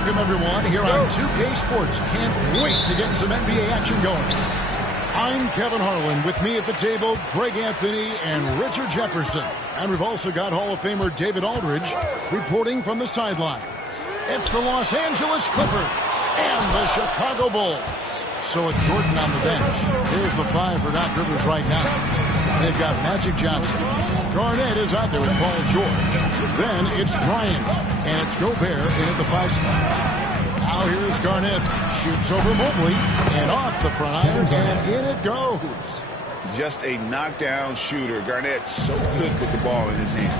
Welcome, everyone, here on 2K Sports. Can't wait to get some NBA action going. I'm Kevin Harlan. With me at the table, Greg Anthony and Richard Jefferson. And we've also got Hall of Famer David Aldridge reporting from the sidelines. It's the Los Angeles Clippers and the Chicago Bulls. So with Jordan on the bench, here's the five for Doc Rivers right now. They've got Magic Johnson. Garnett is out there with Paul George. Then it's Bryant. And it's Gobert in at the 5 spot. Now here's Garnett. Shoots over Mobley. And off the front iron. And in it goes. Just a knockdown shooter. Garnett so good with the ball in his hand.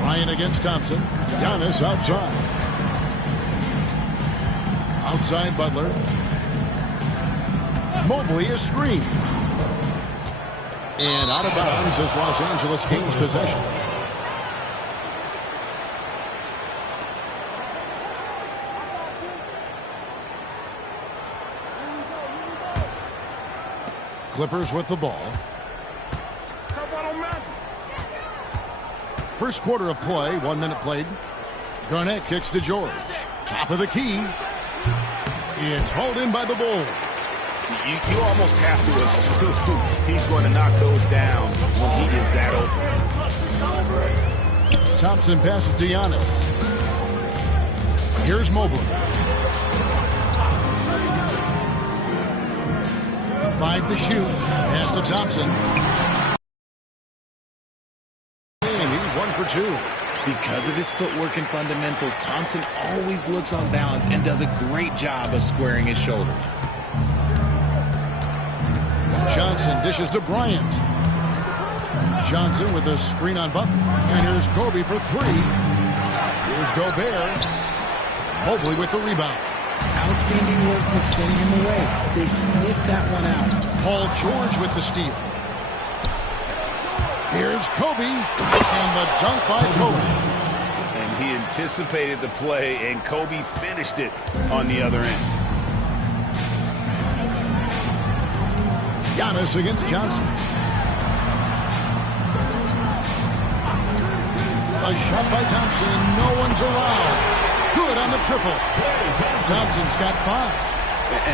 Bryant against Thompson. Giannis outside. Outside Butler. Mobley is screened. And out of bounds is Los Angeles Kings possession. Clippers with the ball. First quarter of play, 1 minute played. Garnett kicks to George. Top of the key. It's hauled in by the Bulls. You almost have to assume he's going to knock those down when he is that open. Thompson passes to Giannis. Here's Mobley. 5 to shoot. Pass to Thompson. And he's 1 for 2. Because of his footwork and fundamentals, Thompson always looks on balance and does a great job of squaring his shoulders. Johnson dishes to Bryant. Johnson with a screen on Butler. And here's Kobe for 3. Here's Gobert. Mobley with the rebound. Outstanding work to send him away. They sniffed that one out. Paul George with the steal. Here's Kobe. And the dunk by Kobe. And he anticipated the play, and Kobe finished it on the other end. Giannis against Johnson. A shot by Thompson. No one's around. Good on the triple. Thompson's got 5.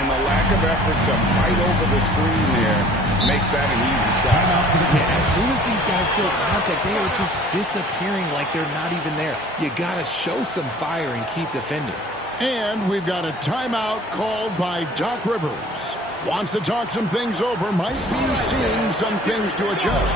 And the lack of effort to fight over the screen there makes that an easy shot. Yeah, as soon as these guys feel contact, they are just disappearing like they're not even there. You got to show some fire and keep defending. And we've got a timeout called by Doc Rivers. Wants to talk some things over. Might be seeing some things to adjust.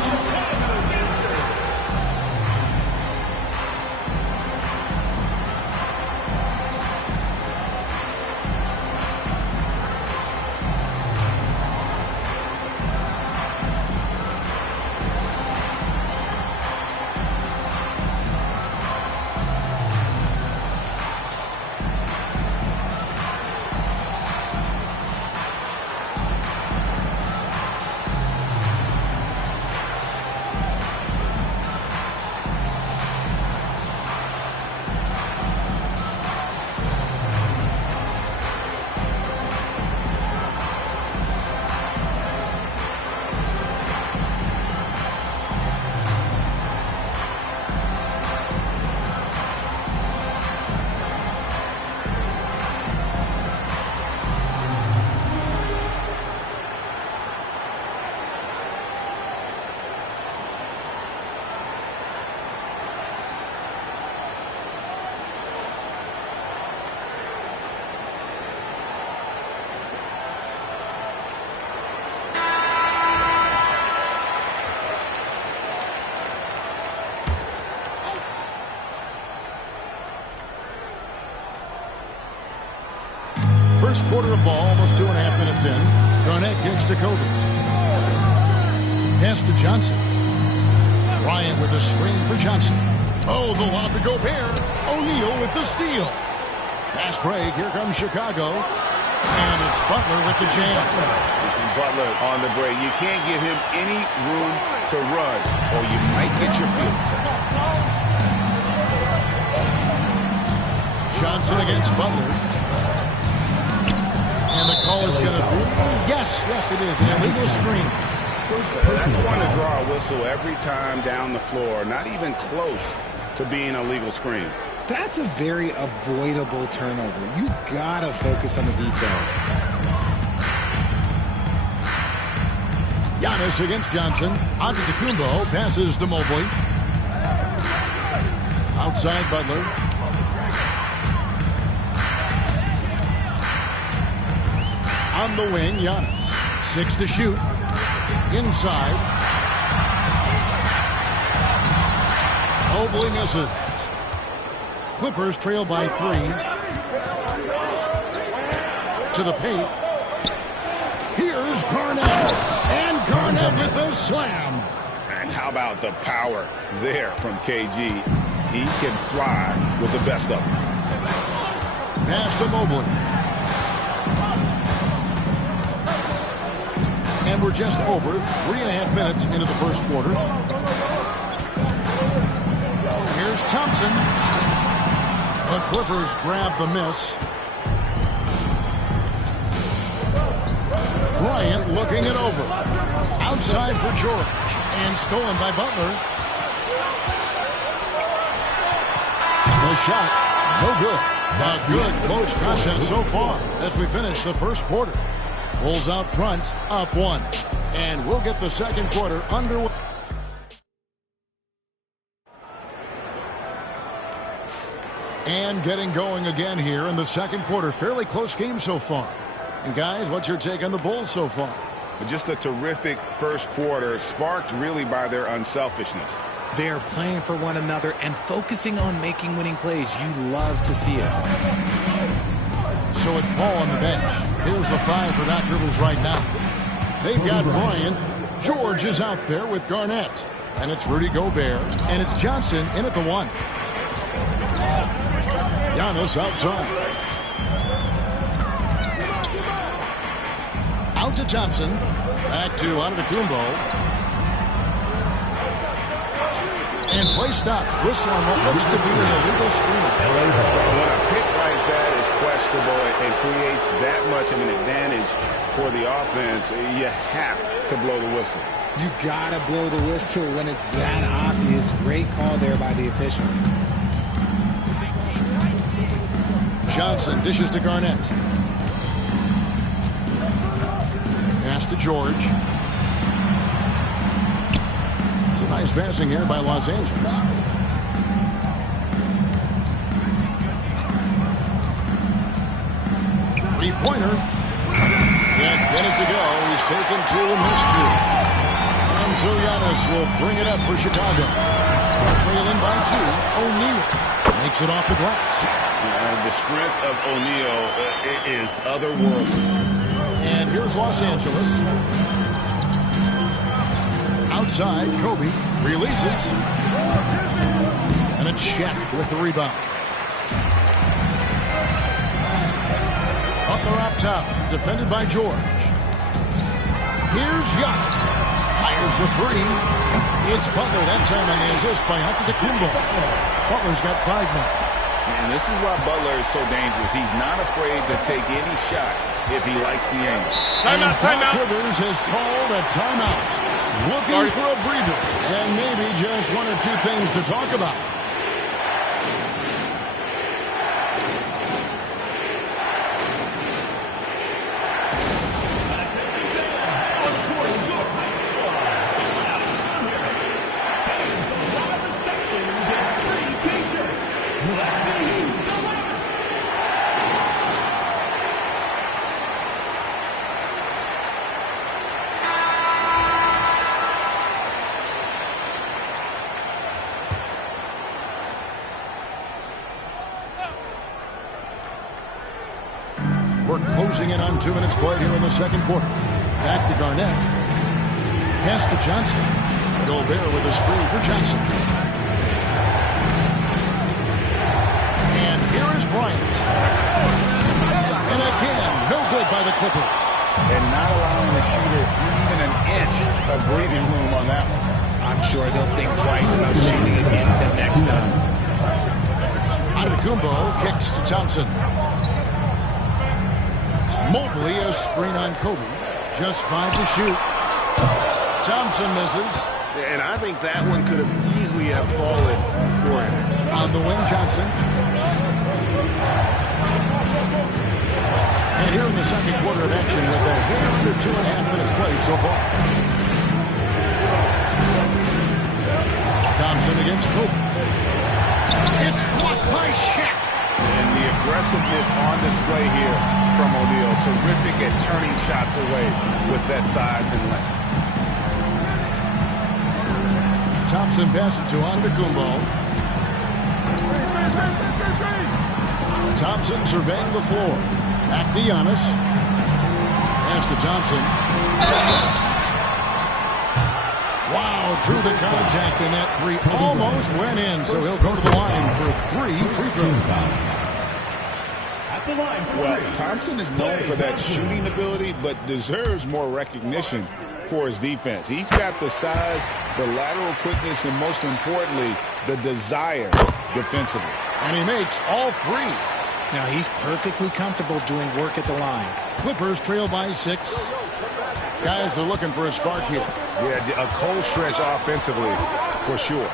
First quarter of ball, almost 2.5 minutes in. Garnett kicks to Kobe. Pass to Johnson. Bryant with a screen for Johnson. Oh, the lob to Gobert. O'Neal with the steal. Fast break. Here comes Chicago. And it's Butler with the jam. Butler on the break. You can't give him any room to run, or you might get your feelings hurt. Johnson against Butler. And the call is going to be, yes, it is, an illegal screen. That's going to draw a whistle every time down the floor. Not even close to being a legal screen. That's a very avoidable turnover. You got to focus on the details. Giannis against Johnson. Antetokounmpo passes to Mobley. Outside Butler. On the wing, Giannis. 6 to shoot. Inside. Mobley misses. Clippers trail by 3. To the paint. Here's Garnett. And Garnett with the slam. And how about the power there from KG? He can fly with the best of them. Pass to Mobley. And we're just over 3.5 minutes into the first quarter. Here's Thompson. The Clippers grab the miss. Bryant looking it over. Outside for George. And stolen by Butler. The shot, no good. A good close contest so far as we finish the first quarter. Bulls out front, up 1. And we'll get the second quarter underway. And getting going again here in the second quarter. Fairly close game so far. And guys, what's your take on the Bulls so far? Just a terrific first quarter, sparked really by their unselfishness. They're playing for one another and focusing on making winning plays. You love to see it. So with Paul on the bench, here's the 5 for Doc Rivers right now. They've got Bryant. George is out there with Garnett. And it's Rudy Gobert. And it's Johnson in at the 1. Giannis outside. Out to Johnson. Back to Antetokounmpo. And play stops. Whistle on what looks to be an illegal screen. When a pick like that is questionable and creates that much of an advantage for the offense, you have to blow the whistle. You gotta blow the whistle when it's that obvious. Great call there by the official. Johnson dishes to Garnett. Pass to George. It's a nice passing here by Los Angeles. Three-pointer. Can't get it to go. He's taken 2 and missed 2. And so Giannis will bring it up for Chicago. Trailing by 2. O'Neal makes it off the glass. The strength of O'Neal is otherworldly. And here's Los Angeles. Outside, Kobe releases. And a check with the rebound. Butler up top, defended by George. Here's Giannis. Fires the 3. It's Butler that time on the assist by Antetokounmpo. Butler's got 5 now. And this is why Butler is so dangerous. He's not afraid to take any shot if he likes the angle. Timeout. Rivers has called a timeout. Looking for a breather. And maybe just 1 or 2 things to talk about. We're closing in on 2 minutes played here in the second quarter. Back to Garnett. Pass to Johnson. Gobert with a screen for Johnson. And here is Bryant. And again, no good by the Clippers. And not allowing the shooter even an inch of breathing room on that one. I'm sure they'll think twice about shooting against him next time. Antetokounmpo kicks to Thompson. Mobley a screen on Kobe. Just 5 to shoot. Thompson misses. And I think that one could have easily have fallen for him. On the wing, Johnson. And here in the second quarter of action with a hit under 2.5 minutes played so far. Thompson against Kobe. It's blocked by Shaq. And the aggressiveness on display here from O'Neal. Terrific at turning shots away with that size and length. Thompson passes to Antetokounmpo. Thompson surveying the floor. Back to Giannis. Pass to Thompson. Wow, through the contact, and that three almost went in, so he'll go to the line for 3 free throws. Well, Thompson is known for that shooting ability, but deserves more recognition for his defense. He's got the size, the lateral quickness, and most importantly, the desire defensively. And he makes all 3. Now he's perfectly comfortable doing work at the line. Clippers trail by 6. Guys are looking for a spark here. Yeah, a cold stretch offensively, for sure.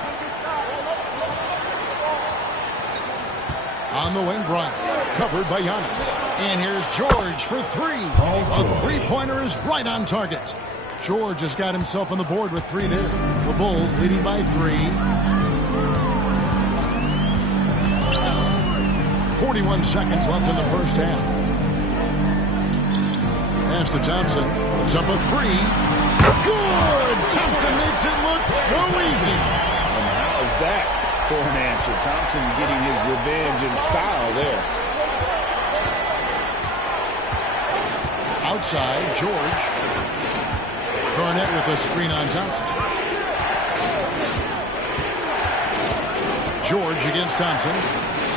On the wing, Bryant. Covered by Giannis. And here's George for 3. A three-pointer is right on target. George has got himself on the board with 3 there. The Bulls leading by 3. 41 seconds left in the first half. Pass to Thompson. Puts up a 3. Good! Thompson makes it look so easy. And how is that for an answer? Thompson getting his revenge in style there. Outside, George. Garnett with a screen on Thompson. George against Thompson.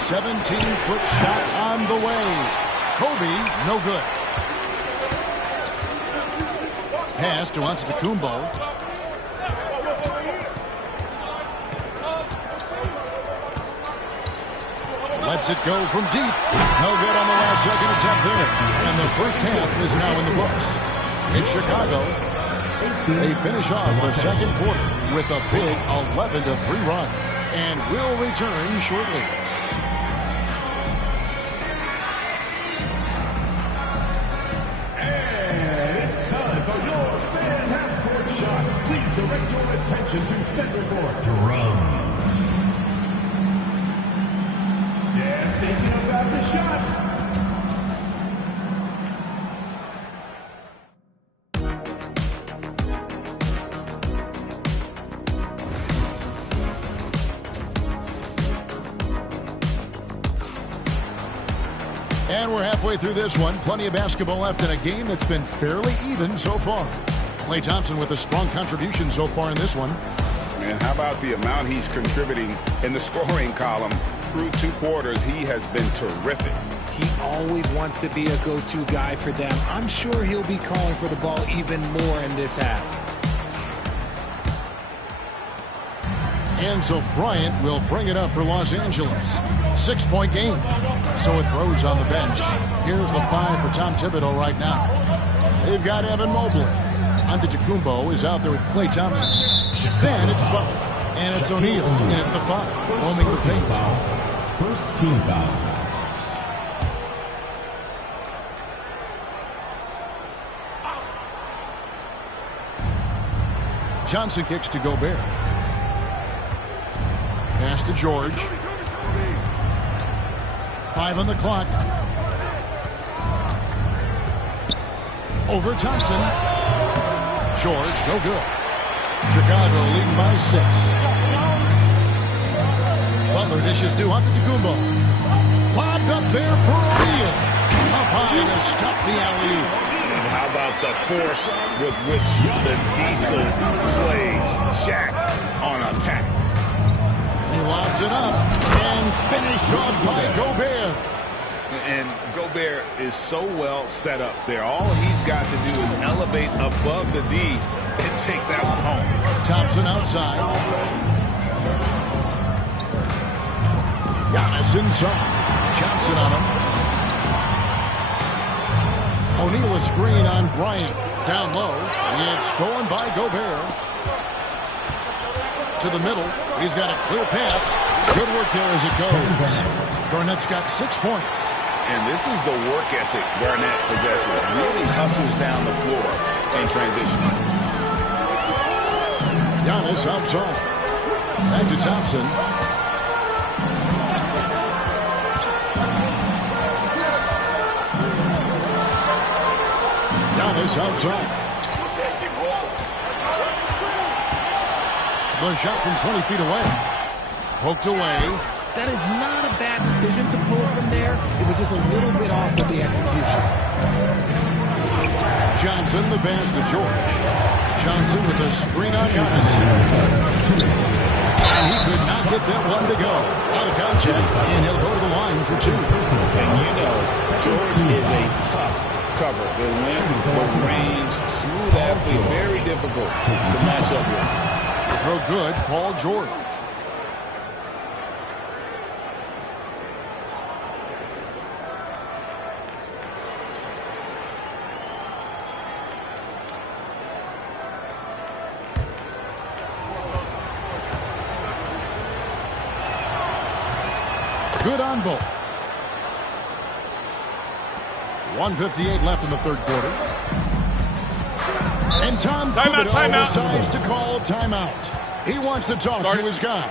17-foot shot on the way. Kobe, no good. Pass to Antetokounmpo. Lets it go from deep. No good on the last second attempt there. And the first half is now in the books. In Chicago, they finish off the second quarter with a big 11-3 run. And will return shortly. Direct your attention to center court. Drums. Yeah, thinking about the shot. And we're halfway through this one. Plenty of basketball left in a game that's been fairly even so far. Klay Thompson with a strong contribution so far in this one. And how about the amount he's contributing in the scoring column? Through 2 quarters, he has been terrific. He always wants to be a go-to guy for them. I'm sure he'll be calling for the ball even more in this half. And so Bryant will bring it up for Los Angeles. 6-point game. So with Rose on the bench. Here's the 5 for Tom Thibodeau right now. They've got Evan Mobley. Antetokounmpo is out there with Klay Thompson. Then it's Butler. And it's O'Neal in at the 5, roaming the page. First team foul. Johnson kicks to Gobert. Pass to George. 5 on the clock. Over Thompson. George, no good. Chicago leading by 6. Butler dishes to Antetokounmpo. Lobbed up there for O'Neal. Up high to stop the alley-oop. How about the force with which the Diesel plays Shaq on attack? He lobs it up and finished off by Gobert. And Gobert is so well set up there. All he's got to do is elevate above the D and take that one home. Thompson outside. Giannis inside. Johnson on him. O'Neal a screen on Bryant. Down low. It's stolen by Gobert. To the middle. He's got a clear path. Good work there as it goes. Garnett's got 6 points. And this is the work ethic Garnett possesses. Really hustles down the floor in transition. Giannis outside. Back to Thompson. Giannis outside. The shot from 20 feet away. Poked away. That is not a bad decision to pull from there. It was just a little bit off with the execution. Johnson, the pass to George. Johnson with a screen on Giannis. And he could not get that one to go. Out of contact, and he'll go to the line for two. And you know, George is a tough cover. The length, the range, smooth athlete, very difficult to match up with. The throw good, Paul George. Good on both. 1:58 left in the third quarter. And Tom Thibodeau decides to call timeout. He wants to talk to his guys.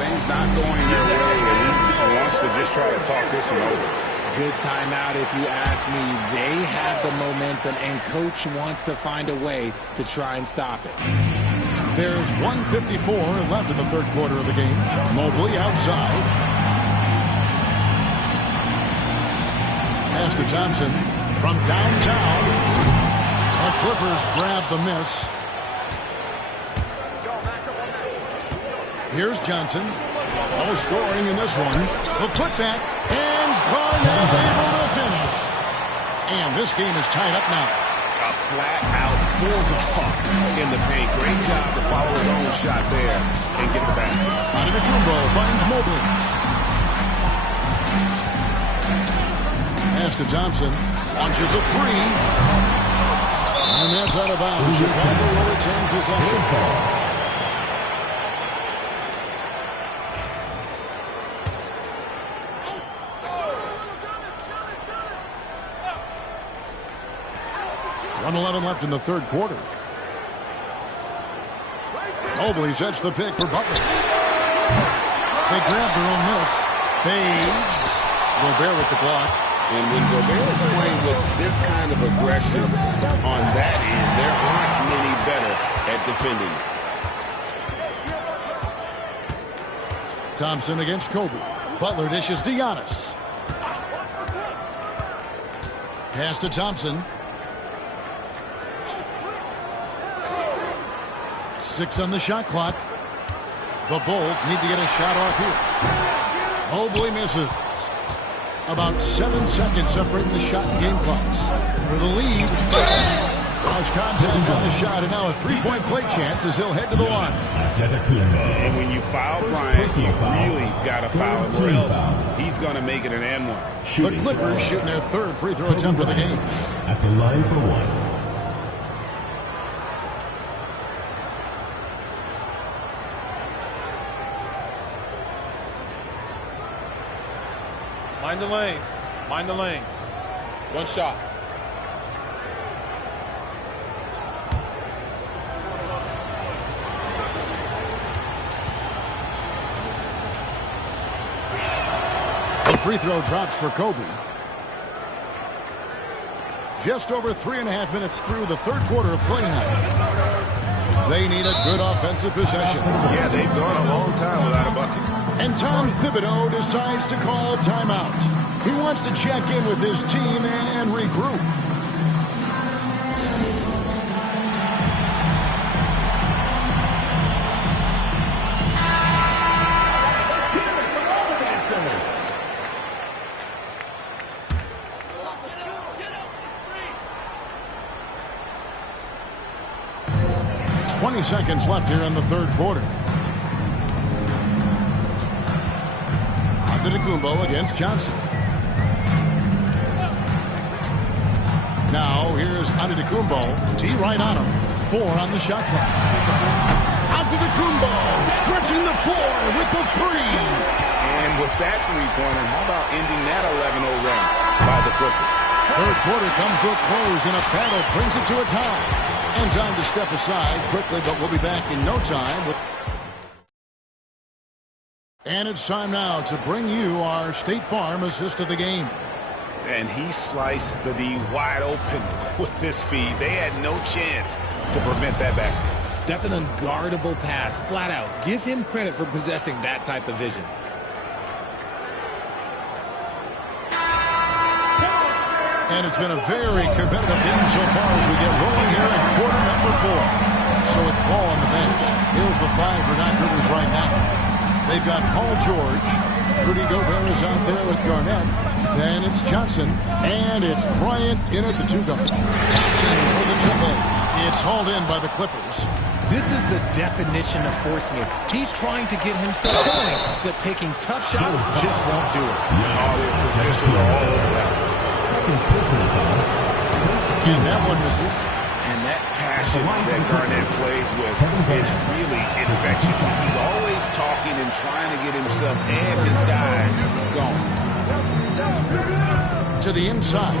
Things not going their way, and he wants to just try to talk this one over. Good timeout if you ask me. They have the momentum, and Coach wants to find a way to try and stop it. There's 1:54 left in the third quarter of the game. Mobley outside. Pass to Thompson from downtown. The Clippers grab the miss. Here's Johnson. No scoring in this one. The putback, and Garnett able to finish. And this game is tied up now. A flat-out bulldog in the paint. Great job to follow his own shot there and get the basket. Antetokounmpo finds Mobley. Pass to Thompson. Launches a three. And that's out of bounds. Chicago will retain possession. .11 left in the third quarter. Mobley sets the pick for Butler. They grab their own miss. Fades. Gobert with the block. And when Gobert is playing with this kind of aggression on that end, there aren't many better at defending. Thompson against Kobe. Butler dishes to Giannis. Pass to Thompson. 6 on the shot clock. The Bulls need to get a shot off here. Mobley misses. About 7 seconds separating the shot and game clocks. For the lead. Cross contact on the shot, and now a three-point play chance as he'll head to the line. And when you foul Bryant, you really got to foul him, or else he's going to make it an and one. The Clippers shooting their third free throw attempt of the game. At the line for one. Mind the lanes. Mind the lanes. One shot. The free throw drops for Kobe. Just over 3.5 minutes through the third quarter of play now. They need a good offensive possession. Yeah, they've gone a long time without a bucket. And Tom Thibodeau decides to call timeout. He wants to check in with his team and regroup. Seconds left here in the third quarter. Antetokounmpo against Johnson. Now here's Antetokounmpo. T right on him. 4 on the shot clock. Antetokounmpo stretching the floor with the 3. And with that three-pointer, how about ending that 11-0 run by the Clippers? Third quarter comes to a close, and a battle brings it to a tie. And time to step aside quickly, but we'll be back in no time. And it's time now to bring you our State Farm assist of the game. And he sliced the D wide open with this feed. They had no chance to prevent that basket. That's an unguardable pass, flat out. Give him credit for possessing that type of vision. And it's been a very competitive game so far as we get rolling here in quarter number 4. So with Paul on the bench, here's the 5 for Doc Rivers right now. They've got Paul George. Rudy Gobert is out there with Garnett. Then it's Johnson. And it's Bryant in at the 2 guard. Thompson for the triple. It's hauled in by the Clippers. This is the definition of forcing it. He's trying to get himself going, but taking tough shots just won't do it. And that one misses. And that passion that Garnett plays with is really infectious. He's always talking and trying to get himself and his guys going. To the inside.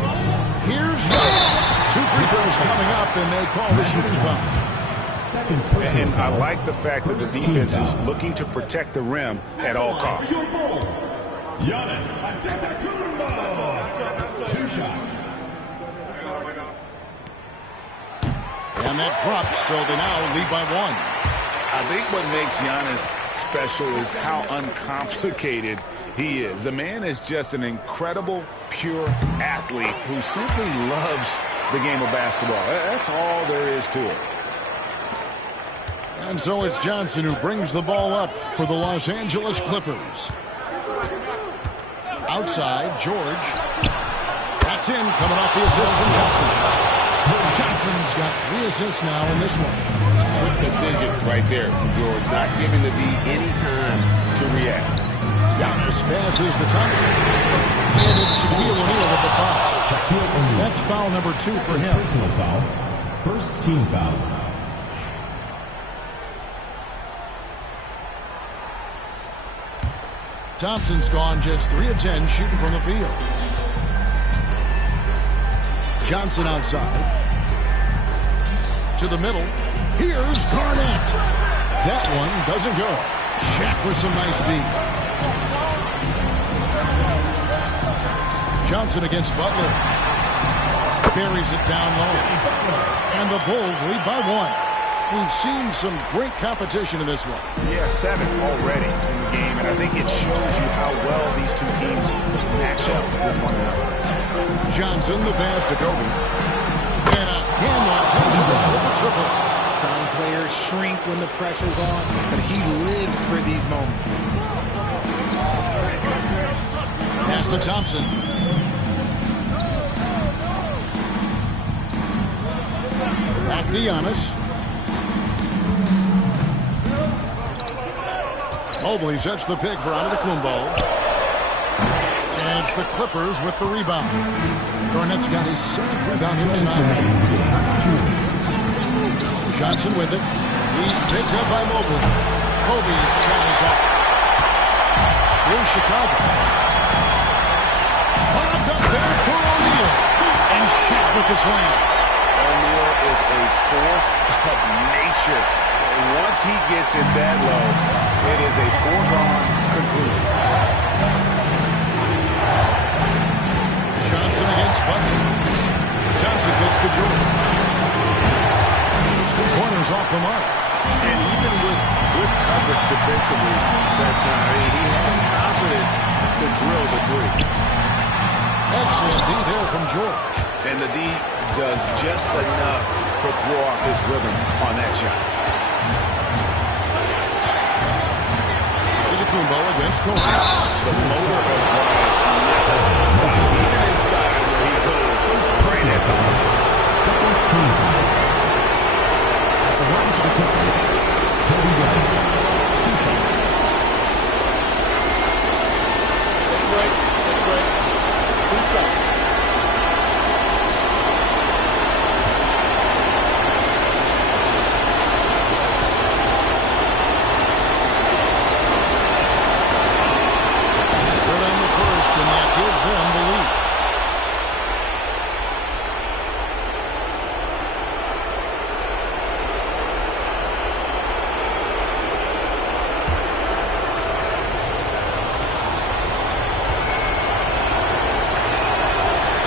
Here's Giannis. 2 free throws coming up, and they call the shooting foul. And I like the fact that the defense is looking to protect the rim at all costs. Giannis Antetokounmpo. 2 shots. And that drops, so they now lead by 1. I think what makes Giannis special is how uncomplicated he is. The man is just an incredible, pure athlete who simply loves the game of basketball. That's all there is to it. And so it's Johnson who brings the ball up for the Los Angeles Clippers. Outside, George. That's in, coming off the assist from Johnson. Johnson's got 3 assists now in this one. Quick decision right there from George, not giving the D any time to react. Giannis passes to Thompson. And it's Shaquille O'Neal with the foul. That's foul number 2 for him. Personal foul. First team foul. Thompson's gone just 3 of 10 shooting from the field. Johnson outside. To the middle. Here's Garnett. That one doesn't go. Shaq with some nice D. Johnson against Butler. Buries it down low. And the Bulls lead by 1. We've seen some great competition in this one. Yeah, 7 already in the game, and I think it shows you how well these 2 teams match up with one another. Johnson, the pass to Kobe. And again, Los Angeles with a triple. Some players shrink when the pressure's on, but he lives for these moments. Pass to Thompson. Back to Giannis. Mobley sets the pick for Antetokounmpo. And it's the Clippers with the rebound. Garnett's got his 7th rebound here tonight. Johnson with it. He's picked up by Mobley. Kobe's shot is off. Here's Chicago. Bobbed up there for O'Neal. And Shaq with the slam. O'Neal is a force of nature. Once he gets it that low, it is a foregone conclusion. Johnson against Butler. Johnson gets to George. 2 corners off the mark. And even with good coverage defensively that time, he has confidence to drill the 3. Excellent D there from George. And the D does just enough to throw off his rhythm on that shot. Antetokounmpo against Kobe. The motor of Bryant never stops. Even inside where he goes, right at the line. Second team foul. At the line for the Clippers, Kobe Bryant. 2 shots. Take a break. 2 shots. And that gives them the lead.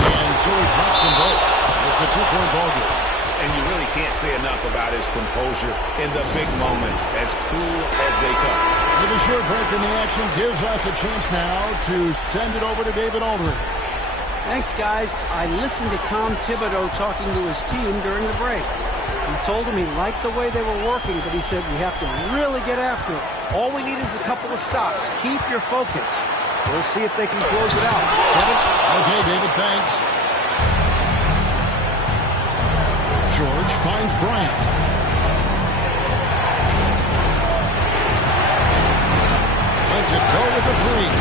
And so he drops them both. It's a 2-point ball game. And you really can't say enough about his composure in the big moments, as cool as they come. With a short break in the action gives us a chance now to send it over to David Aldridge. Thanks, guys. I listened to Tom Thibodeau talking to his team during the break. He told them he liked the way they were working, but he said we have to really get after it. All we need is a couple of stops. Keep your focus. We'll see if they can close it out. Kevin? Okay, David, thanks. George finds Bryant. Lets it go with the three.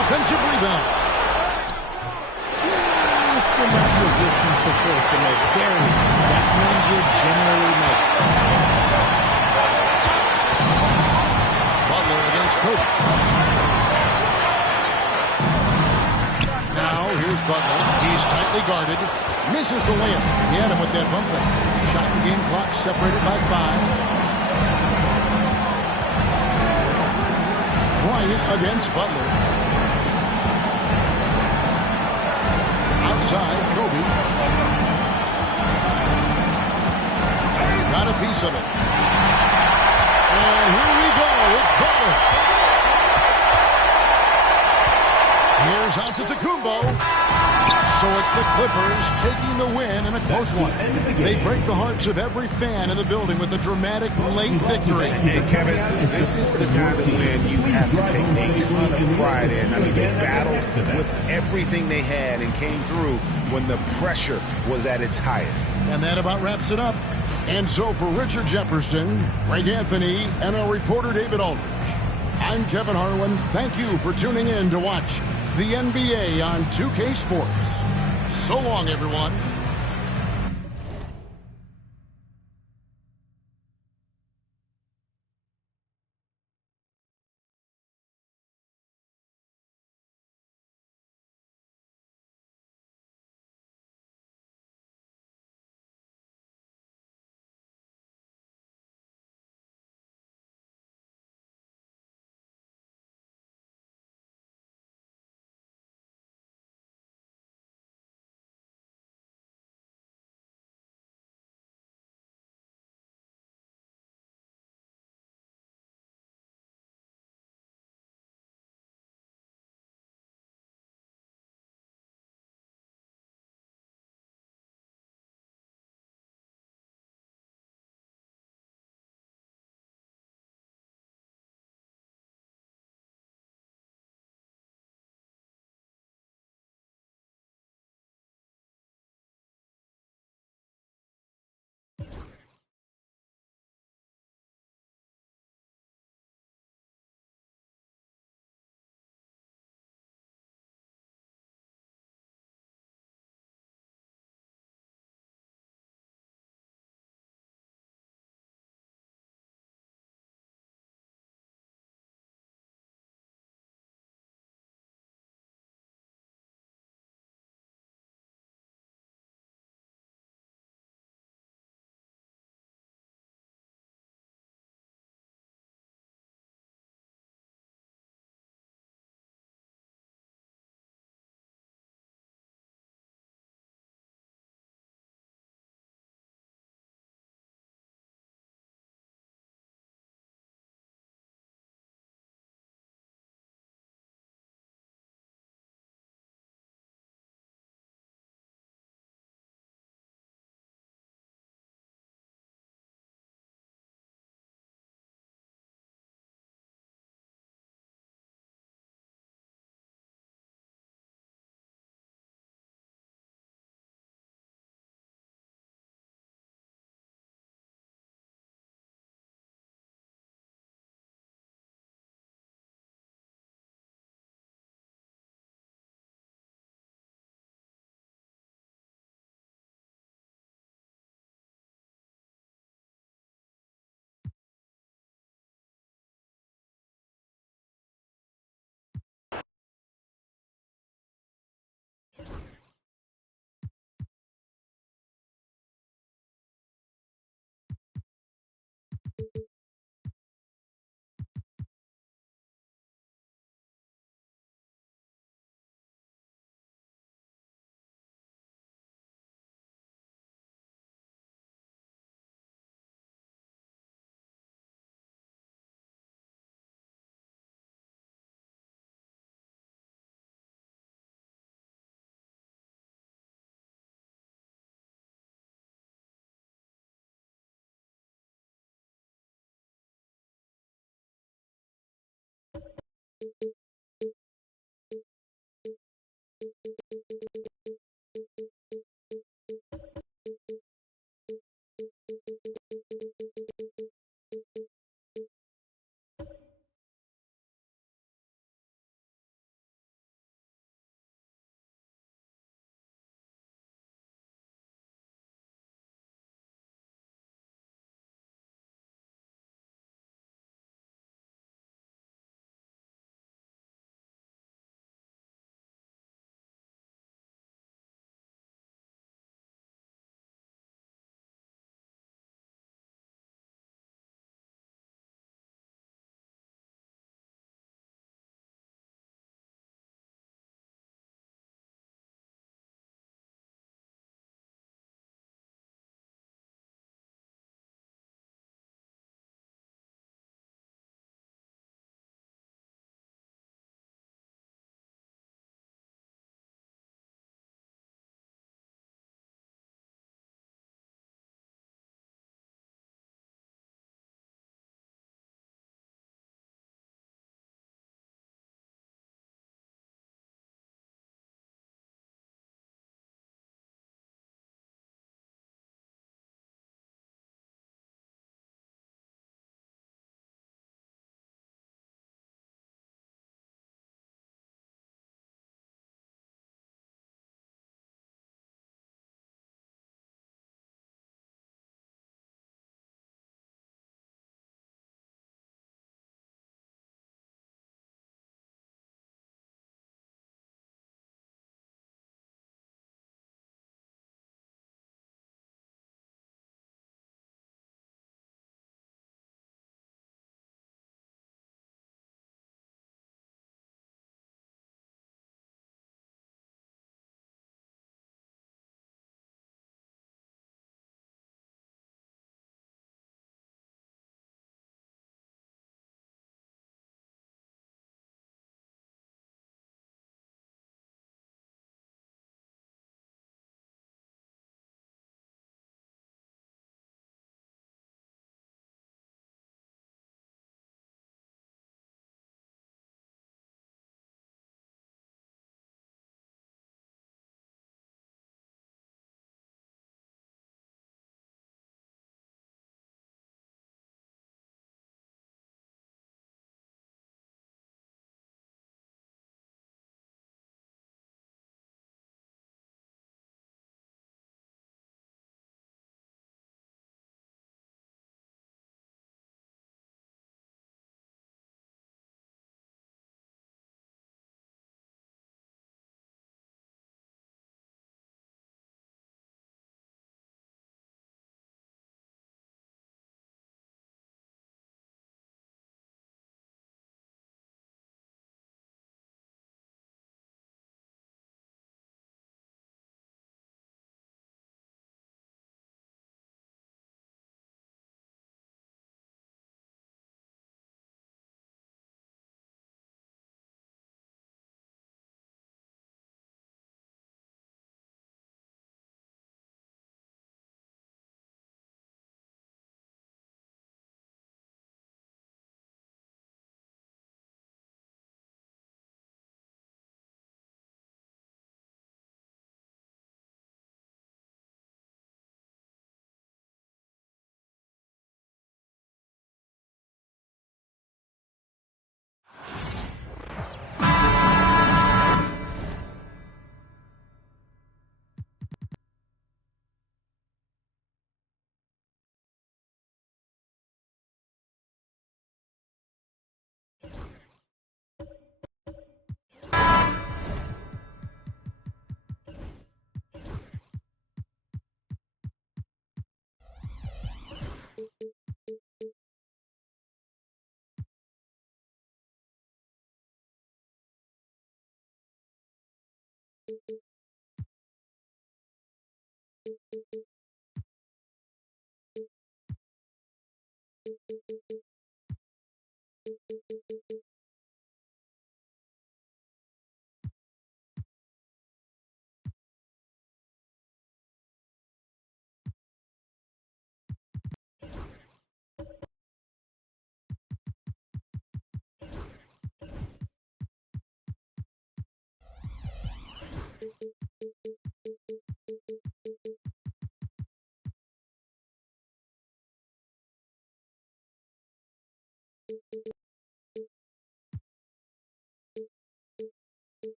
Offensive rebound. Just enough resistance to force the make. Barely. That's ones you generally make. Butler against Kobe. Now, here's Butler. He's tightly guarded. Misses the layup. He had him with that bump fake. Shot and game clock separated by 5. Bryant against Butler. Outside, Kobe. Got a piece of it. And here we go. It's Butler. Here's Antetokounmpo. So it's the Clippers taking the win in a close one. They break the hearts of every fan in the building with a dramatic late victory. Hey, Kevin, this is the kind of win you have to take a ton of pride in. I mean, they battled with everything they had and came through when the pressure was at its highest. And that about wraps it up. And so for Richard Jefferson, Greg Anthony, and our reporter David Aldridge, I'm Kevin Harlan. Thank you for tuning in to watch the NBA on 2K Sports. So long, everyone.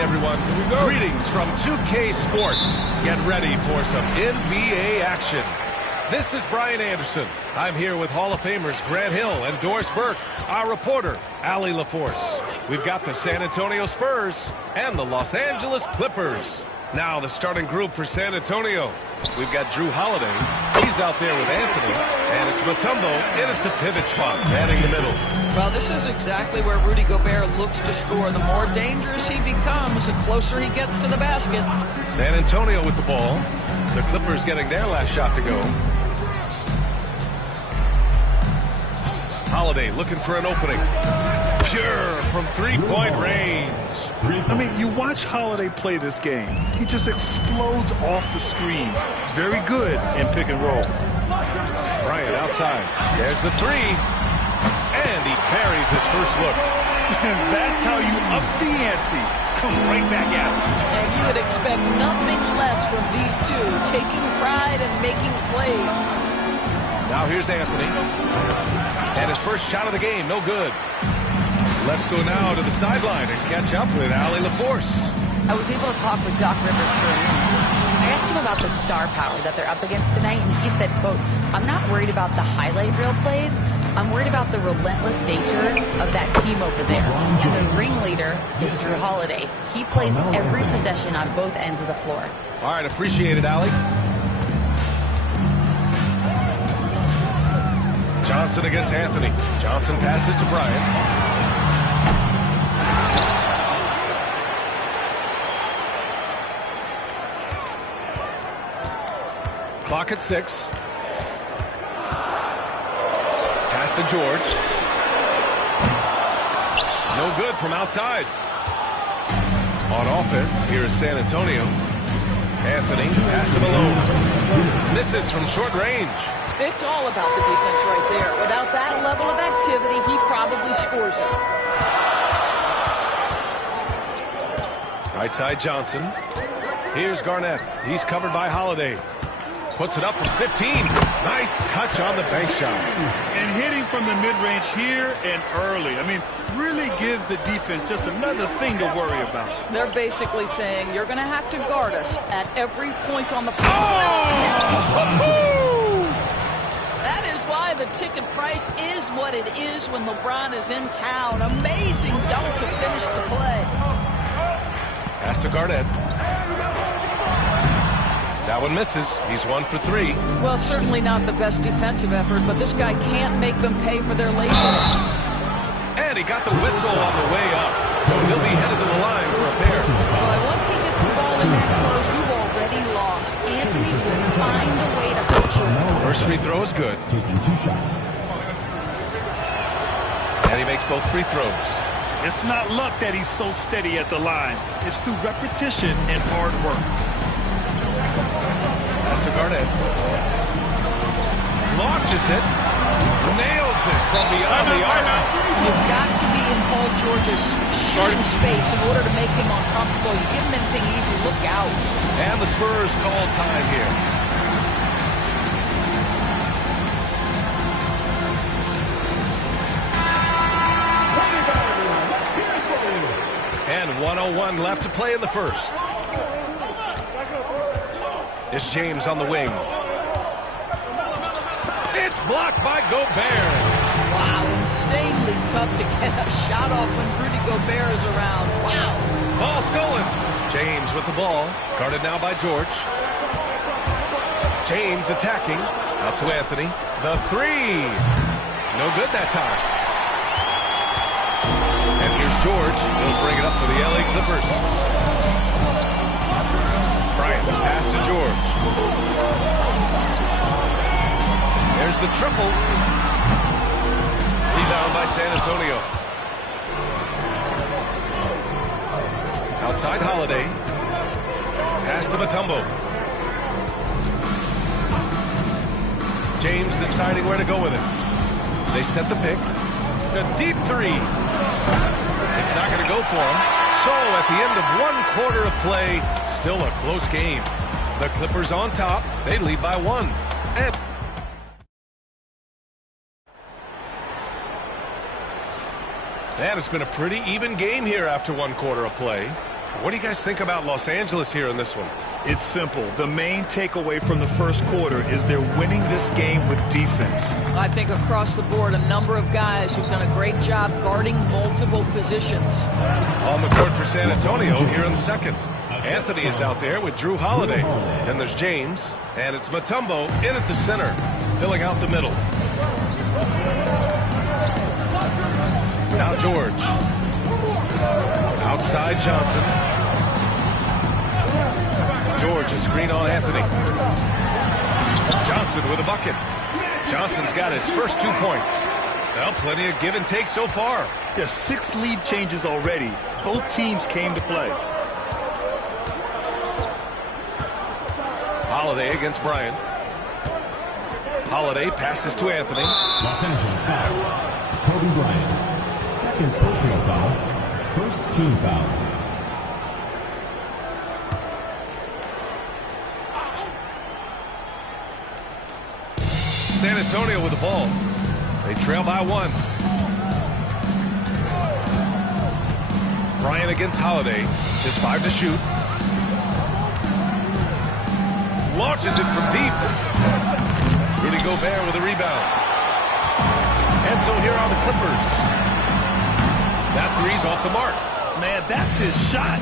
everyone. Greetings from 2K Sports. Get ready for some NBA action. This is Brian Anderson. I'm here with Hall of Famers Grant Hill and Doris Burke, our reporter, Allie LaForce. We've got the San Antonio Spurs and the Los Angeles Clippers. Now the starting group for San Antonio. We've got Drew Holiday. He's out there with Anthony. And it's Mutombo in at the pivot spot, manning the middle. Well, this is exactly where Rudy Gobert looks to score. The more dangerous he becomes, the closer he gets to the basket. San Antonio with the ball. The Clippers getting their last shot to go. Holiday looking for an opening. Pure from three-point range. I mean, you watch Holiday play this game. He just explodes off the screens. Very good in pick and roll. Bryant outside. There's the three. And he buries his first look. And that's how you up the ante. Come right back at him. And you would expect nothing less from these two, taking pride and making plays. Now here's Anthony. And his first shot of the game, no good. Let's go now to the sideline and catch up with Allie LaForce. I was able to talk with Doc Rivers for a minute. I asked him about the star power that they're up against tonight, and he said, quote, "I'm not worried about the highlight reel plays. I'm worried about the relentless nature of that team over there. And the ringleader is Drew Holiday. He plays every possession on both ends of the floor." All right, appreciate it, Allie. Johnson against Anthony. Johnson passes to Bryant. Clock at 6. Pass to George. No good from outside. On offense, here is San Antonio. Anthony, pass to Malone. Misses from short range. It's all about the defense right there. Without that level of activity, he probably scores it. Right side Johnson. Here's Garnett. He's covered by Holiday. Puts it up from 15. Nice touch on the bank shot. And hitting from the mid-range here and early. I mean, really gives the defense just another thing to worry about. They're basically saying, you're going to have to guard us at every point on the floor. Oh! That is why the ticket price is what it is when LeBron is in town. Amazing dunk to finish the play. Pass to Garnett. That one misses. He's 1 for 3. Well, certainly not the best defensive effort, but this guy can't make them pay for their laziness. And he got the whistle on the way up, so he'll be headed to the line for a pair. Well, once he gets the ball in that close, you've already lost. Anthony will find a way to hurt you. First free throw is good. Taking 2 shots. And he makes both free throws. It's not luck that he's so steady at the line. It's through repetition and hard work. Pass to Garnett. Launches it. Nails it from beyond the arc. You've got to be in Paul George's shooting space in order to make him uncomfortable. You give him anything easy, look out. And the Spurs call time here. And 1:01 left to play in the first. It's James on the wing. It's blocked by Gobert. Wow, insanely tough to get a shot off when Rudy Gobert is around. Wow. Ball stolen. James with the ball. Guarded now by George. James attacking. Out to Anthony. The three. No good that time. And here's George. He'll bring it up for the LA Clippers. Bryant, pass to George. There's the triple. Rebound by San Antonio. Outside Holiday. Pass to Mutombo. James deciding where to go with it. They set the pick. The deep three. It's not going to go for him. So at the end of 1 quarter of play, still a close game. The Clippers on top. They lead by 1. And it's been a pretty even game here after 1 quarter of play. What do you guys think about Los Angeles here in this one? It's simple. The main takeaway from the first quarter is they're winning this game with defense. I think across the board, a number of guys who've done a great job guarding multiple positions. On the court for San Antonio here in the second. Anthony is out there with Drew Holiday. Then there's James, and it's Mutombo in at the center, filling out the middle. Now George. Outside Johnson. George, a screen on Anthony. Johnson with a bucket. Johnson's got his first 2 points. Well, plenty of give and take so far. There's 6 lead changes already. Both teams came to play. Holiday against Bryant. Holiday passes to Anthony. Los Angeles foul. Kobe Bryant. Second personal foul. First team foul. San Antonio with the ball. They trail by 1. Bryant against Holiday. Just 5 to shoot. Launches it from deep. Rudy Gobert with a rebound. And so here are the Clippers. That three's off the mark. Man, that's his shot.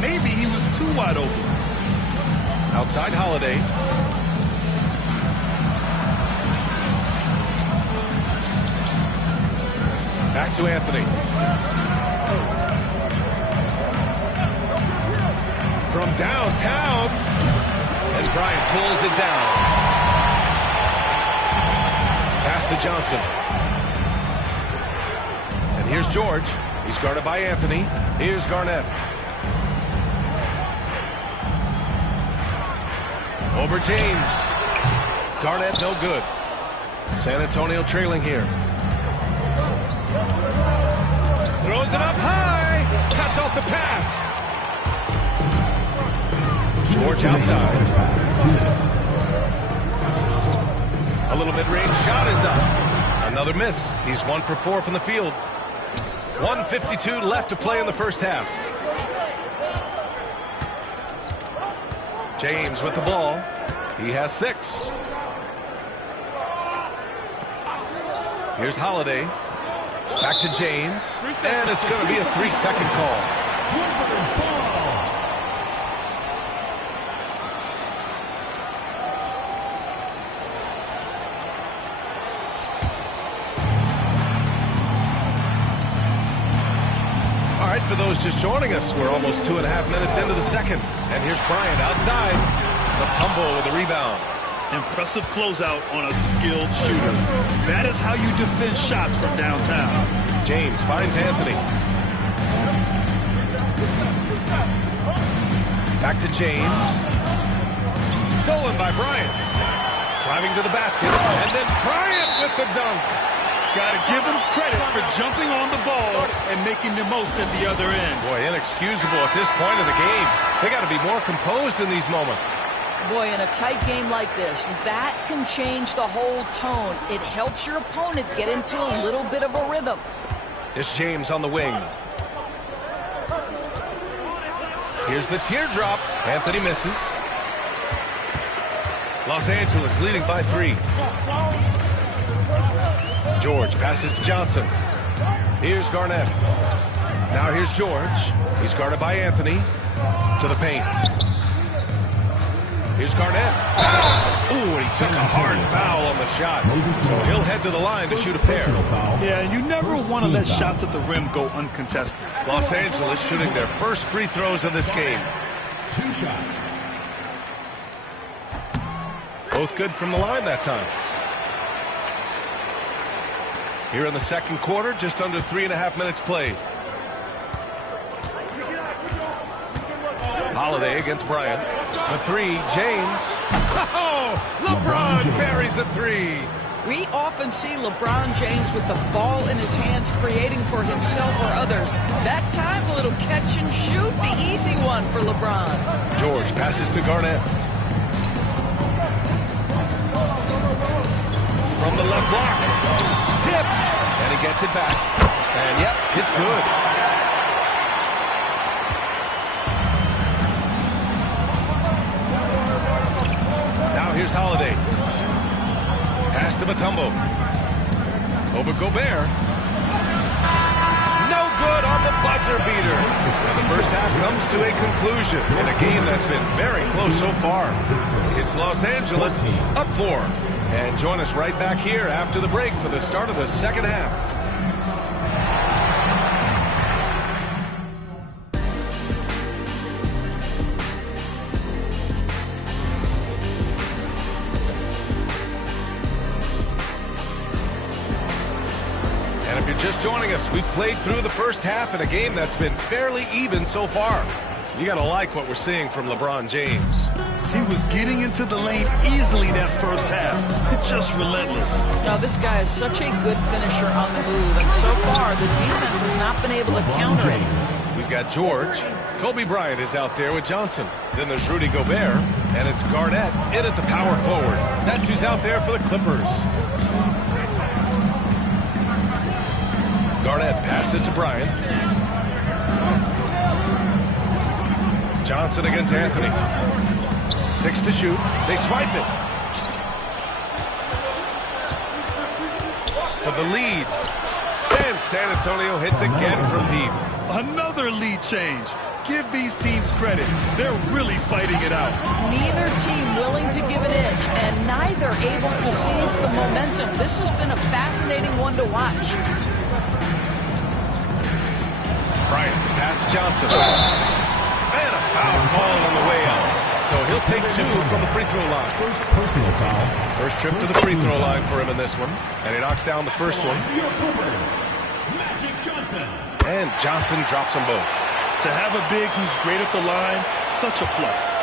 Maybe he was too wide open. Outside Holiday. Back to Anthony. From downtown. And Bryant pulls it down. Pass to Johnson. And here's George. He's guarded by Anthony. Here's Garnett. Over James. Garnett no good. San Antonio trailing here. Throws it up high. Cuts off the pass. George outside. A little mid-range shot is up. Another miss. He's 1 for 4 from the field. 1:52 left to play in the first half. James with the ball. He has 6. Here's Holiday. Back to James. And it's going to be a 3-second call. For those just joining us, we're almost 2.5 minutes into the second. And here's Bryant outside. Mutombo with the rebound. Impressive closeout on a skilled shooter. That is how you defend shots from downtown. James finds Anthony. Back to James. Stolen by Bryant. Driving to the basket. And then Bryant with the dunk. Got to give him credit for jumping on the ball and making the most at the other end. Boy, inexcusable at this point of the game. They got to be more composed in these moments. Boy, in a tight game like this, that can change the whole tone. It helps your opponent get into a little bit of a rhythm. It's James on the wing. Here's the teardrop. Anthony misses. Los Angeles leading by 3. George passes to Johnson. Here's Garnett. Now here's George. He's guarded by Anthony. To the paint. Here's Garnett. Ooh, and he took a hard foul on the shot. So he'll head to the line to shoot a pair. Yeah, and you never want to let shots at the rim go uncontested. Los Angeles shooting their first free throws of this game. 2 shots. Both good from the line that time. Here in the second quarter, just under 3.5 minutes played. Holiday against Bryant. The 3, James. Oh, LeBron buries a 3. We often see LeBron James with the ball in his hands, creating for himself or others. That time, a little catch and shoot, the easy one for LeBron. George passes to Garnett. From the left block. Tipped. And he gets it back. And, yep, it's good. to Mutombo. Over Gobert. No good on the buzzer beater. And the first half comes to a conclusion in a game that's been very close so far. It's Los Angeles up 4. And join us right back here after the break for the start of the second half. And if you're just joining us, we've played through the first half in a game that's been fairly even so far. You got to like what we're seeing from LeBron James. He was getting into the lane easily that first half. Just relentless. Now, this guy is such a good finisher on the move, and so far, the defense has not been able to counter it. We've got George. Kobe Bryant is out there with Johnson. Then there's Rudy Gobert, and it's Garnett in at the power forward. That's who's out there for the Clippers. Garnett passes to Bryant. Johnson against Anthony. 6 to shoot. They swipe it. For the lead. And San Antonio hits again from deep. Another lead change. Give these teams credit. They're really fighting it out. Neither team willing to give an inch, and neither able to seize the momentum. This has been a fascinating one to watch. Bryant pass to Johnson. And a foul call on the way out. So he'll take 2 from the free throw line. First personal foul. First trip to the free throw line for him in this one. And he knocks down the first one. Magic Johnson. And Johnson drops them both. To have a big who's great at the line, such a plus.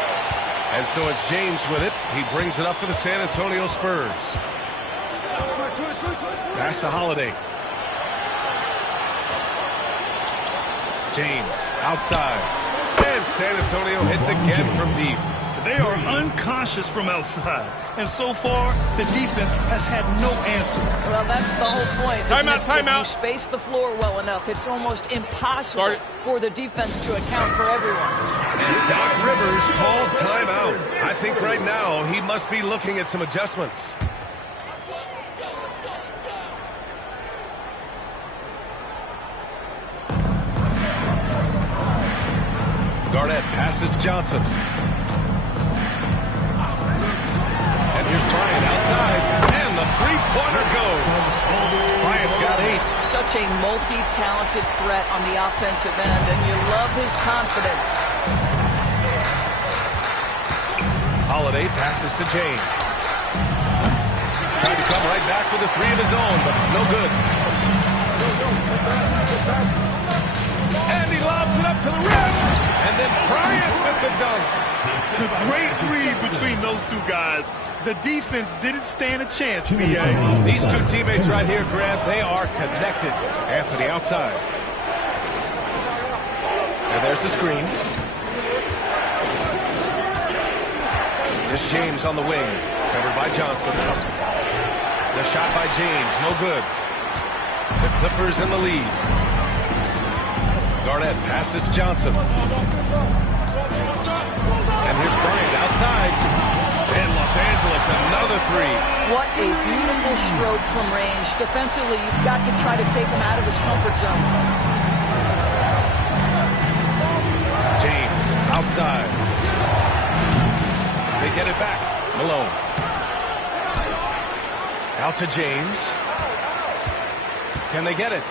And so it's James with it. He brings it up for the San Antonio Spurs. Pass to Holiday. James outside. And San Antonio hits again from deep. They are unconscious from outside. And so far, the defense has had no answer. Well, that's the whole point. Timeout. If you space the floor well enough, it's almost impossible for the defense to account for everyone. And Doc Rivers calls timeout. I think right now he must be looking at some adjustments. Garnett passes to Johnson. And here's Bryant outside. And the three-pointer goes. Bryant's got 8. Such a multi-talented threat on the offensive end, and you love his confidence. Holiday passes to James. Tried to come right back with a 3 of his own, but it's no good. And he lobs it up to the rim. And then Bryant with the dunk. The great read between those two guys. The defense didn't stand a chance, B.A. These two teammates right here, Grant, they are connected. Anthony outside. And there's the screen. Here's James on the wing. Covered by Johnson. The shot by James, no good. The Clippers in the lead. Garnett passes to Johnson. And here's Bryant outside. And Los Angeles, another 3. What a beautiful stroke from range. Defensively, you've got to try to take him out of his comfort zone. James outside. They get it back. Malone. Out to James. Can they get it?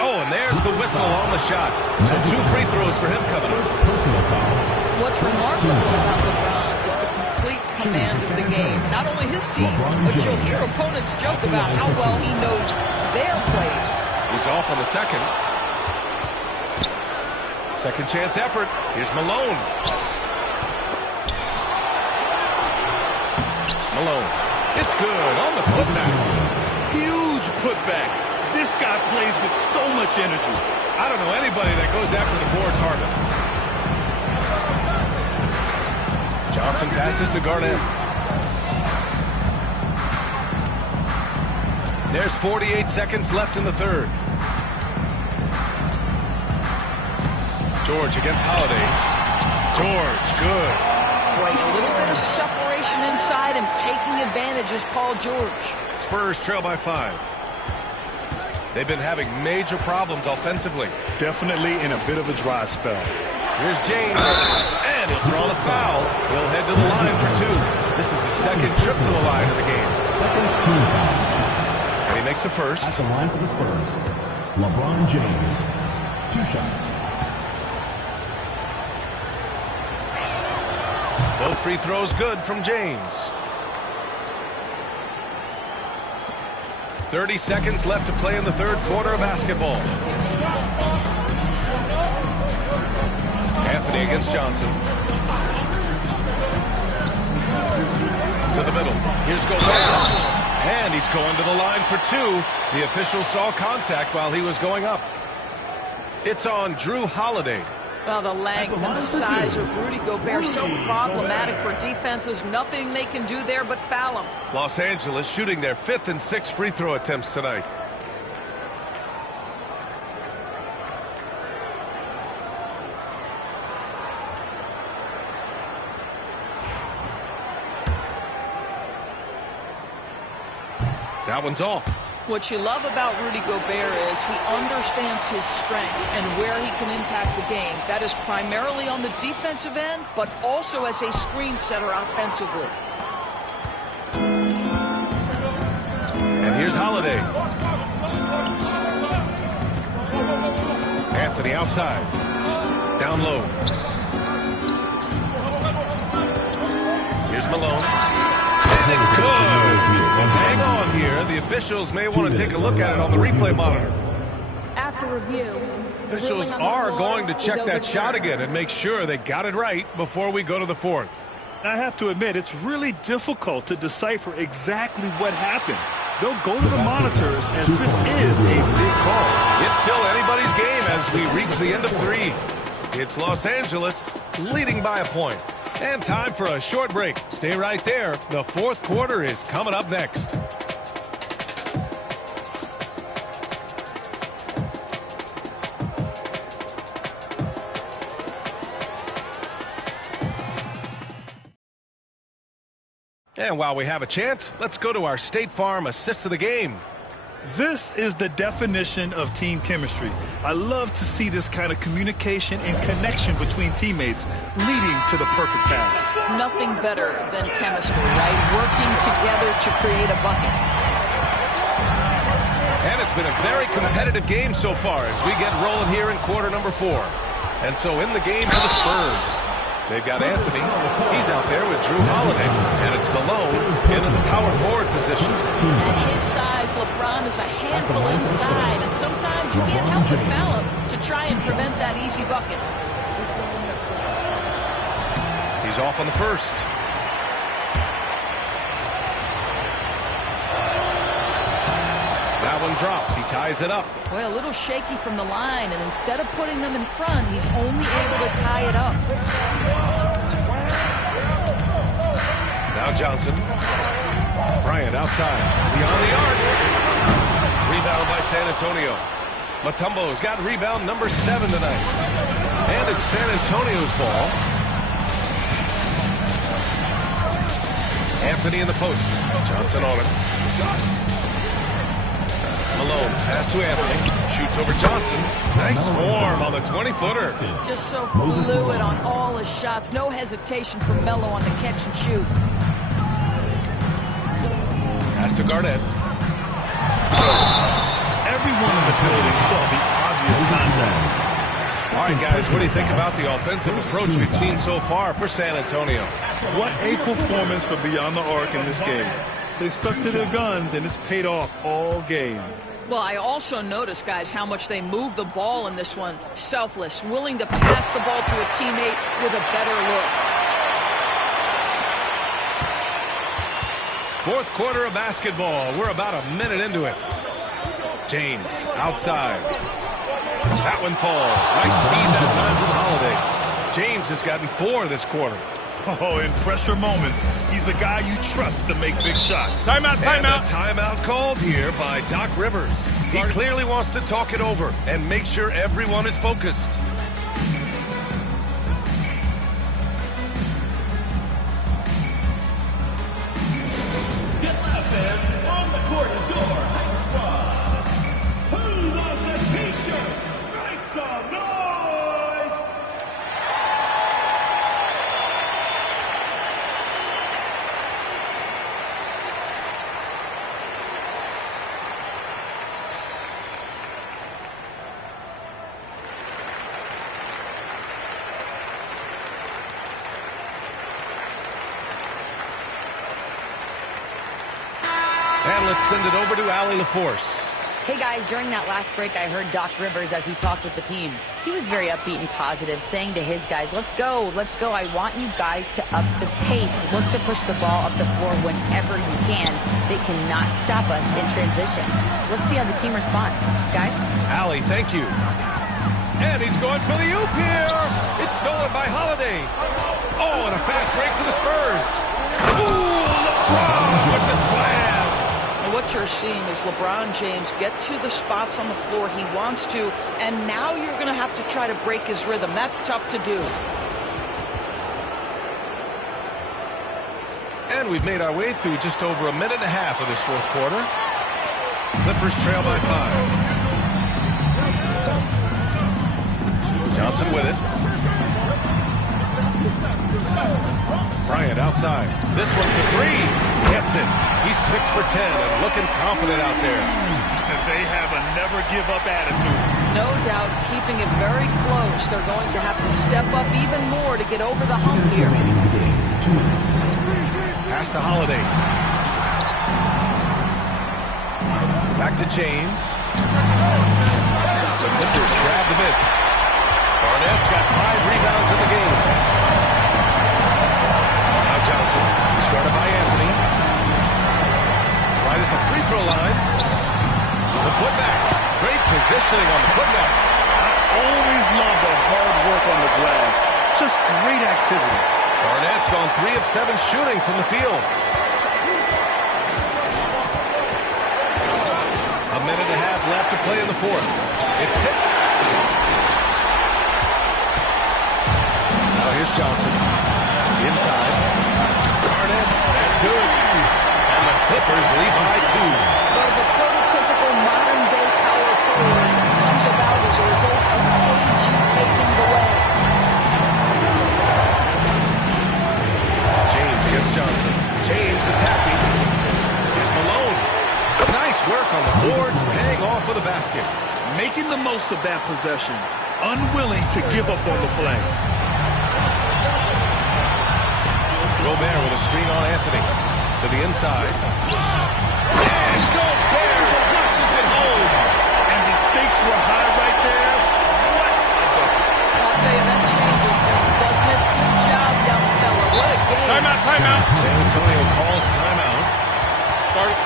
Oh, and there's the whistle on the shot. So 2 free throws for him coming up. What's remarkable about LeBron is the complete command of the game. Not only his team, but you'll hear opponents joke about how well he knows their plays. He's off on the second. Second chance effort. Here's Malone. Malone. It's good on the putback. Huge putback. This guy plays with so much energy. I don't know anybody that goes after the boards harder. Johnson passes to Garnett. There's 48 seconds left in the third. George against Holiday. George, good. Boy, a little bit of separation penetration inside and taking advantage is Paul George. Spurs trail by 5. They've been having major problems offensively. Definitely in a bit of a dry spell. Here's James, and he'll draw the foul. He'll head to the line for 2. This is the second trip to the line of the game. Second team foul. And he makes the first. At the line for the Spurs, LeBron James. 2 shots. Both free throws good from James. 30 seconds left to play in the third quarter of basketball. Anthony against Johnson. To the middle. Here's Gobert. And he's going to the line for 2. The official saw contact while he was going up. It's on Drew Holiday. Well, the length and the size of Rudy Gobert so problematic for defenses. Nothing they can do there but foul him. Los Angeles shooting their 5th and 6th free throw attempts tonight. That one's off. What you love about Rudy Gobert is he understands his strengths and where he can impact the game. That is primarily on the defensive end, but also as a screen setter offensively. And here's Holiday. Anthony outside. Down low. Here's Malone. And it's good. Hang on here. The officials may want to take a look at it on the replay monitor. After review, officials are going to check that shot again and make sure they got it right before we go to the 4th. I have to admit, it's really difficult to decipher exactly what happened. They'll go to the monitors as this is a big call. It's still anybody's game as we reach the end of 3. It's Los Angeles leading by a point. And time for a short break. Stay right there. The 4th quarter is coming up next. And while we have a chance, let's go to our State Farm assist of the game. This is the definition of team chemistry. I love to see this kind of communication and connection between teammates leading to the perfect pass. Nothing better than chemistry, right? Working together to create a bucket. And it's been a very competitive game so far as we get rolling here in quarter number 4. And so in the game for the Spurs, they've got Anthony. He's out there with Drew Holiday. And it's Malone in the power forward position. At his size, LeBron is a handful inside. And sometimes you can't help but foul him to try and prevent that easy bucket. He's off on the first. That one drops. He ties it up. Well, a little shaky from the line, and instead of putting them in front, he's only able to tie it up. Now Johnson. Bryant outside. Beyond the arc. Rebound by San Antonio. Mutombo's got rebound number 7 tonight. And it's San Antonio's ball. Anthony in the post. Johnson on it. Malone, pass to Anthony. Shoots over Johnson. Nice form on the 20-footer. Just so fluid on all his shots. No hesitation for Melo on the catch and shoot. Pass to Garnett. Everyone in the building saw the obvious contact. All right, guys, what do you think about the offensive approach we've seen so far for San Antonio? What a performance for Beyond the Arc in this game. They stuck to their guns, and it's paid off all game. Well, I also noticed, guys, how much they move the ball in this one. Selfless, willing to pass the ball to a teammate with a better look. Fourth quarter of basketball. We're about a minute into it. James outside. That one falls. Nice feed that time from Holiday. James has gotten 4 this quarter. Oh, in pressure moments, he's a guy you trust to make big shots. Timeout, timeout. Timeout called here by Doc Rivers. He clearly wants to talk it over and make sure everyone is focused. let's send it over to Allie LaForce. Hey guys, during that last break, I heard Doc Rivers as he talked with the team. He was very upbeat and positive, saying to his guys, let's go, let's go. I want you guys to up the pace. Look to push the ball up the floor whenever you can. They cannot stop us in transition. Let's see how the team responds. Guys? Allie, thank you. And he's going for the oop here. It's stolen by Holiday. Oh, and a fast break for the Spurs. Ooh, LeBron with the slam. And what you're seeing is LeBron James get to the spots on the floor he wants to, and now you're going to have to try to break his rhythm. That's tough to do. And we've made our way through just over a minute and a half of this fourth quarter. Clippers trail by 5. Johnson with it. Bryant outside. This one for three. Gets it. He's 6 for 10 and looking confident out there. They have a never-give-up attitude. No doubt, keeping it very close. They're going to have to step up even more to get over the hump here. Pass to Holiday. Back to James. The Clippers grab the miss. Garnett's got 5 rebounds in the game. Now Johnson, started by Anthony. Right at the free throw line. The putback. Great positioning on the putback. I always love the hard work on the glass. Just great activity. Garnett's gone 3 of 7 shooting from the field. A minute and a half left to play in the fourth. It's tipped. Now here's Johnson. Inside. Garnett. That's good. And the Clippers lead by 2. Well, the prototypical modern-day power forward comes about as a result of KG paving the way. James against Johnson. James attacking. Here's Malone. Nice work on the boards, paying off with a basket. Making the most of that possession. Unwilling to give up on the play. Gobert with a screen on Anthony. To the inside. And Gobert flushes it home. And the stakes were high right there. What a bucket. I'll tell you, that changes things, doesn't it? Good job, young fella. What a game. Timeout, timeout. San Antonio calls timeout. Start.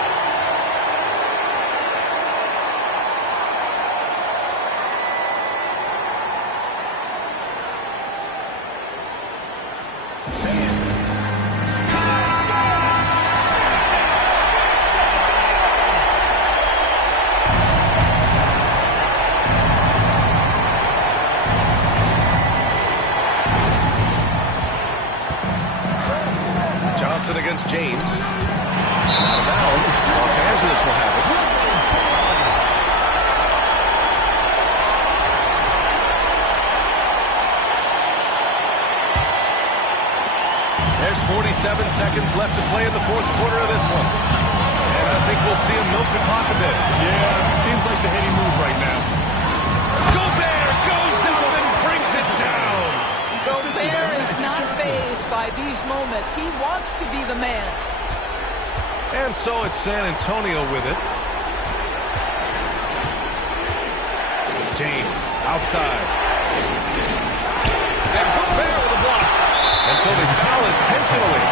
Johnson against James. Out of bounds. Los Angeles will have it. There's 47 seconds left to play in the fourth quarter of this one. And I think we'll see him milk the clock a bit. Yeah, seems like the heady move right now. Gobert goes up and brings it down. Gobert is not fazed by these moments. He wants to be the man. And so it's San Antonio with it. James outside. And Gobert with a block. And so they foul intentionally.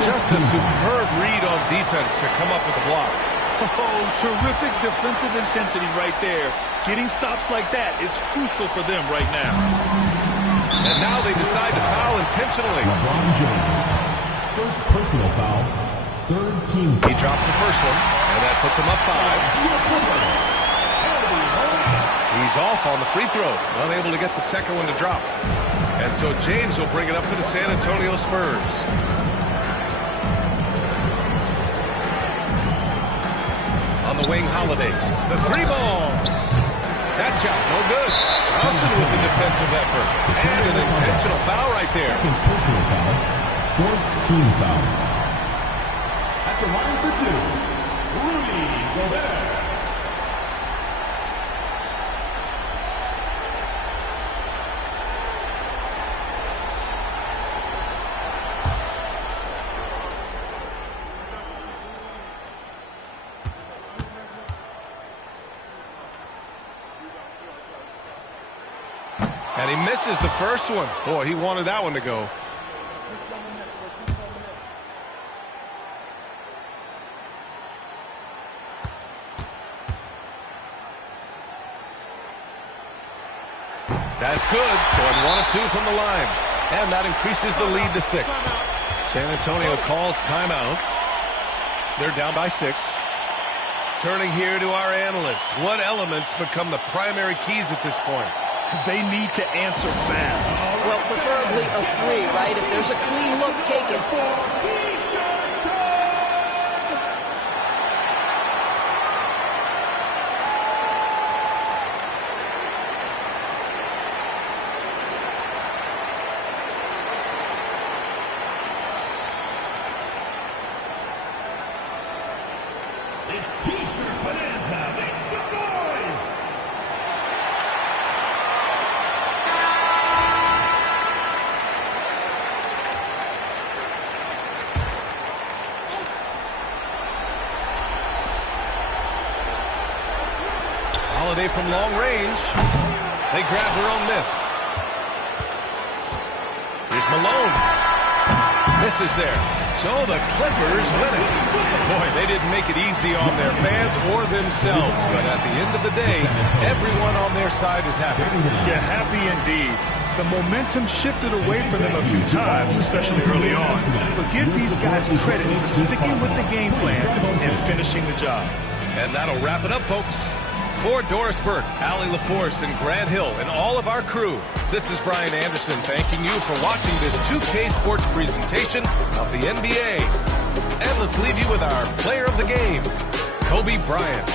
Just a superb read on defense to come up with the block. Oh, terrific defensive intensity right there. Getting stops like that is crucial for them right now. And now they decide to foul intentionally. LeBron James. First personal foul. Third team foul. He drops the first one, and that puts him up 5. He's off on the free throw, unable to get the second one to drop. And so James will bring it up for the San Antonio Spurs. On the wing, Holiday. The 3-ball. That shot, no good. Johnson with the defensive effort. And an intentional foul right there. Second personal foul. Fourth team foul. At the line for 2, Rudy Gobert. And he misses the first one. Boy, he wanted that one to go. That's good. Going 1 of 2 from the line. And that increases the lead to 6. San Antonio calls timeout. They're down by 6. Turning here to our analyst. What elements become the primary keys at this point? They need to answer fast. Well, preferably a 3, right? If there's a clean look, take it. It's T-shirt bonanza. Make some noise. Holiday from long range. They grab their own miss. Here's Malone. Misses there. So the Clippers win it. Boy, they didn't make it easy on their fans or themselves. But at the end of the day, everyone on their side is happy. Yeah, happy indeed. The momentum shifted away from them a few times, especially early on. But give these guys credit for sticking with the game plan and finishing the job. And that'll wrap it up, folks. For Doris Burke, Allie LaForce, and Grant Hill, and all of our crew, this is Brian Anderson thanking you for watching this 2K Sports presentation of the NBA. And let's leave you with our player of the game, Kobe Bryant.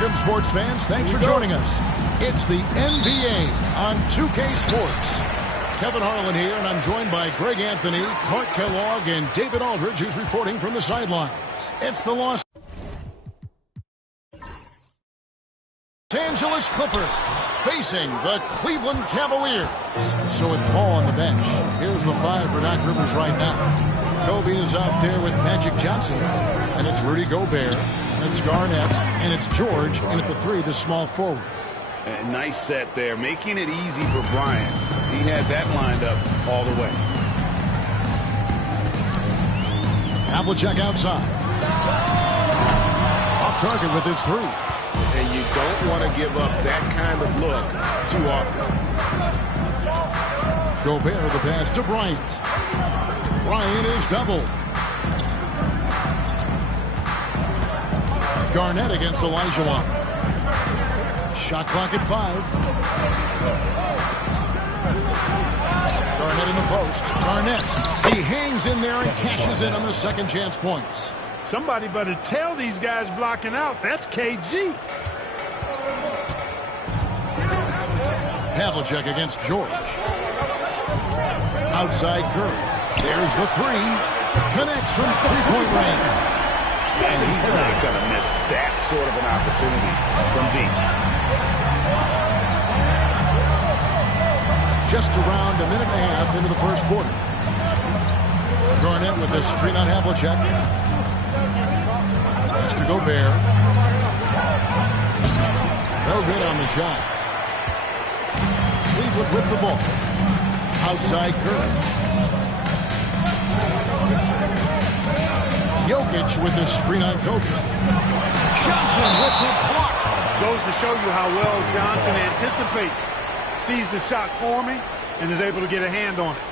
Welcome, sports fans. Thanks for joining us. It's the NBA on 2K Sports. Kevin Harlan here, and I'm joined by Greg Anthony, Clark Kellogg, and David Aldridge, who's reporting from the sidelines. It's the Los Angeles Clippers facing the Cleveland Cavaliers. So with Paul on the bench, here's the five for Doc Rivers right now. Kobe is out there with Magic Johnson, and it's Rudy Gobert, and it's Garnett, and it's George, and at the three, the small forward. A nice set there, making it easy for Bryant. He had that lined up all the way. Havlicek outside. Off target with his three. And you don't want to give up that kind of look too often. Gobert the pass to Bryant. Bryant is doubled. Garnett against Olajuwon. Shot clock at 5. Garnett in the post. Garnett. He hangs in there and cashes in on the second chance points. Somebody better tell these guys blocking out. That's KG. Havlicek against George. Outside Curry. There's the three. Connects from three-point range. And he's not going to miss that sort of an opportunity from deep. Just around a minute and a half into the first quarter. Garnett with a screen on Havlicek. Mr. Gobert. No good on the shot. Cleveland with the ball. Outside Curry. Jokic with the screen on Kobe. Johnson with the block. Goes to show you how well Johnson anticipates. Sees the shot forming and is able to get a hand on it.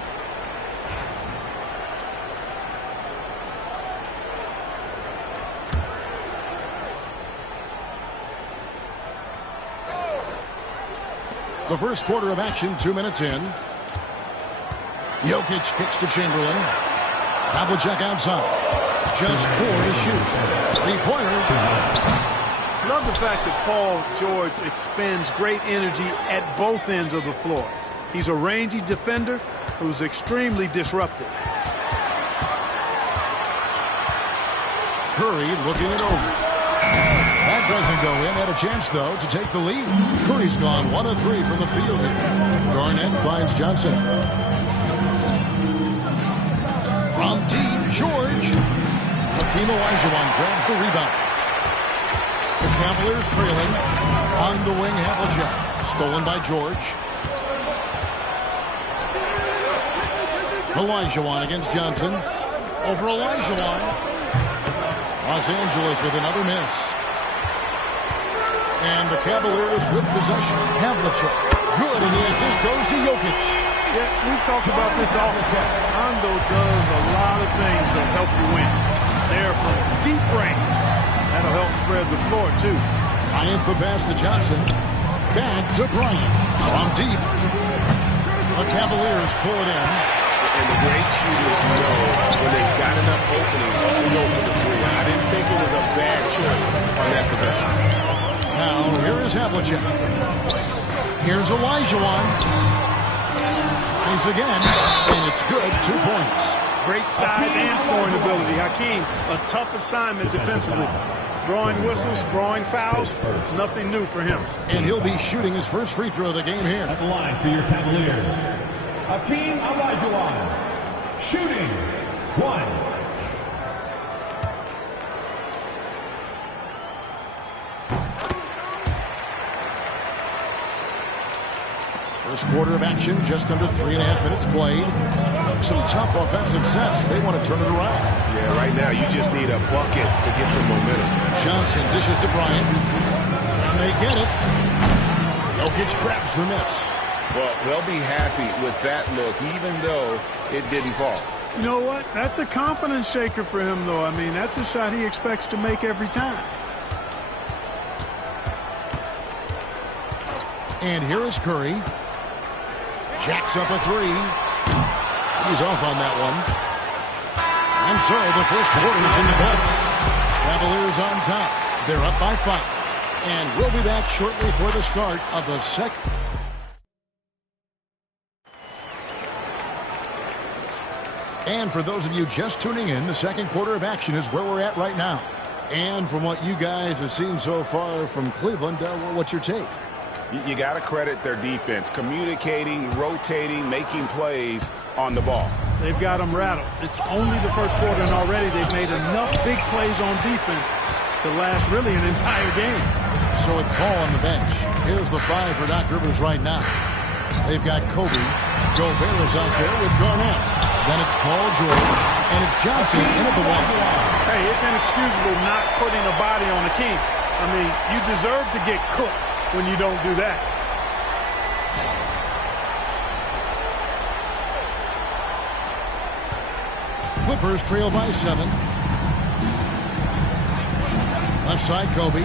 The first quarter of action, 2 minutes in. Jokic kicks to Chamberlain. Havlicek outside. Just 4 to shoot. 3-pointer. Love the fact that Paul George expends great energy at both ends of the floor. He's a rangy defender who's extremely disruptive. Curry looking it over. That doesn't go in. Had a chance, though, to take the lead. Curry's gone 1 of 3 from the field here. Garnett finds Johnson. From deep, George. Hakeem Olajuwon grabs the rebound. The Cavaliers trailing. On the wing, Havlicek. Stolen by George. Olajuwon against Johnson. Over Olajuwon. Los Angeles with another miss. And the Cavaliers with possession. Havlicek. Good, and the assist goes to Jokic. Yeah, we've talked about this often. Hondo does a lot of things that help you win. They're from deep range. That'll help spread the floor, too. Bryant the pass to Johnson. Back to Bryant. From deep. The Cavaliers pull it in. And the great shooters know when they've got enough opening to go for the three. I didn't think it was a bad choice on that possession. Now, here is Havlicek. Here's Olajuwon. Tries again, and it's good. 2 points. Great size and scoring ability. Hakeem, a tough assignment defensively. Drawing whistles, drawing fouls, nothing new for him. And he'll be shooting his first free throw of the game here. At the line for your Cavaliers, Hakeem Olajuwon, shooting 1. First quarter of action, just under 3.5 minutes played. Some tough offensive sets. They want to turn it around. Yeah, right now you just need a bucket to get some momentum. Johnson dishes to Bryant. And they get it. Jokic grabs the miss. Well, they'll be happy with that look, even though it didn't fall. You know what? That's a confidence shaker for him, though. I mean, that's a shot he expects to make every time. And here is Curry. Jacks up a 3. He's off on that one. And so the first quarter's in the books. Cavaliers on top. They're up by 5. And we'll be back shortly for the start of the second. And for those of you just tuning in, the second quarter of action is where we're at right now. And from what you guys have seen so far from Cleveland, what's your take? You got to credit their defense, communicating, rotating, making plays on the ball. They've got them rattled. It's only the first quarter, and already they've made enough big plays on defense to last really an entire game. So with Paul on the bench, here's the 5 for Doc Rivers right now. They've got Kobe. Gobert is out there with Garnett. Then it's Paul George, and it's Johnson in at the 1. Hey, it's inexcusable not putting a body on a king. I mean, you deserve to get cooked when you don't do that. Clippers trail by 7. Left side, Kobe.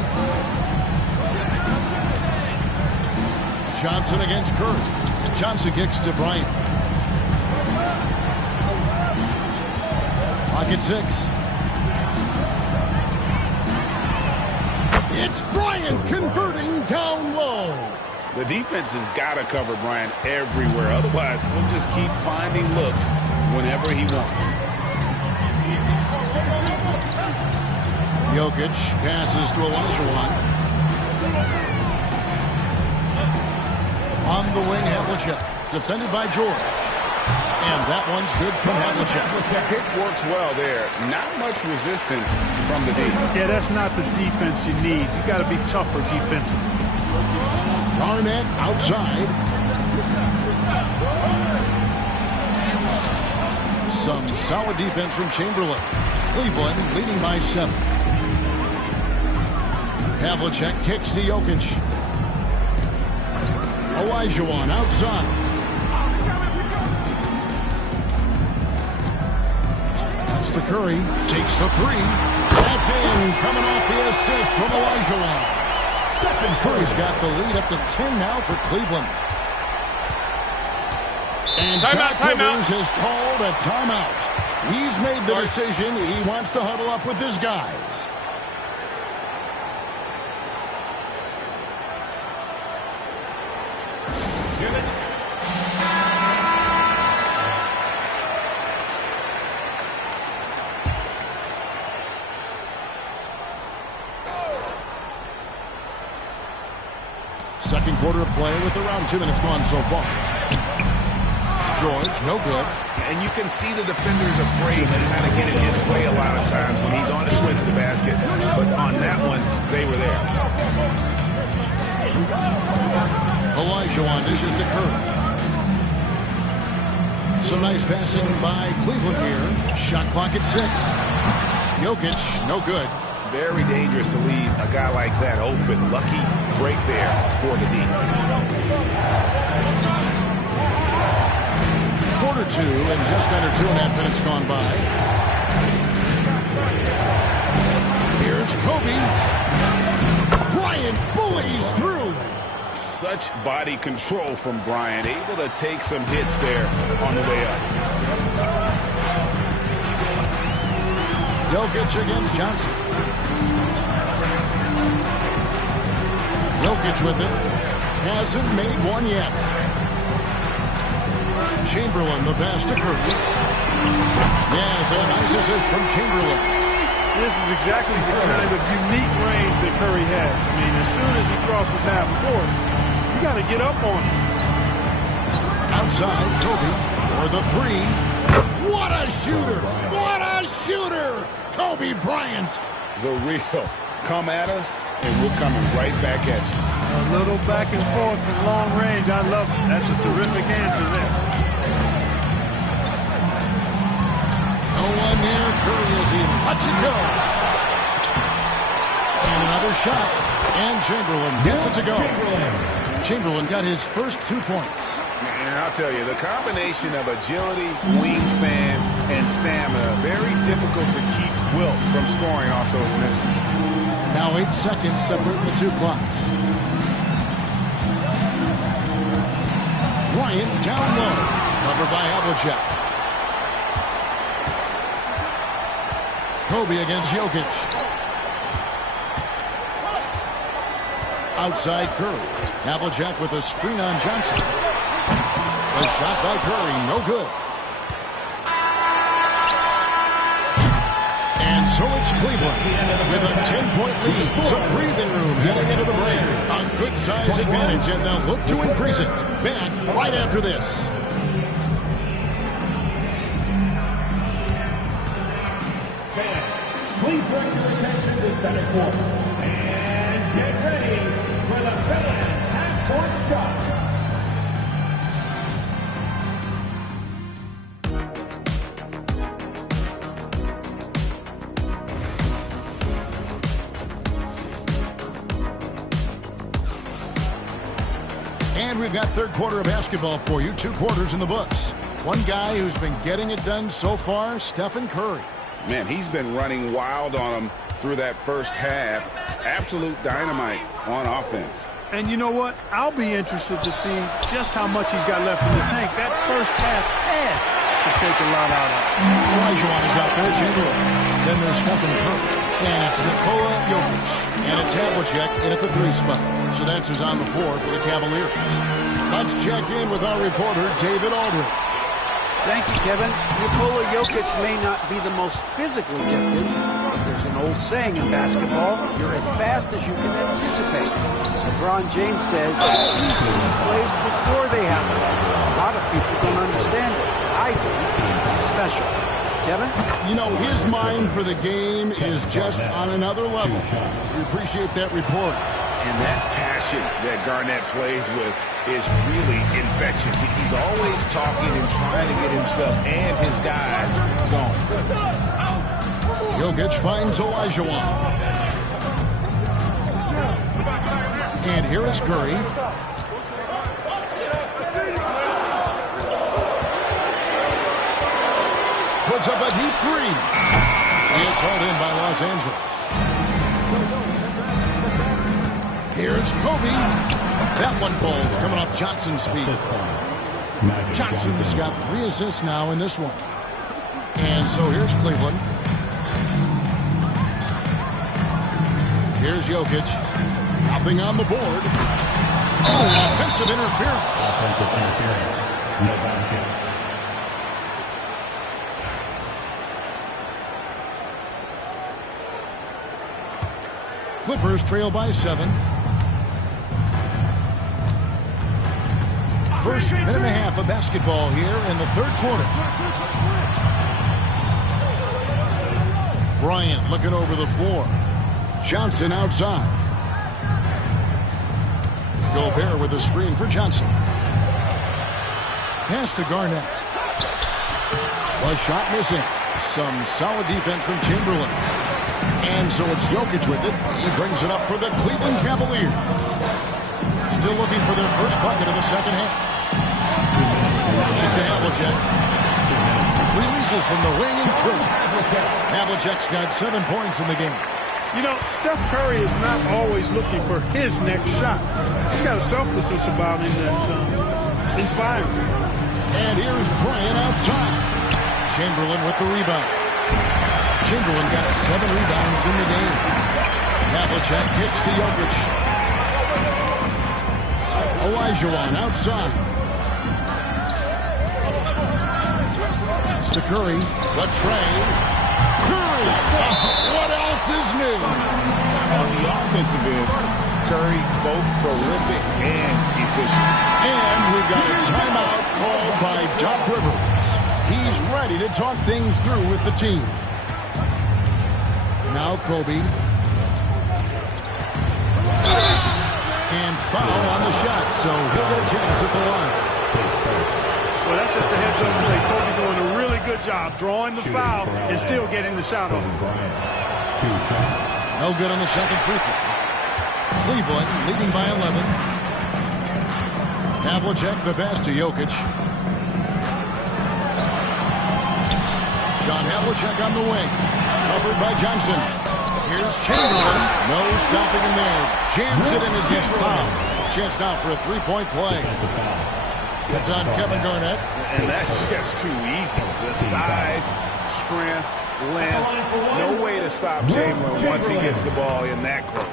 Johnson against Curry. Johnson kicks to Bryant. Pocket 6. It's Bryant converting down low. The defense has got to cover Bryant everywhere. Otherwise, he'll just keep finding looks whenever he wants. Jokic passes to Olajuwon. On the wing, Havlicek. Defended by George. And that one's good from Havlicek. Pick works well there. Not much resistance from the D. Yeah, that's not the defense you need. You got to be tougher defensively. Garnett outside. Some solid defense from Chamberlain. Cleveland leading by 7. Havlicek kicks to Jokic. Olajuwon outside. That's to Curry. Takes the 3. That's in. Coming off the assist from Olajuwon. Stephen Curry's got the lead up to 10 now for Cleveland. And Doc Rivers has called a timeout. He's made the decision. He wants to huddle up with his guys. Second quarter of play with around 2 minutes gone so far. George, no good. And you can see the defender's afraid to kind of get in his way a lot of times when he's on his way to the basket. But on that one, they were there. Olajuwon dishes to Curry. Some nice passing by Cleveland here. Shot clock at 6. Jokic, no good. Very dangerous to leave a guy like that open. Lucky break there for the D. Quarter 2 and just under 2.5 minutes gone by. Here's Kobe. Bryant bullies through. Such body control from Bryant. Able to take some hits there on the way up. Jokic against Johnson. Jokic with it. Hasn't made one yet. Chamberlain, the pass to Curry. Yes, a nice assist from Chamberlain. This is exactly the kind of unique range that Curry has. I mean, as soon as he crosses half court, you got to get up on him. Outside, Kobe for the 3. What a shooter! What a shooter! Kobe Bryant. The real. Come at us, and we're coming right back at you. A little back and forth from long range. I love it. That's a terrific answer there. No one near Curry as he lets it go. And another shot. And Chamberlain gets it to go. Chamberlain got his first 2 points. And I'll tell you, the combination of agility, wingspan, and stamina, very difficult to keep Wilt from scoring off those misses. Now 8 seconds separate the 2 clocks. Bryant down low. Covered by Havlicek. Kobe against Jokic. Outside Curry. Havlicek with a screen on Johnson. A shot by Curry, no good. And so it's Cleveland with a 10-point lead. Some breathing room heading into the break. A good size advantage, and they'll look to increase it. Back right after this. Please bring your attention to center court. And get ready for the fan half-court shot. And we've got third quarter of basketball for you. 2 quarters in the books. One guy who's been getting it done so far, Stephen Curry. Man, he's been running wild on him through that first half. Absolute dynamite on offense. And you know what? I'll be interested to see just how much he's got left in the tank. That first half had to take a lot out of it. Olajuwon is out there, Chamberlain. Then there's Stephen Curry. And it's Nikola Jokic. And it's Havlicek in at the 3 spot. So that's who's on the floor for the Cavaliers. Let's check in with our reporter, David Aldridge. Thank you, Kevin. Nikola Jokic may not be the most physically gifted, but there's an old saying in basketball, you're as fast as you can anticipate. LeBron James says he sees plays before they happen. A lot of people don't understand it. I think he's special. Kevin? You know, his mind for the game is just on another level. We appreciate that report. And that passion that Garnett plays with is really infectious. He's always talking and trying to get himself and his guys going. Jokic finds Olajuwon. And here is Curry. Puts up a deep 3. It's held in by Los Angeles. Here's Kobe. That one falls coming off Johnson's feet. Johnson's got 3 assists now in this one. And so here's Cleveland. Here's Jokic. Nothing on the board. Oh, offensive interference. Offensive interference. No basket. Clippers trail by 7. First minute and a half of basketball here in the third quarter. Bryant looking over the floor. Johnson outside. Gobert with a screen for Johnson. Pass to Garnett. A shot missing. Some solid defense from Chamberlain. And so it's Jokic with it. He brings it up for the Cleveland Cavaliers. Still looking for their first bucket of the second half. Back to Havlicek. Releases from the wing and drills. Havlicek's got 7 points in the game. You know, Steph Curry is not always looking for his next shot. He's got a selflessness about him that's inspiring. And here's Bryant outside. Chamberlain with the rebound. Chamberlain got 7 rebounds in the game. Havlicek kicks to Jokic. Olajuwon outside. It's to Curry. The trade. Curry! What else is new? On the offensive end, Curry both terrific and efficient. And we've got a timeout called by Doc Rivers. He's ready to talk things through with the team. Now Kobe. And foul on the shot, so he'll get a chance at the line. Well, that's just a heads-up play. Kobe doing a really good job drawing the foul and still getting the shot off. No good on the second free throw. Cleveland leading by 11. Havlicek the pass to Jokic. John Havlicek on the wing. Covered by Johnson. Here's Chamberlain. No stopping him there. Jams it in as he's fouled. Chance now for a three-point play. It's on Kevin Garnett. And that's just too easy. The size, strength, length. No way to stop Chamberlain once he gets the ball in that close.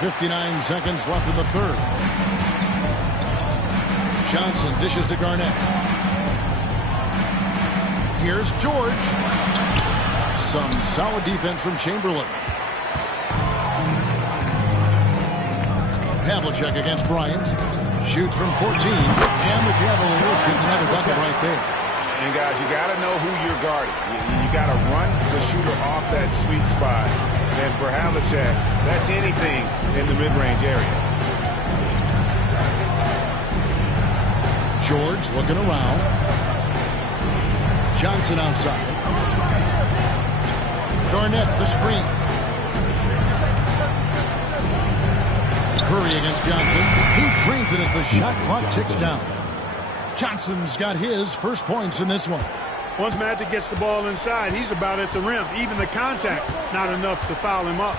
59 seconds left in the third. Johnson dishes to Garnett. Here's George. Some solid defense from Chamberlain. Havlicek against Bryant. Shoots from 14. And the Cavaliers get another bucket right there. And guys, you got to know who you're guarding. You got to run the shooter off that sweet spot. And for Havlicek, that's anything in the mid-range area. George looking around. Johnson outside. Garnett the screen. Curry against Johnson. He drains it as the shot clock ticks down. Johnson's got his first points in this one. Once Magic gets the ball inside, he's about at the rim. Even the contact, not enough to foul him up.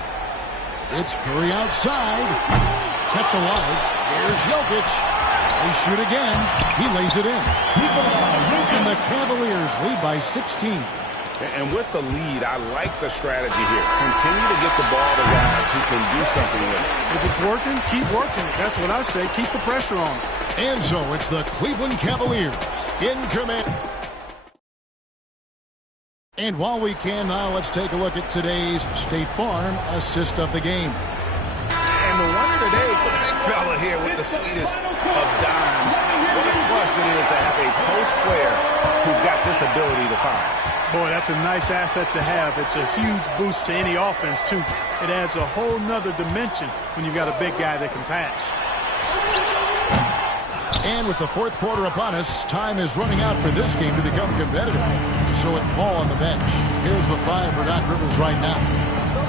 It's Curry outside. Kept alive. Here's Jokic. They shoot again. He lays it in. And the Cavaliers lead by 16. And with the lead, I like the strategy here. Continue to get the ball to guys who can do something with it. If it's working, keep working it. That's what I say. Keep the pressure on. And so it's the Cleveland Cavaliers in command. And while we can now, let's take a look at today's State Farm assist of the game. And the winner today, the big fella here with the sweetest of dimes. What a plus it is to have a post player who's got this ability to fire. Boy, that's a nice asset to have. It's a huge boost to any offense, too. It adds a whole nother dimension when you've got a big guy that can pass. And with the fourth quarter upon us, time is running out for this game to become competitive. So with Paul on the bench, here's the 5 for Doc Rivers right now.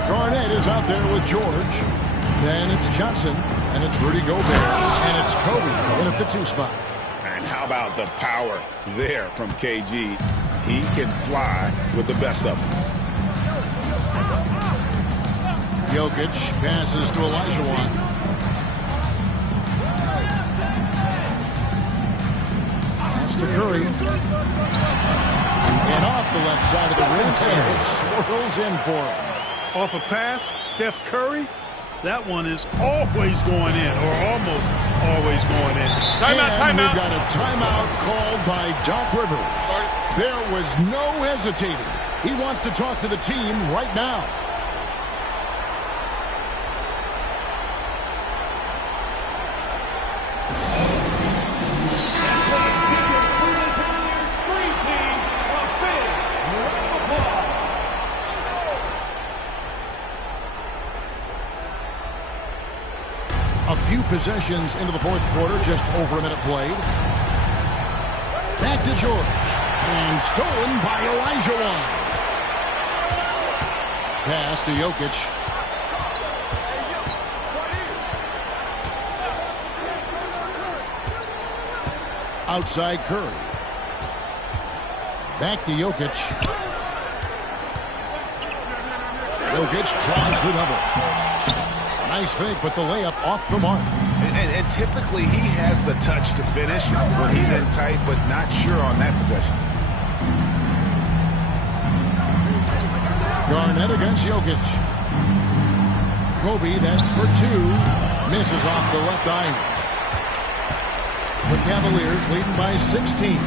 Garnett is out there with George. Then it's Johnson, and it's Rudy Gobert, and it's Kobe in at the 2 spot. And how about the power there from KG? He can fly with the best of them. Jokic passes to Olajuwon. to Curry. And off the left side of the rim, and it swirls in for him. Off a pass, Steph Curry, that one is always going in, or almost always going in. Timeout. We've got a timeout called by Doc Rivers. There was no hesitating. He wants to talk to the team right now. A few possessions into the fourth quarter, just over a minute played. Back to George. And stolen by Olajuwon. Pass to Jokic. Outside Curry. Back to Jokic. Jokic tries the double. Nice fake, but the layup off the mark. And typically he has the touch to finish when he's in tight, but not sure on that possession. Garnett against Jokic. Kobe, that's for two. Misses off the left iron. The Cavaliers leading by 16.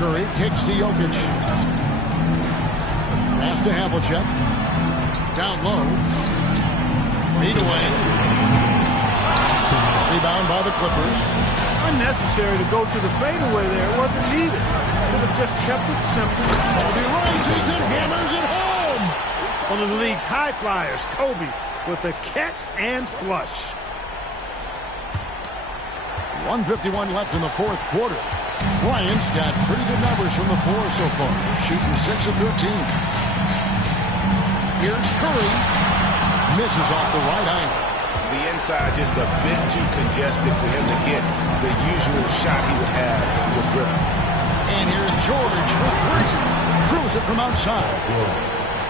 Curry kicks to Jokic. Pass to Havlicek. Down low. Feed away. Rebound by the Clippers. Unnecessary to go to the fadeaway there. It wasn't needed. Could have just kept it simple. Kobe rises and hammers it home. One of the league's high flyers, Kobe, with a catch and flush. 1:51 left in the fourth quarter. Bryant's got pretty good numbers from the floor so far. Shooting 6 of 13. Here's Curry. Misses off the right iron. The inside just a bit too congested for him to get the usual shot he would have with rhythm. And here's George for three. Drills it from outside.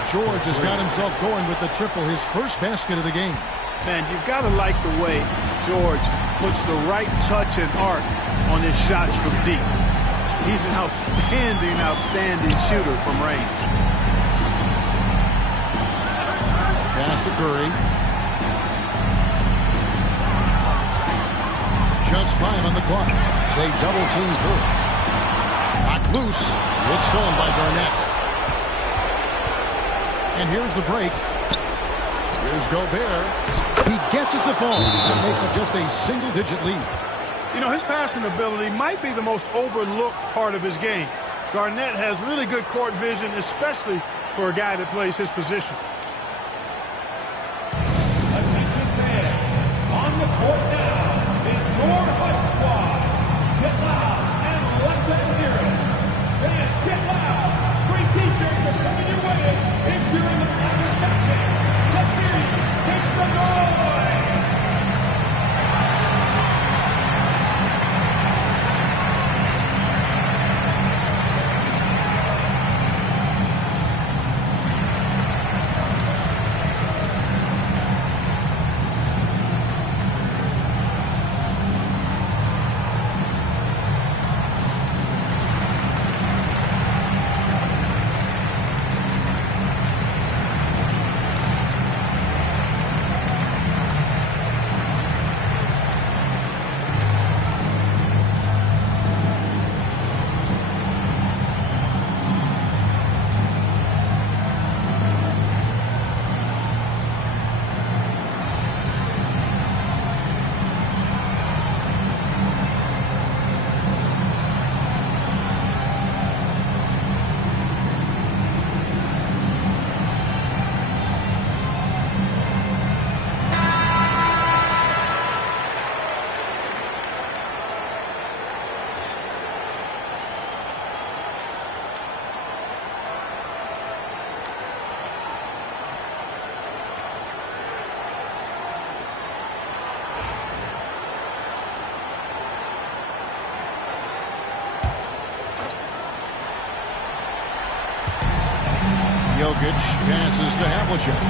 George has got himself going with the triple, his first basket of the game. Man, you've got to like the way George puts the right touch and arc on his shots from deep. He's an outstanding shooter from range. Pass to Curry. Just 5 on the clock. They double-team Curry. Knocked loose. It's stolen by Garnett. And here's the break. Here's Gobert. He gets it to fall. That makes it just a single-digit lead. You know, his passing ability might be the most overlooked part of his game. Garnett has really good court vision, especially for a guy that plays his position. On the court now is your Hunt Squad. Get loud and let them hear it. Fans, get loud. Free t-shirts are coming your way if you're in the Packers section. Let's hear you. Make some noise. Jokic passes to Havlicek.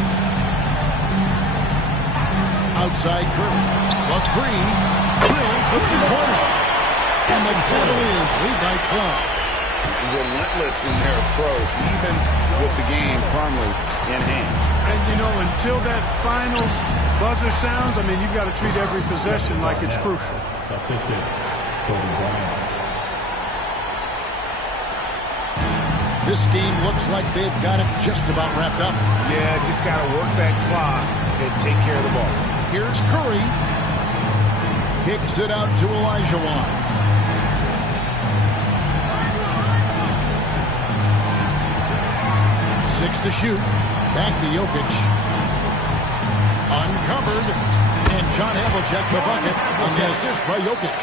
Outside Curry. The three. Drills the three-pointer. And the Cavaliers lead by 12. Relentless in their approach, even with the game firmly in hand. And, you know, until that final buzzer sounds, I mean, you've got to treat every possession like it's crucial. Assistant, Kobe Bryant. This game looks like they've got it just about wrapped up. Yeah, just got to work that clock and take care of the ball. Here's Curry. Kicks it out to Olajuwon. 6 to shoot. Back to Jokic. Uncovered. And John Havlicek the bucket on the assist by Jokic.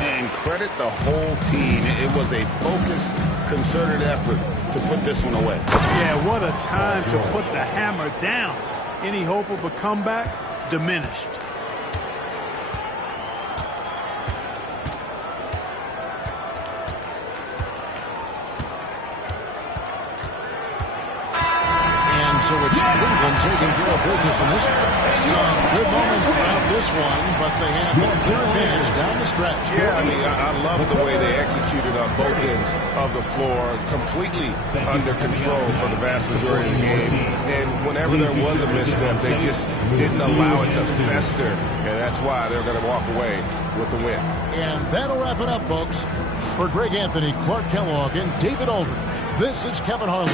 And credit the whole team. It was a focused, concerted effort to put this one away. Yeah, what a time to put the hammer down. Any hope of a comeback? Diminished. So it's Cleveland taking care of business in this one. Some good moments throughout this one, but they have the clear advantage down the stretch. Yeah, I mean, I love the way they executed on both ends of the floor, completely under control for the vast majority of the game. And whenever there was a misstep, they just didn't allow it to fester. And that's why they're going to walk away with the win. And that'll wrap it up, folks. For Greg Anthony, Clark Kellogg, and David Aldridge, this is Kevin Harlan.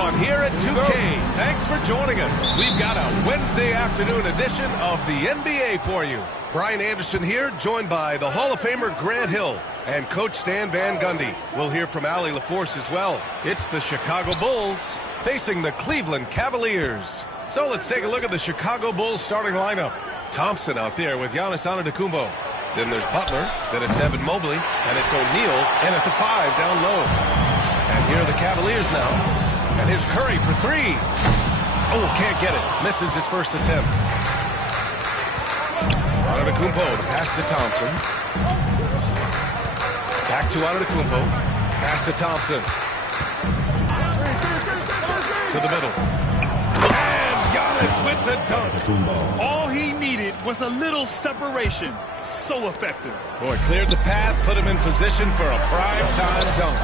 everyone here at 2K. Thanks for joining us. We've got a Wednesday afternoon edition of the NBA for you. Brian Anderson here, joined by the Hall of Famer Grant Hill and Coach Stan Van Gundy. We'll hear from Allie LaForce as well. It's the Chicago Bulls facing the Cleveland Cavaliers. So let's take a look at the Chicago Bulls starting lineup. Thompson out there with Giannis Antetokounmpo. Then there's Butler, then it's Evan Mobley, and it's O'Neal, and at the 5 down low. And here are the Cavaliers now. And here's Curry for 3. Oh, can't get it. Misses his first attempt. Antetokounmpo, the pass to Thompson. Back to Antetokounmpo. Pass to Thompson. To the middle. And Giannis with the dunk. All he needed was a little separation. So effective. Boy, cleared the path, put him in position for a prime-time dunk.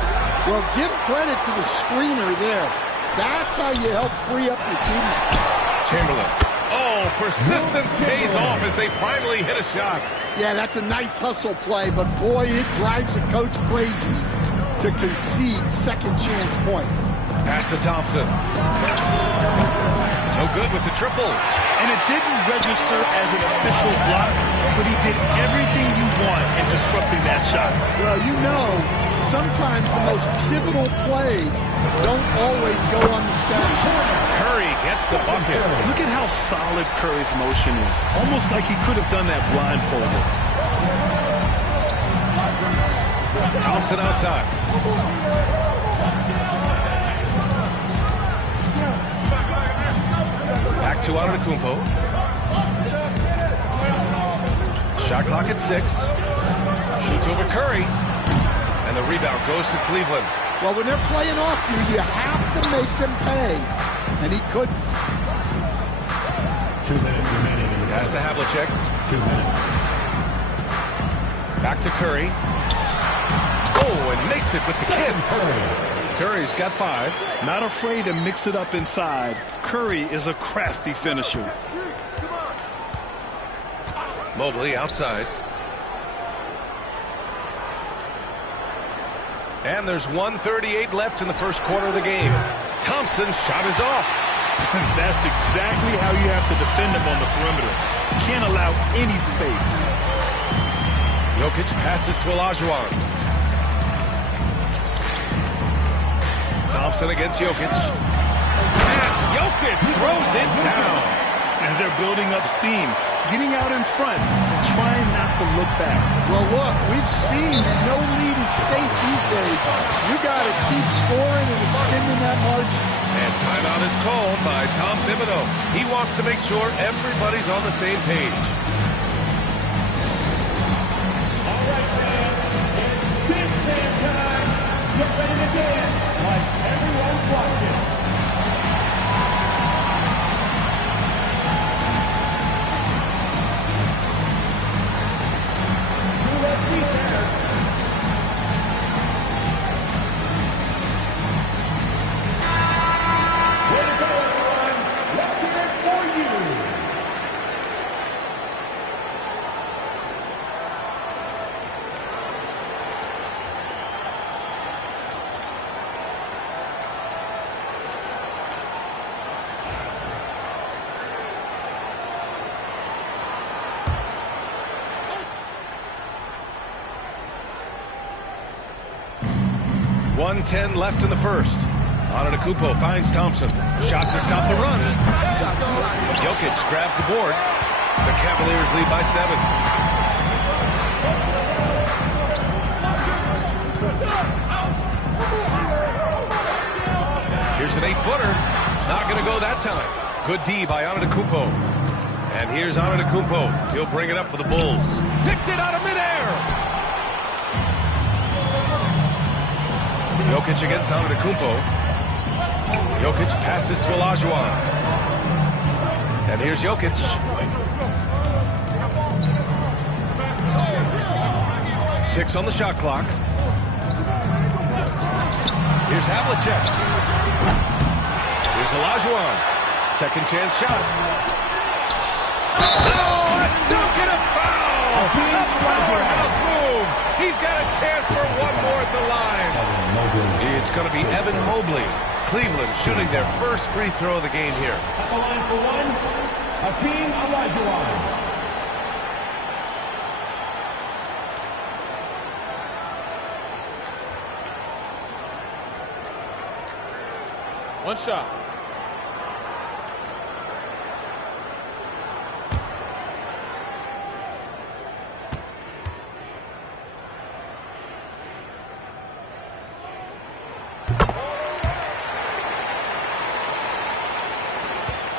Well, give credit to the screener there. That's how you help free up your teammates. Chamberlain. Oh, persistence pays off as they finally hit a shot. Yeah, that's a nice hustle play, but boy, it drives a coach crazy to concede second chance points. Pass to Thompson. No good with the triple. And it didn't register as an official block, but he did everything you want in disrupting that shot. Well, you know, sometimes the most pivotal plays don't always go on the stat sheet. Curry gets the bucket. Look at how solid Curry's motion is. Almost like he could have done that blindfolded. Thompson outside. Back to Antetokounmpo. Shot clock at 6. Shoots over Curry. And the rebound goes to Cleveland. Well, when they're playing off you have to make them pay. And he couldn't. 2 minutes remaining. Pass to Havlicek. 2 minutes. Back to Curry. Oh, and makes it with the kiss. Curry's got 5. Not afraid to mix it up inside. Curry is a crafty finisher. Mobley outside. And there's 1:38 left in the first quarter of the game. Thompson's shot is off. That's exactly how you have to defend him on the perimeter. Can't allow any space. Jokic passes to Olajuwon. Thompson against Jokic. And Jokic throws it down. And they're building up steam, getting out in front, and trying not to look back. Well, look, we've seen no lead is safe these days. You got to keep scoring and extending that margin. And timeout is called by Tom Thibodeau. He wants to make sure everybody's on the same page. All right, fans, it's dance band time. Get ready to dance like everyone's watching. Let's see there. Way to go, everyone. Let's hear it for you. .10 left in the first. Antetokounmpo finds Thompson. Shot to stop the run. Jokic grabs the board. The Cavaliers lead by 7. Here's an 8-footer. Not going to go that time. Good D by Antetokounmpo. And here's Antetokounmpo. He'll bring it up for the Bulls. Picked it out of midair. Jokic against Antetokounmpo. Jokic passes to Olajuwon. And here's Jokic. Six on the shot clock. Here's Havlicek. Here's Olajuwon. Second chance shot. Oh, a dunk and a foul! A powerhouse move! He's got a chance for one more at the line. It's going to be Evan Mobley. Cleveland shooting their first free throw of the game here. At the line for one, Hakeem Olajuwon. One shot.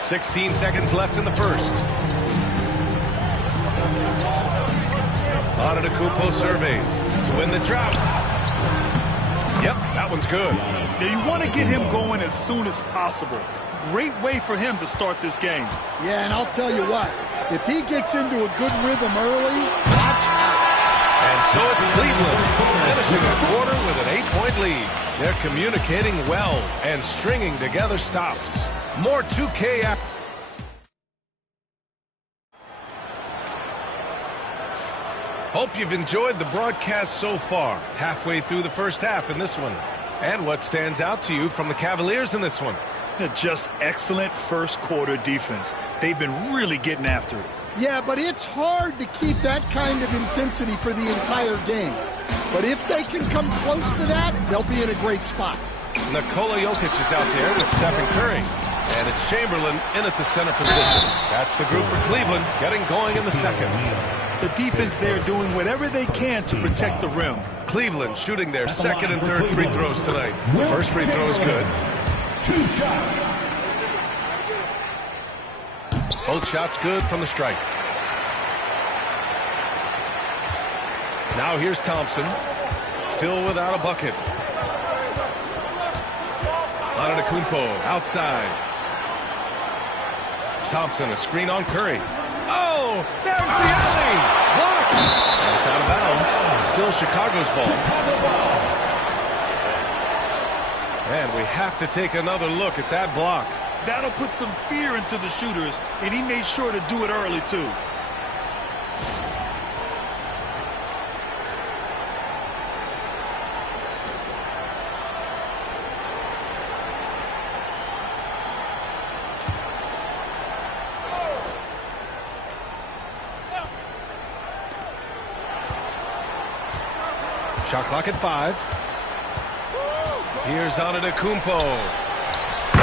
$16 seconds left in the first. Antetokounmpo surveys to win the drought. Yep, that one's good. Yeah, you want to get him going as soon as possible. Great way for him to start this game. Yeah, and I'll tell you what, if he gets into a good rhythm early, watch out. And so it's Cleveland finishing the quarter with an 8-point lead. They're communicating well and stringing together stops. More 2K action. Hope you've enjoyed the broadcast so far. Halfway through the first half in this one. And what stands out to you from the Cavaliers in this one? Just excellent first quarter defense. They've been really getting after it. Yeah, but it's hard to keep that kind of intensity for the entire game. But if they can come close to that, they'll be in a great spot. Nikola Jokic is out there with Stephen Curry. And it's Chamberlain in at the center position. That's the group for Cleveland getting going in the second. The defense there doing whatever they can to protect the rim. Cleveland shooting their second and third free throws tonight. The first free throw is good. 2 shots. Both shots good from the stripe. Now here's Thompson. Still without a bucket. Antetokounmpo outside. Thompson, a screen on Curry. Oh, there's the alley. Blocked. And it's out of bounds. Still Chicago's ball. And we have to take another look at that block. That'll put some fear into the shooters, and he made sure to do it early, too. Shot clock at 5. Here's Antetokounmpo.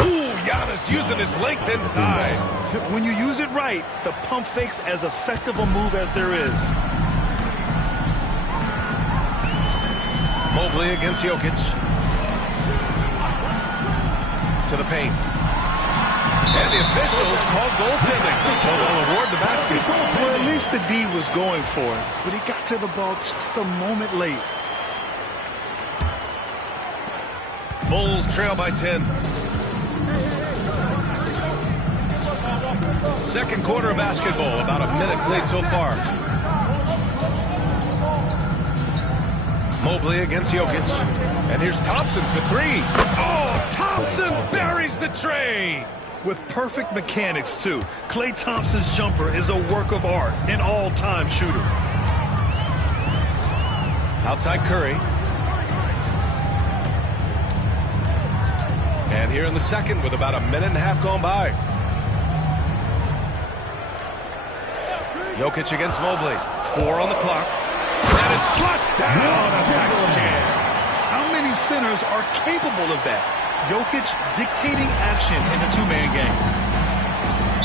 Ooh, Giannis using his length inside. When you use it right, the pump fake's as effective a move as there is. Mobley against Jokic. To the paint. And the officials called goaltending, so they'll award the basket. Well, at least the D was going for it, but he got to the ball just a moment late. Bulls trail by 10. Second quarter of basketball, about a minute played so far. Mobley against Jokic. And here's Thompson for 3. Oh, Thompson buries the tray. With perfect mechanics, too. Klay Thompson's jumper is a work of art, an all-time shooter. Outside Curry. And here in the second with about a minute and a half gone by. Jokic against Mobley. 4 on the clock. And it's flushed down. Next jam. How many centers are capable of that? Jokic dictating action in a two-man game.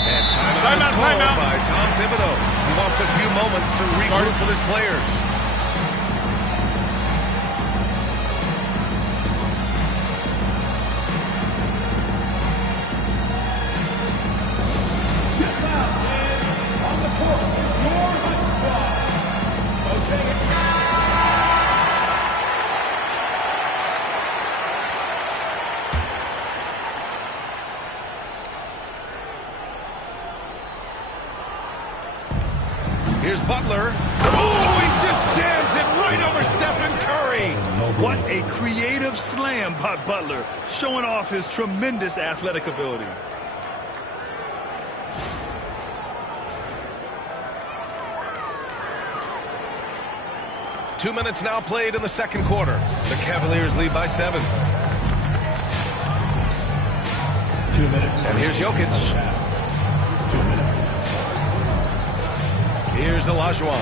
And timeout is called by Tom Thibodeau. He wants a few moments to regroup with his players. Here's Butler. Oh, he just jams it right over Stephen Curry. What a creative slam by Butler, showing off his tremendous athletic ability. Two minutes now played in the second quarter. The Cavaliers lead by 7. 2 minutes. And here's Jokic. 2 minutes. Here's Olajuwon.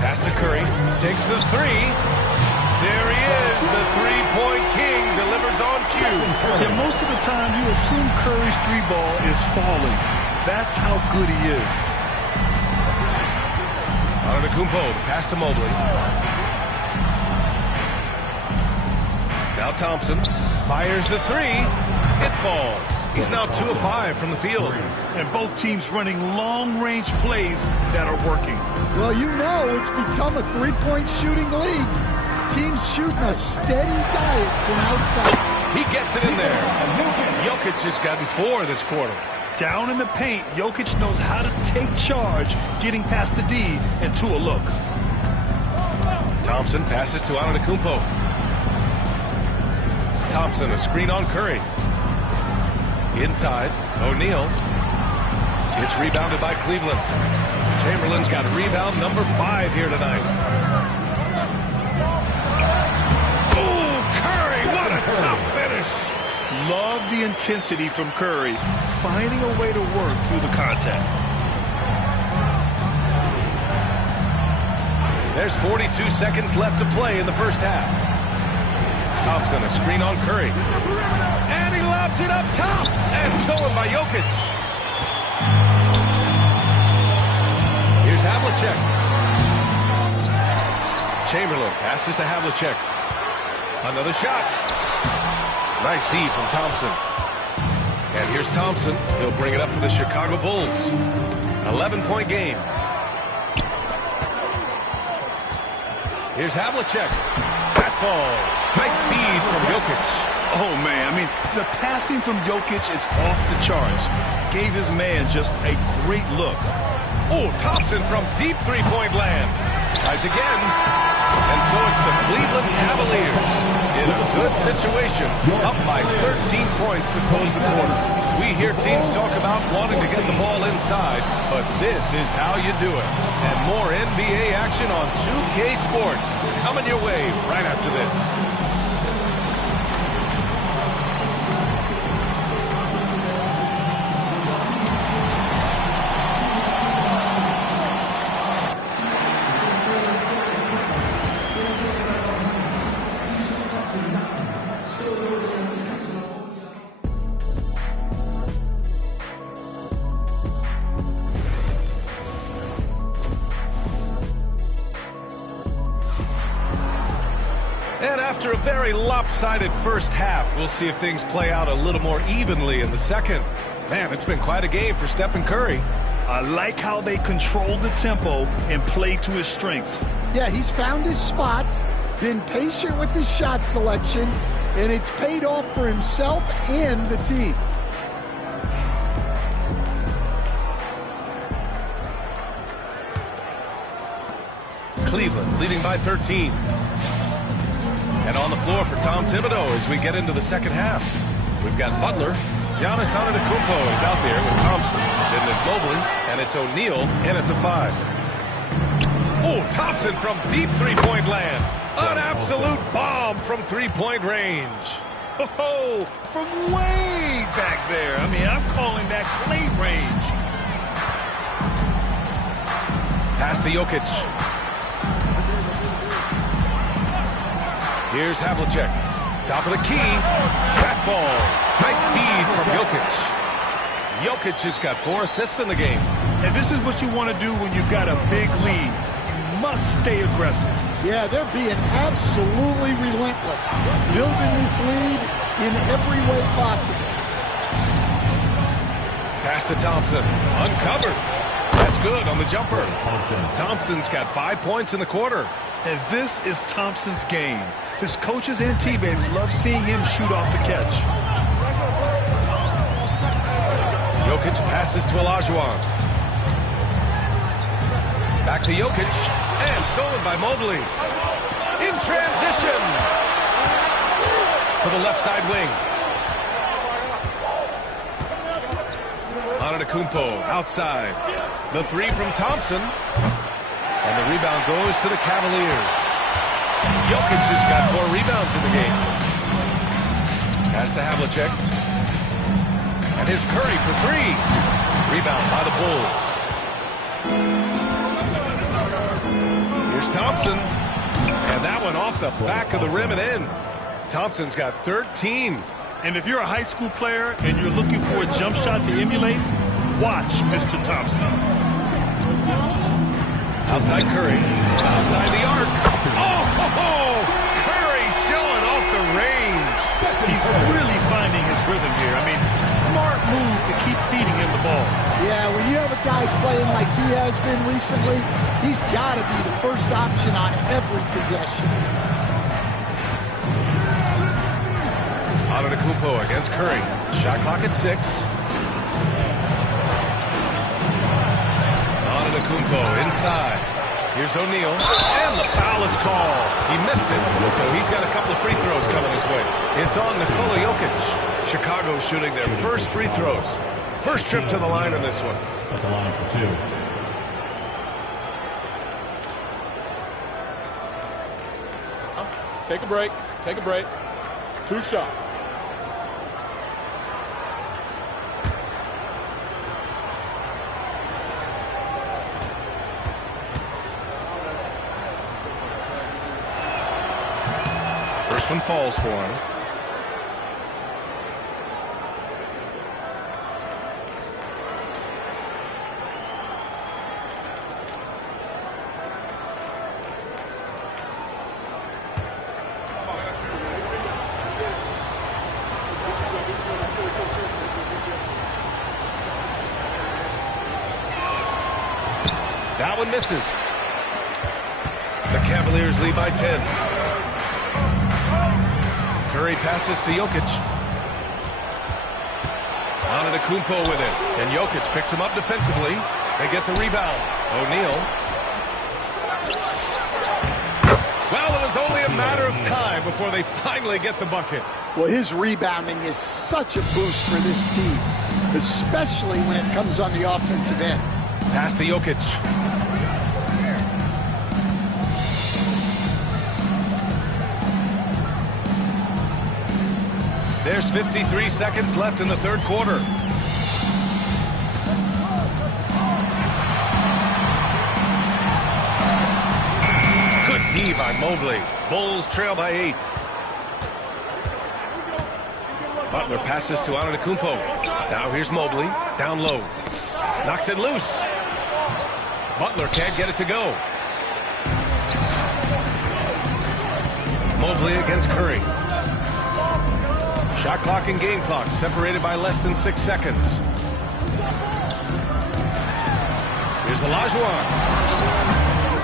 Pass to Curry. Takes the three. There he is. The three-point king delivers on cue. Yeah, most of the time you assume Curry's three ball is falling. That's how good he is. Antetokounmpo, the pass to Mobley. Now Thompson fires the three. It falls. He's now 2 of 5 from the field. And both teams running long-range plays that are working. Well, you know it's become a three-point shooting league. Teams shooting a steady diet from outside. He gets it in there. Jokic has gotten 4 this quarter. Down in the paint, Jokic knows how to take charge, getting past the D and to a look. Thompson passes to Antetokounmpo. Thompson, a screen on Curry. Inside, O'Neal. It's rebounded by Cleveland. Chamberlain's got rebound number 5 here tonight. Oh, Curry, what a tough finish. Love the intensity from Curry, finding a way to work through the contact. There's 42 seconds left to play in the first half. Thompson, a screen on Curry. And he lobs it up top. And stolen by Jokic. Here's Havlicek. Chamberlain passes to Havlicek. Another shot. Nice D from Thompson. And here's Thompson. He'll bring it up for the Chicago Bulls. 11-point game. Here's Havlicek. That falls. Nice feed from Jokic. Oh, man, I mean, the passing from Jokic is off the charts. Gave his man just a great look. Oh, Thompson from deep three-point land. Tries again. And so it's the Cleveland Cavaliers in a good situation, up by 13 points to close the quarter. We hear teams talk about wanting to get the ball inside, but this is how you do it. And more NBA action on 2K Sports coming your way right after this. After a very lopsided first half, we'll see if things play out a little more evenly in the second. Man, it's been quite a game for Stephen Curry. I like how they control the tempo and play to his strengths. Yeah, he's found his spots, been patient with his shot selection, and it's paid off for himself and the team. Cleveland leading by 13. And on the floor for Tom Thibodeau as we get into the second half. We've got Butler. Giannis Antetokounmpo is out there with Thompson. Then there's Mobley, and it's O'Neal in at the 5. Oh, Thompson from deep three-point land. An absolute bomb from three-point range. Oh, from way back there. I mean, I'm calling that clay range. Pass to Jokic. Here's Havlicek. Top of the key. That falls. Nice feed from Jokic. Jokic has got 4 assists in the game. And this is what you want to do when you've got a big lead. You must stay aggressive. Yeah, they're being absolutely relentless. Building this lead in every way possible. Pass to Thompson. Uncovered. That's good on the jumper. Thompson's got 5 points in the quarter. And this is Thompson's game. His coaches and teammates love seeing him shoot off the catch. Jokic passes to Olajuwon. Back to Jokic. And stolen by Mobley. In transition. To the left side wing. Antetokounmpo outside. The 3 from Thompson. And the rebound goes to the Cavaliers. Jokic has got 4 rebounds in the game. Pass to Havlicek. And here's Curry for three. Rebound by the Bulls. Here's Thompson. And that one off the back of the rim and in. Thompson's got 13. And if you're a high school player and you're looking for a jump shot to emulate, watch Mr. Thompson. Outside Curry. Outside the arc. Oh, Curry showing off the range. He's really finding his rhythm here. I mean, smart move to keep feeding him the ball. Yeah, when you have a guy playing like he has been recently, he's got to be the first option on every possession. Antetokounmpo against Curry. Shot clock at 6. Antetokounmpo inside. Here's O'Neal. And the foul is called. He missed it, so he's got a couple of free throws coming his way. It's on Nikola Jokic. Chicago shooting their first free throws. First trip to the line on this one. At the line for 2. Take a break. Take a break. 2 shots. First one falls for him. That one misses. The Cavaliers lead by 10. Curry passes to Jokic. Antetokounmpo with it. And Jokic picks him up defensively. They get the rebound. O'Neal. Well, it was only a matter of time before they finally get the bucket. Well, his rebounding is such a boost for this team, especially when it comes on the offensive end. Pass to Jokic. There's 53 seconds left in the third quarter. Good D by Mobley. Bulls trail by 8. Butler passes to Antetokounmpo. Now here's Mobley. Down low. Knocks it loose. Butler can't get it to go. Mobley against Curry. Shot clock and game clock separated by less than 6 seconds. Here's Olajuwon.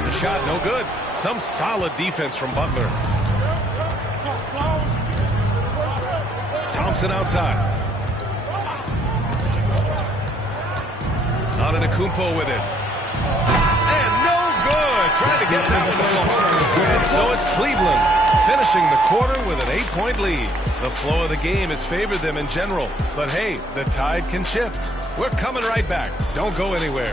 The shot no good. Some solid defense from Butler. Thompson outside. Antetokounmpo with it. And no good. Trying to get that one to fall. And so it's Cleveland finishing the quarter with an 8-point lead. The flow of the game has favored them in general. But hey, the tide can shift. We're coming right back. Don't go anywhere.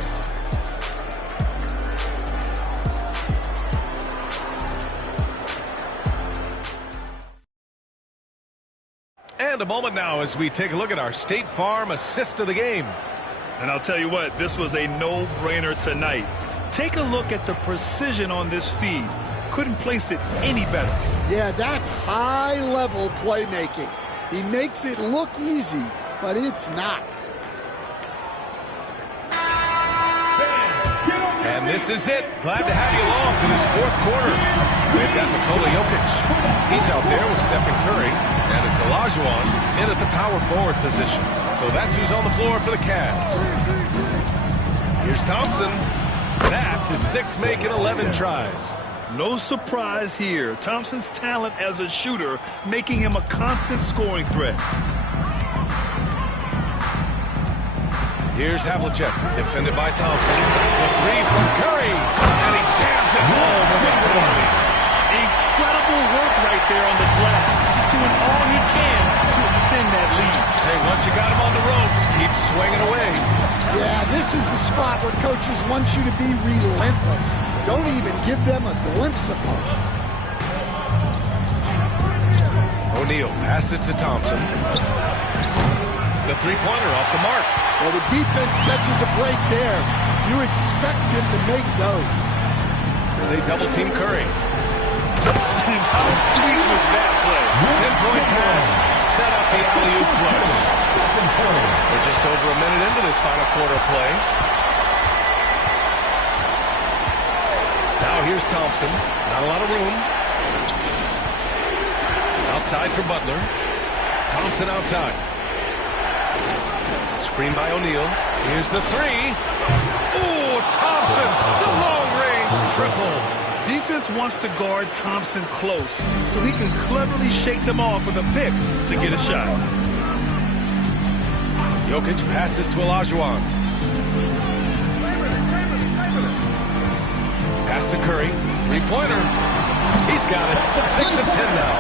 And a moment now as we take a look at our State Farm assist of the game. And I'll tell you what, this was a no-brainer tonight. Take a look at the precision on this feed. Couldn't place it any better. Yeah, that's high-level playmaking. He makes it look easy, but it's not. And this is it. Glad to have you along for this fourth quarter. They've got Nikola Jokic. He's out there with Stephen Curry. And it's Olajuwon in at the power forward position. So that's who's on the floor for the Cavs. Here's Thompson. That's his 6th make in 11 tries. No surprise here. Thompson's talent as a shooter making him a constant scoring threat. Here's Havlicek, defended by Thompson. The 3 from Curry, and he jams it home with authority. Incredible work right there on the glass. Just doing all he can to extend that lead. Hey, once you got him on the ropes, keep swinging away. Yeah, this is the spot where coaches want you to be relentless. Don't even give them a glimpse of hope. O'Neal passes to Thompson. The three-pointer off the mark. Well, the defense catches a break there. You expect him to make those. They double-team Curry. How sweet was that play? Pinpoint pass. Set up the alley-oop play. We're just over a minute into this final quarter play. Now here's Thompson. Not a lot of room. Outside for Butler. Thompson outside. Screen by O'Neal. Here's the three. Ooh, Thompson, the long-range triple. Defense wants to guard Thompson close so he can cleverly shake them off with a pick to get a shot. Jokic passes to Olajuwon. Pass to Curry. Three-pointer. He's got it. 6 of 10 now.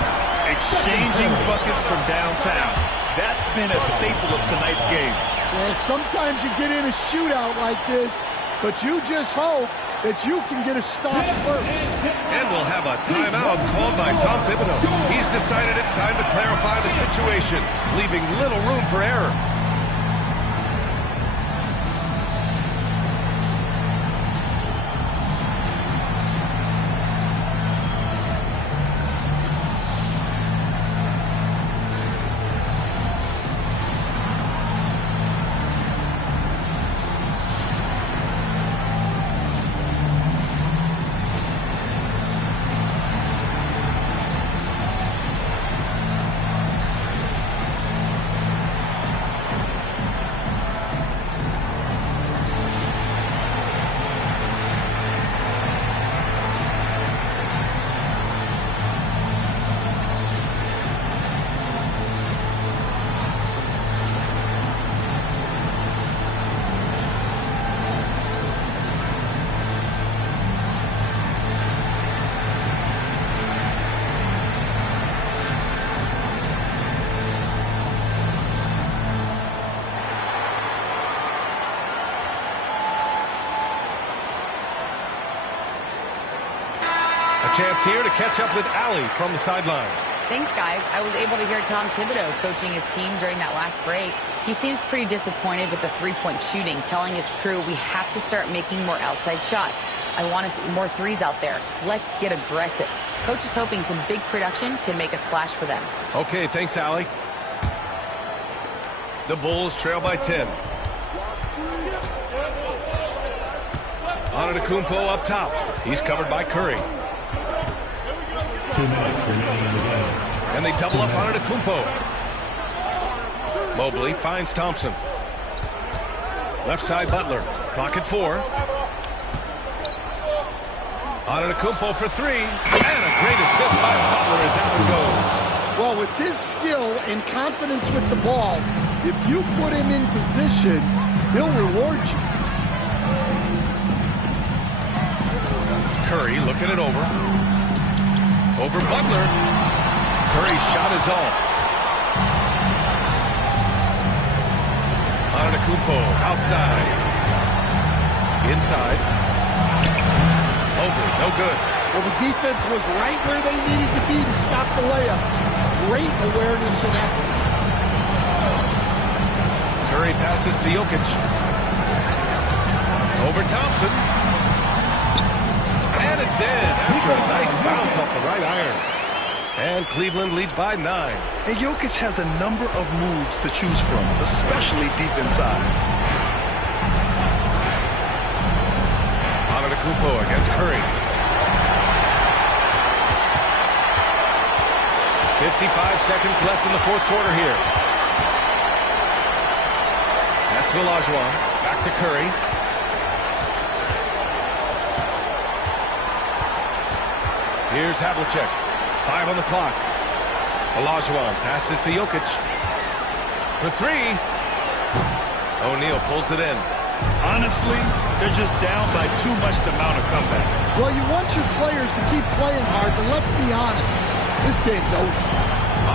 Exchanging buckets from downtown. That's been a staple of tonight's game. Yeah, sometimes you get in a shootout like this, but you just hope that you can get a stop first. And we'll have a timeout called by Tom Thibodeau. He's decided it's time to clarify the situation, leaving little room for error. Chance here to catch up with Allie from the sideline. Thanks, guys. I was able to hear Tom Thibodeau coaching his team during that last break. He seems pretty disappointed with the three-point shooting, telling his crew we have to start making more outside shots. I want to see more threes out there. Let's get aggressive. Coach is hoping some big production can make a splash for them. Okay, thanks, Allie. The Bulls trail by 10. Antetokounmpo up top. He's covered by Curry. 2 minutes remaining in the game. And they double up on Antetokounmpo. Mobley finds Thompson. Left side Butler. Clock at 4. Antetokounmpo for 3. And a great assist by Butler as that one goes. Well, with his skill and confidence with the ball, if you put him in position, he'll reward you. Curry looking it over. Over Butler. Curry's shot is off. Antetokounmpo outside. Inside. Mobley, no good. Well, the defense was right where they needed to be to stop the layup. Great awareness and effort. Curry passes to Jokic. Over Thompson. And it's in after a nice bounce off the right iron. And Cleveland leads by 9. And Jokic has a number of moves to choose from, especially deep inside. Antetokounmpo against Curry. 55 seconds left in the fourth quarter here. Pass to Olajuwon. Back to Curry. Here's Havlicek. 5 on the clock. Olajuwon passes to Jokic. For 3. O'Neal pulls it in. Honestly, they're just down by too much to mount a comeback. Well, you want your players to keep playing hard, but let's be honest. This game's over.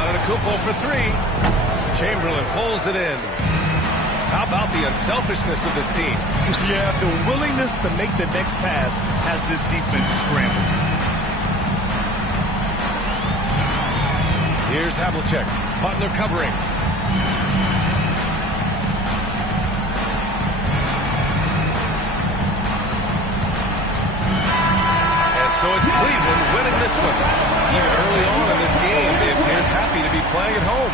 Antetokounmpo for 3. Chamberlain pulls it in. How about the unselfishness of this team? Yeah, the willingness to make the next pass has this defense scrambled. Here's Havlicek. Butler covering. this one. Even early on in this game, they appeared happy to be playing at home.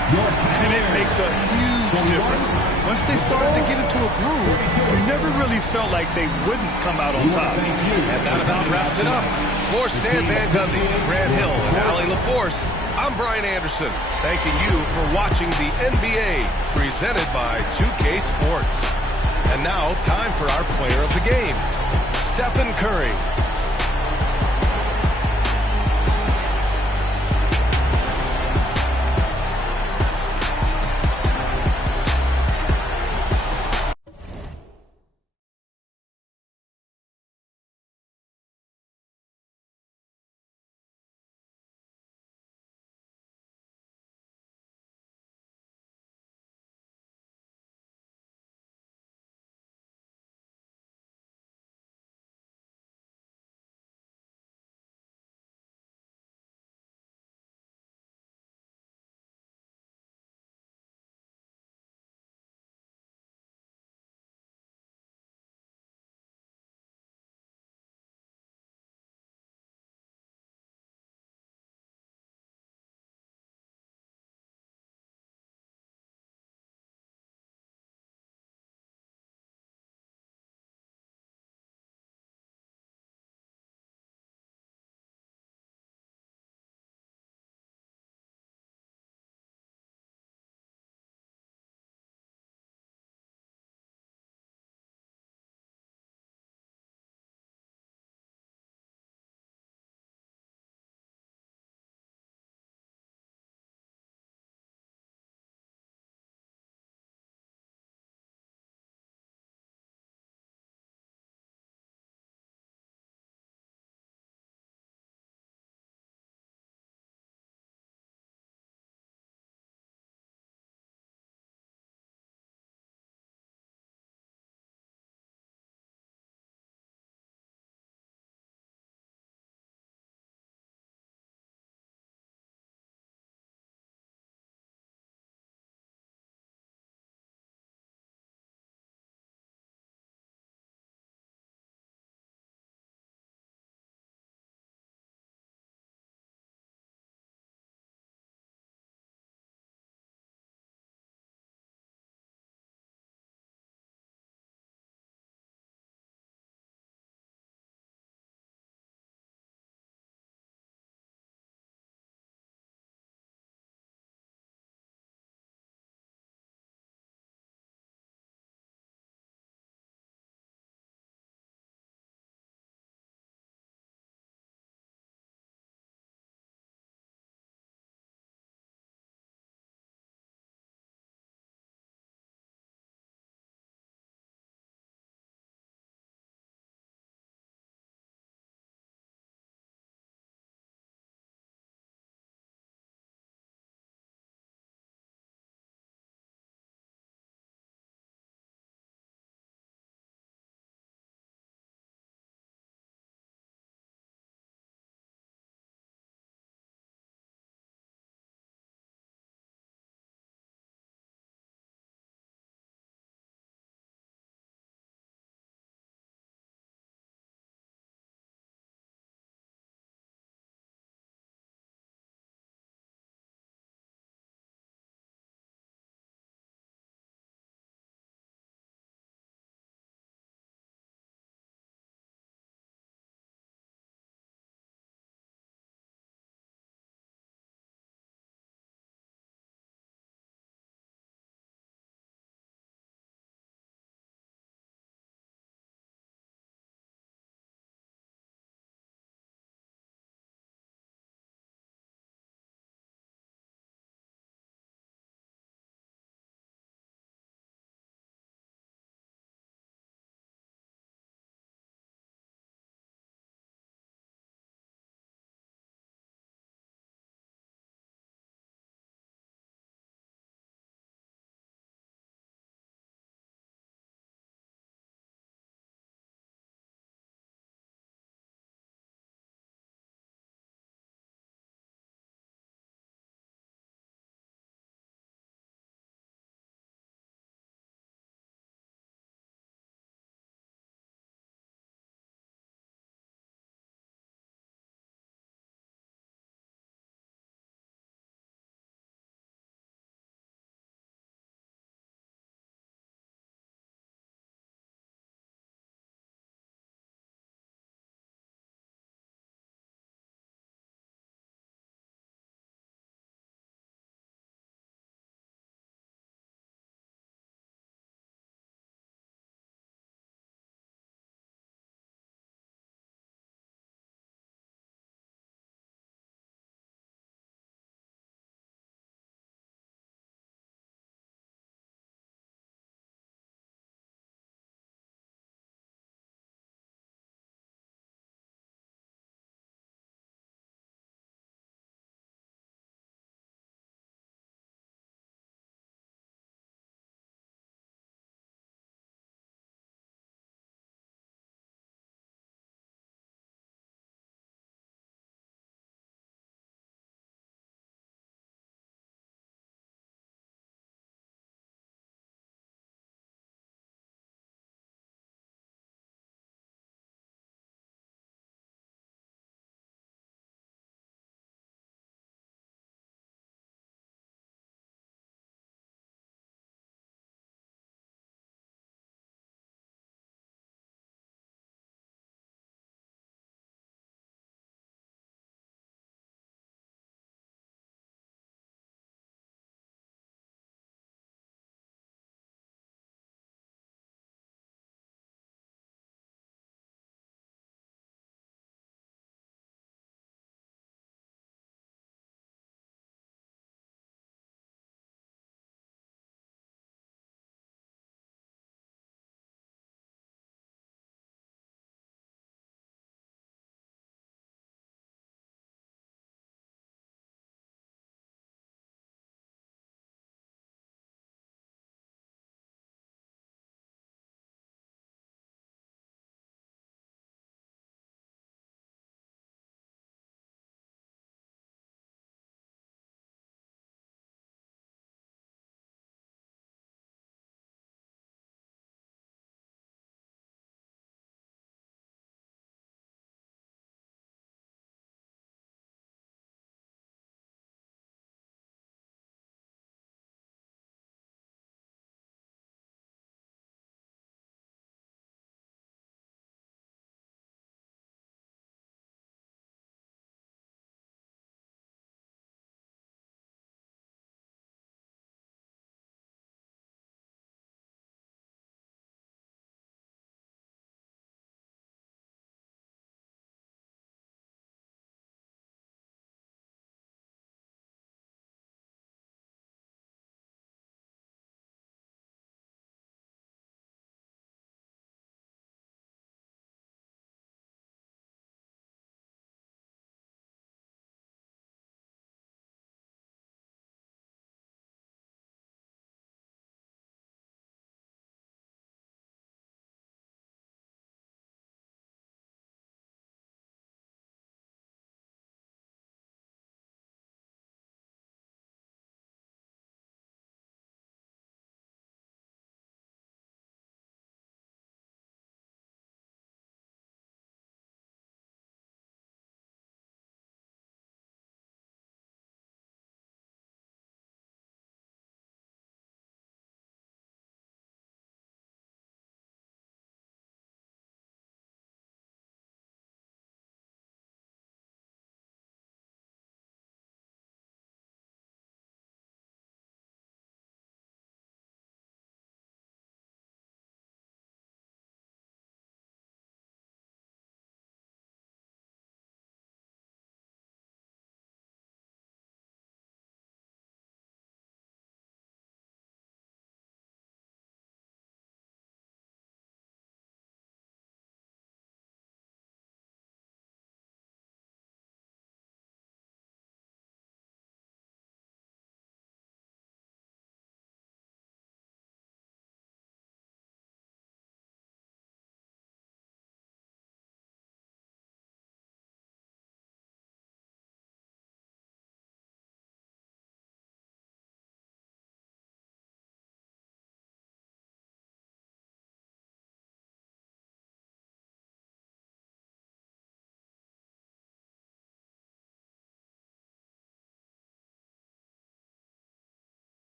And it makes a huge difference. Once they started to get into a groove, you never really felt like they wouldn't come out on top. And that about wraps it up. For Stan Van Gundy, Grant Hill, and Allie LaForce, I'm Brian Anderson, thanking you for watching the NBA presented by 2K Sports. And now, time for our player of the game, Stephen Curry.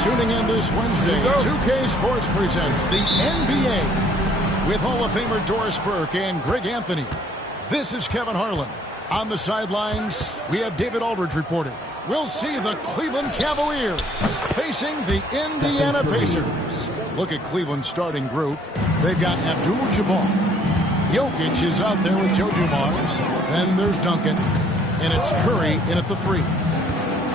Tuning in this Wednesday, 2K Sports presents the NBA with Hall of Famer Doris Burke and Greg Anthony. This is Kevin Harlan. On the sidelines, we have David Aldridge reporting. We'll see the Cleveland Cavaliers facing the Indiana Pacers. Look at Cleveland's starting group. They've got Abdul-Jabbar. Jokic is out there with Joe Dumars. Then there's Duncan. And it's Curry in at the 3.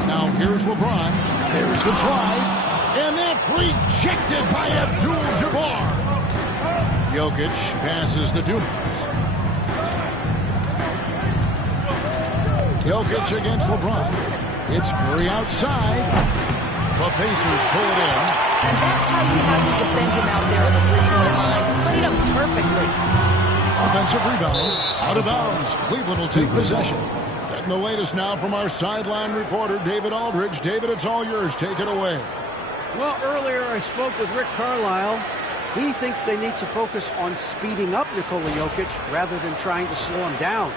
Now here's LeBron. There's the drive. And that's rejected by Abdul-Jabbar. Jokic passes to Dumars. Jokic against LeBron. It's Curry outside. The Pacers pull it in. And that's how you have to defend him out there on the three-point line. Played him perfectly. Offensive rebound. Out of bounds. Cleveland will take possession. Getting the latest now from our sideline reporter, David Aldridge. David, it's all yours. Take it away. Well, earlier I spoke with Rick Carlisle. He thinks they need to focus on speeding up Nikola Jokic rather than trying to slow him down.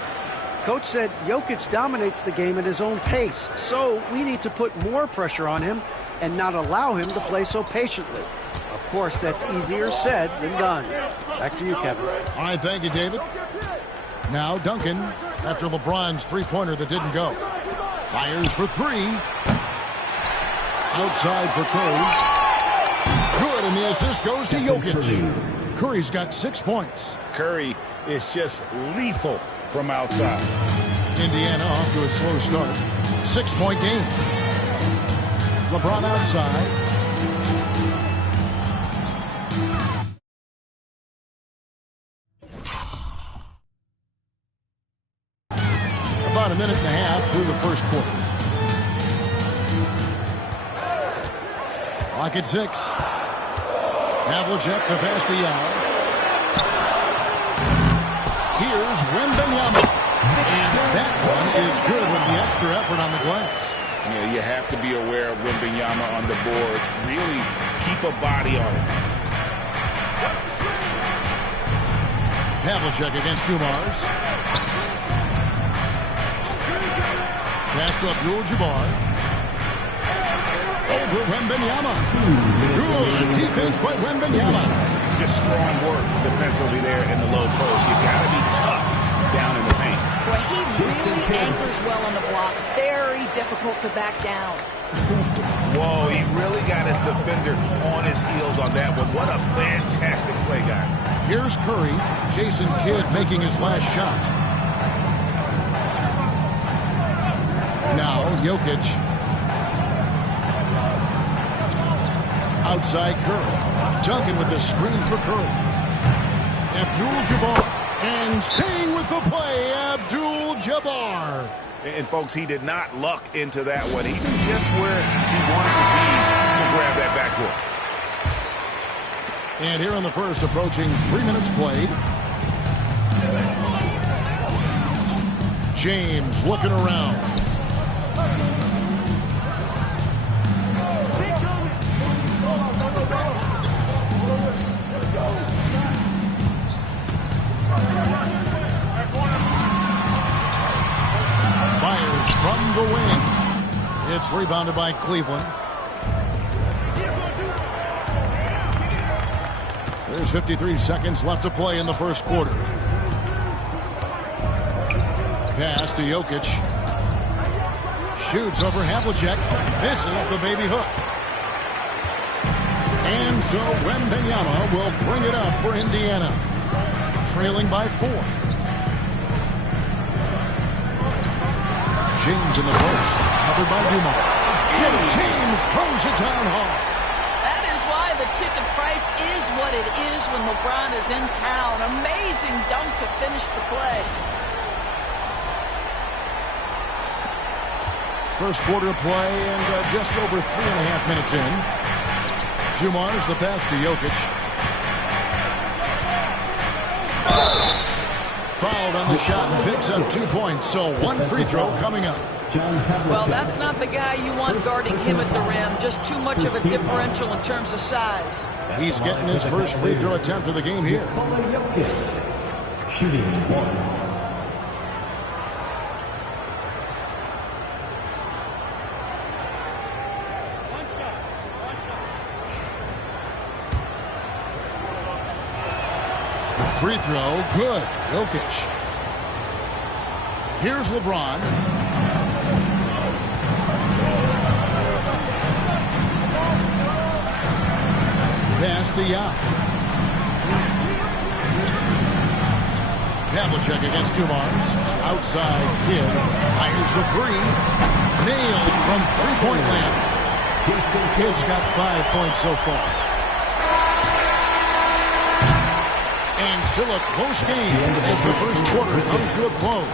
Coach said Jokic dominates the game at his own pace, so we need to put more pressure on him and not allow him to play so patiently. Of course, that's easier said than done. Back to you, Kevin. All right, thank you, David. Now Duncan, after LeBron's three-pointer that didn't go. Fires for 3. Outside for Curry. Good, and the assist goes to Jokic. Curry's got 6 points. Curry is just lethal from outside. Indiana off to a slow start. 6-point game. LeBron outside. About a minute and a half through the first quarter. Clock at 6. Havlicek, the pass to Yao. Here's Wembanyama. And that one is good with the extra effort on the glass. Yeah, you have to be aware of Wembanyama on the boards. Really keep a body on it. Havlicek against Dumars. Pass to Abdul-Jabbar. Over Wembanyama. Good defense by Wembanyama. Just strong work defensively there in the low post. You got to be tough down in the paint. Boy, he really anchors well on the block. Very difficult to back down. Whoa, he really got his defender on his heels on that one. What a fantastic play, guys. Here's Curry. Jason Kidd making his last shot. Now Jokic. Outside Curry. Duncan with the screen for Curry. Abdul-Jabbar. And staying with the play, Abdul-Jabbar. And, folks, he did not luck into that one. He knew just where he wanted to be to grab that backdoor. And here in the first, approaching 3 minutes played. James looking around. Fires from the wing. It's rebounded by Cleveland. There's 53 seconds left to play in the first quarter. Pass to Jokic. Shoots over Havlicek. Misses the baby hook. And so Wembanyama will bring it up for Indiana. Trailing by 4. James in the post. Covered by Dumars. And James throws it down hard. That is why the ticket price is what it is when LeBron is in town. Amazing dunk to finish the play. First quarter of play and just over 3.5 minutes in. Dumars the pass to Jokic. Fouled on the shot and picks up 2 points. So one free throw coming up. Well, that's not the guy you want guarding him at the rim. Just too much of a differential in terms of size. He's getting his first free throw attempt of the game here. Shooting 1. Free throw, good. Jokic. Here's LeBron. Pass to Yao. Havlicek against Dumars. Outside Kidd. Fires the three. Nailed from three-point land. Kidd's got 5 points so far. And still a close game as the first quarter comes to a close.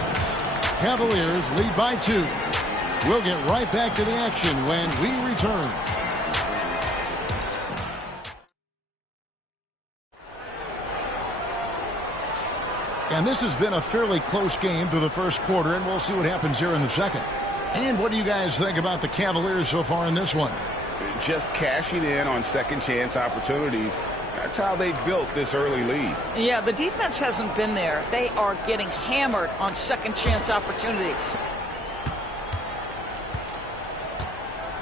Cavaliers lead by 2. We'll get right back to the action when we return. And this has been a fairly close game through the first quarter, and we'll see what happens here in the second. And what do you guys think about the Cavaliers so far in this one? Just cashing in on second chance opportunities. That's how they built this early lead. Yeah, the defense hasn't been there. They are getting hammered on second chance opportunities.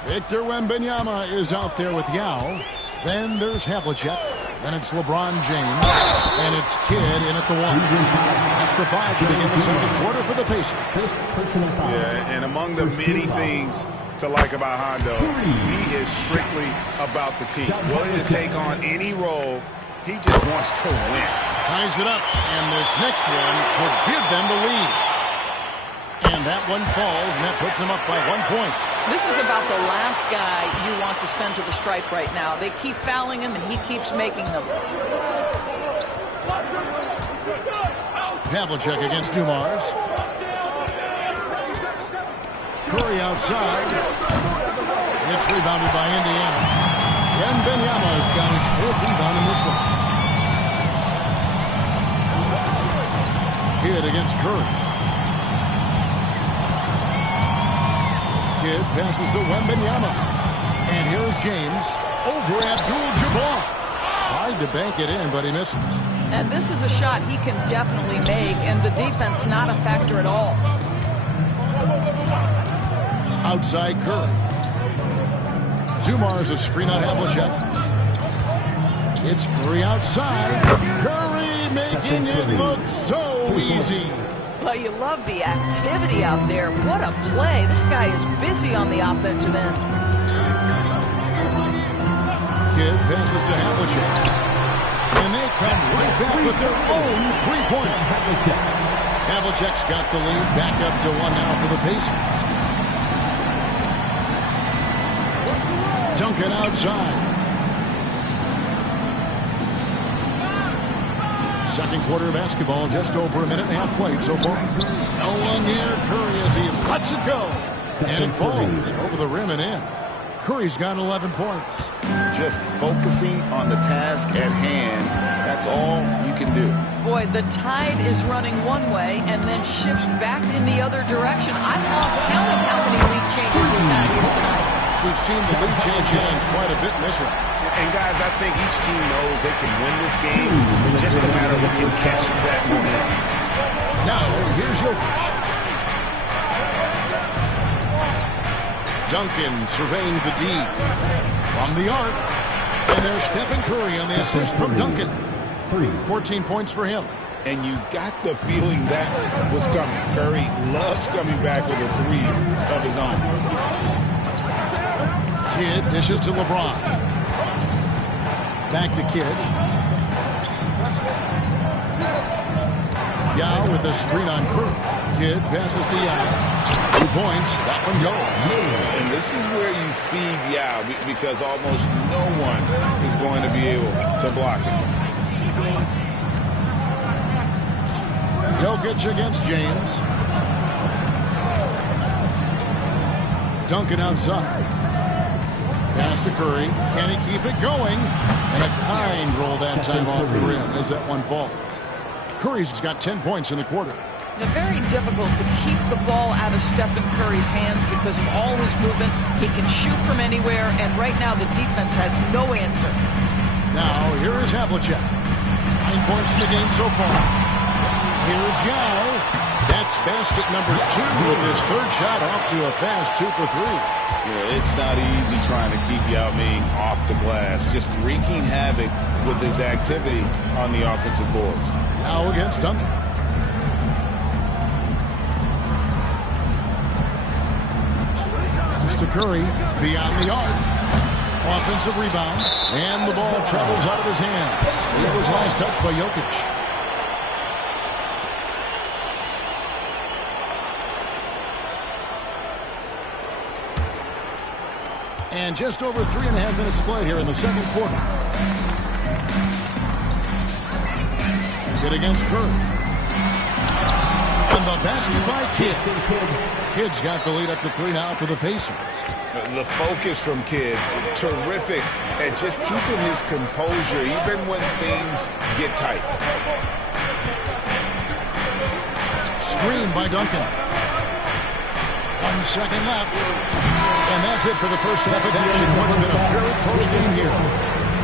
Victor Wembanyama is out there with Yao. Then there's Havlicek. Then it's LeBron James. And it's Kidd in at the 1. That's the 5 to begin the second quarter for the Pacers. Yeah, and among the many things to like about Hondo, he is strictly about the team. Willing to take on any role. He just wants to win. Ties it up, and this next one could give them the lead. And that one falls, and that puts them up by 1 point. This is about the last guy you want to send to the stripe right now. They keep fouling him, and he keeps making them. Havlicek against Dumars. Curry outside. It's rebounded by Indiana. Wembanyama's got his 4th rebound in this one. Kidd against Curry. Kidd passes to Wembanyama. And here's James over Abdul-Jabbar. Tried to bank it in, but he misses. And this is a shot he can definitely make, and the defense not a factor at all. Outside Curry. Dumars a screen on Havlicek. It's Curry outside. Curry making it look so easy. Well, you love the activity out there. What a play. This guy is busy on the offensive end. Kidd passes to Havlicek. And they come right back with their own three-pointer. Havlicek's got the lead back up to 1 now for the Pacers. Duncan outside. Second quarter of basketball, just over a minute and a half played so far. No one near Curry as he lets it go. And it falls over the rim and in. Curry's got 11 points. Just focusing on the task at hand, that's all you can do. Boy, the tide is running one way and then shifts back in the other direction. I've lost count of how many lead changes we've had here tonight. We've seen the lead change hands quite a bit in this one. And guys, I think each team knows they can win this game. It's just a matter of who can catch that momentum. Now, here's Jokic. Duncan surveying the D from the arc. And there's Stephen Curry on the assist from Duncan. 14 points for him. And you got the feeling that was coming. Curry loves coming back with a 3 of his own. Kidd dishes to LeBron. Back to Kidd. Yao with the screen on Curry. Kidd passes to Yao. 2 points. That one goes. And this is where you feed Yao because almost no one is going to be able to block him. Jokic against James. Duncan outside. Pass to Curry. Can he keep it going? And a kind roll that time off the rim as that one falls. Curry's got 10 points in the quarter. Now, very difficult to keep the ball out of Stephen Curry's hands because of all his movement. He can shoot from anywhere, and right now the defense has no answer. Now, here is Havlicek. 9 points in the game so far. Here's Yao. That's basket number 2 with his third shot off to a fast 2 for 3. Yeah, it's not easy trying to keep Yao Ming off the glass. Just wreaking havoc with his activity on the offensive boards. Now against Duncan. Pass to Curry. Beyond the arc. Offensive rebound. And the ball travels out of his hands. It was last touched by Jokic. And just over 3.5 minutes played here in the second quarter. Kidd against Curry. And the basket by Kidd. Kidd's got the lead up to 3 now for the Pacers. The focus from Kidd, terrific at just keeping his composure even when things get tight. Screen by Duncan. 1 second left. And that's it for the first half of action. What's been a very close game here.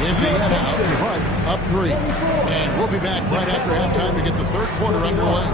Indiana out in front, up 3. And we'll be back right after halftime to get the third quarter underway.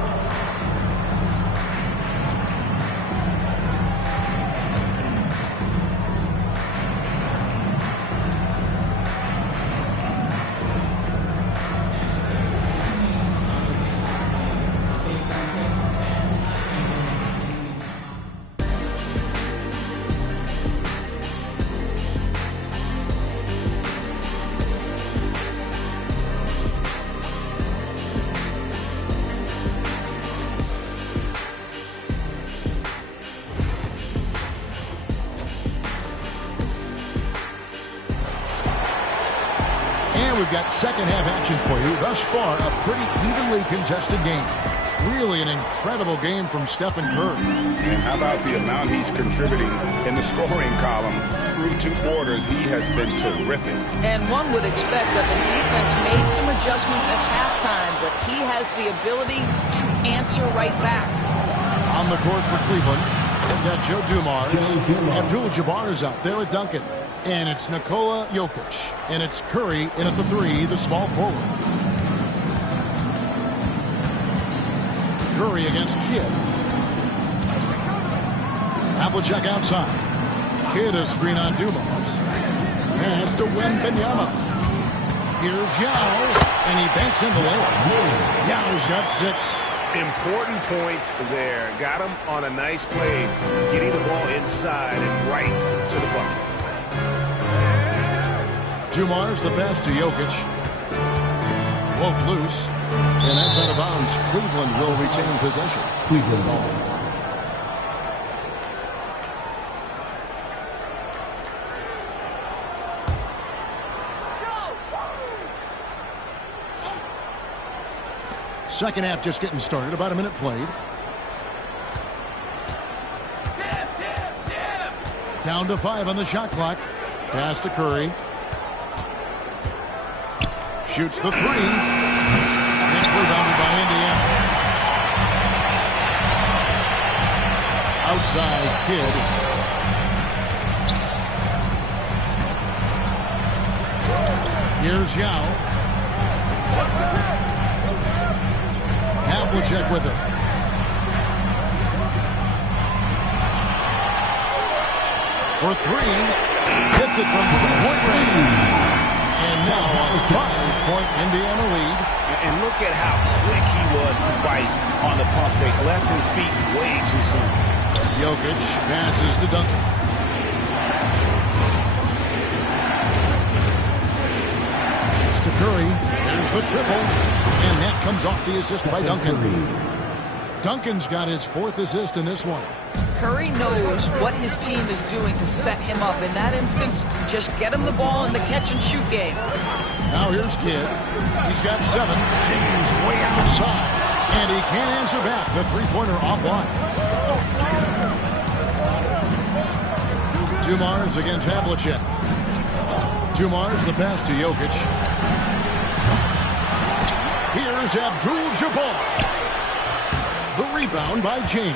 We've got second half action for you. Thus far, a pretty evenly contested game. Really an incredible game from Stephen Curry. And how about the amount he's contributing in the scoring column? Through 2 quarters, he has been terrific. And one would expect that the defense made some adjustments at halftime, but he has the ability to answer right back. On the court for Cleveland, we've got Joe Dumars. Abdul-Jabbar is out there with Duncan. And it's Nikola Jokic. And it's Curry in at the 3, the small forward. Curry against Kidd. Havlicek outside. Kidd a screen on Dumars. Pass to Wembanyama. Here's Yao. And he banks in the layup. Yao's got 6. Important points there. Got him on a nice play. Getting the ball inside and right to the bucket. Dumars the pass to Jokic. Poked loose. And that's out of bounds. Cleveland will retain possession. Cleveland ball. Second half just getting started. About a minute played. Down to 5 on the shot clock. Pass to Curry. Shoots the 3. It's rebounded by Indiana. Outside Kidd. Here's Yao. Havlicek with it. For 3. Hits it from 3-point range. And now a 5-point Indiana lead. And look at how quick he was to bite on the pump fake. Left his feet way too soon. Jokic passes to Duncan. to Curry. There's the triple. And that comes off the assist by Duncan. Duncan's got his 4th assist in this one. Curry knows what his team is doing to set him up. In that instance, just get him the ball in the catch-and-shoot game. Now here's Kidd. He's got 7. James way outside. And he can't answer back. The three-pointer offline. Dumars against Havlicek. Dumars the pass to Jokic. Here's Abdul-Jabbar. The rebound by James.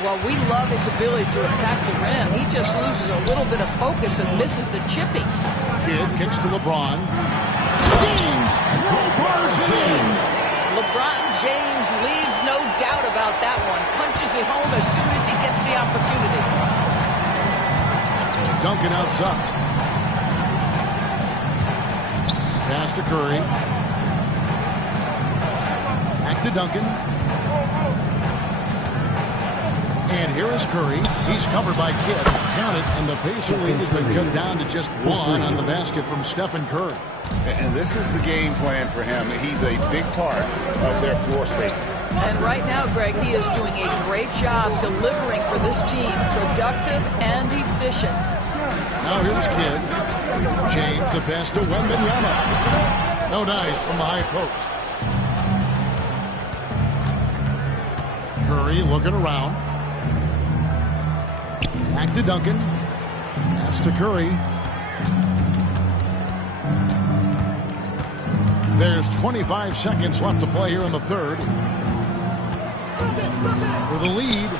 Well, we love his ability to attack the rim. He just loses a little bit of focus and misses the chipping. Kidd kicks to LeBron. James bars it in. LeBron James leaves no doubt about that one. Punches it home as soon as he gets the opportunity. Duncan outside. Pass to Curry. Back to Duncan. And here is Curry. He's covered by Kidd. Count it, and the Pacer lead has been cut down to just 1 on the basket from Stephen Curry. And this is the game plan for him. He's a big part of their floor spacing. And right now, Greg, he is doing a great job delivering for this team. Productive and efficient. Now here's Kidd. James the pass to Wembanyama. No dice from the high post. Curry looking around. Back to Duncan. Pass to Curry. There's 25 seconds left to play here in the third. For the lead.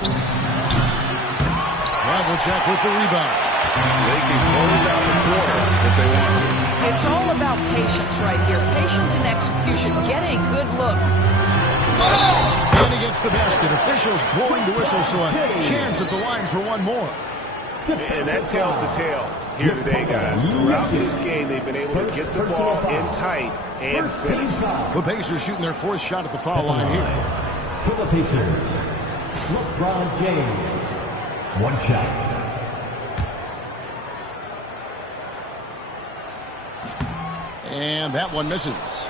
Havlicek with the rebound. They can close out the quarter if they want to. It's all about patience right here. Patience and execution. Get a good look. And he gets the basket. Officials blowing the whistle, so a chance at the line for one more. And that tells the tale here today, guys. Throughout this game, they've been able to get the ball in tight and finish. The Pacers shooting their 4th shot at the foul line here. For the Pacers, LeBron James. 1 shot. And that one misses.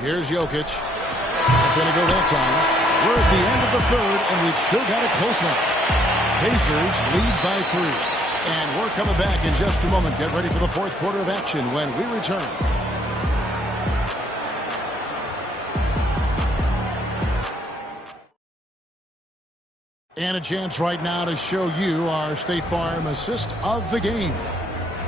Here's Jokic. Not going to go that time. We're at the end of the third, and we've still got a close one. Pacers lead by 3. And we're coming back in just a moment. Get ready for the 4th quarter of action when we return. And a chance right now to show you our State Farm assist of the game.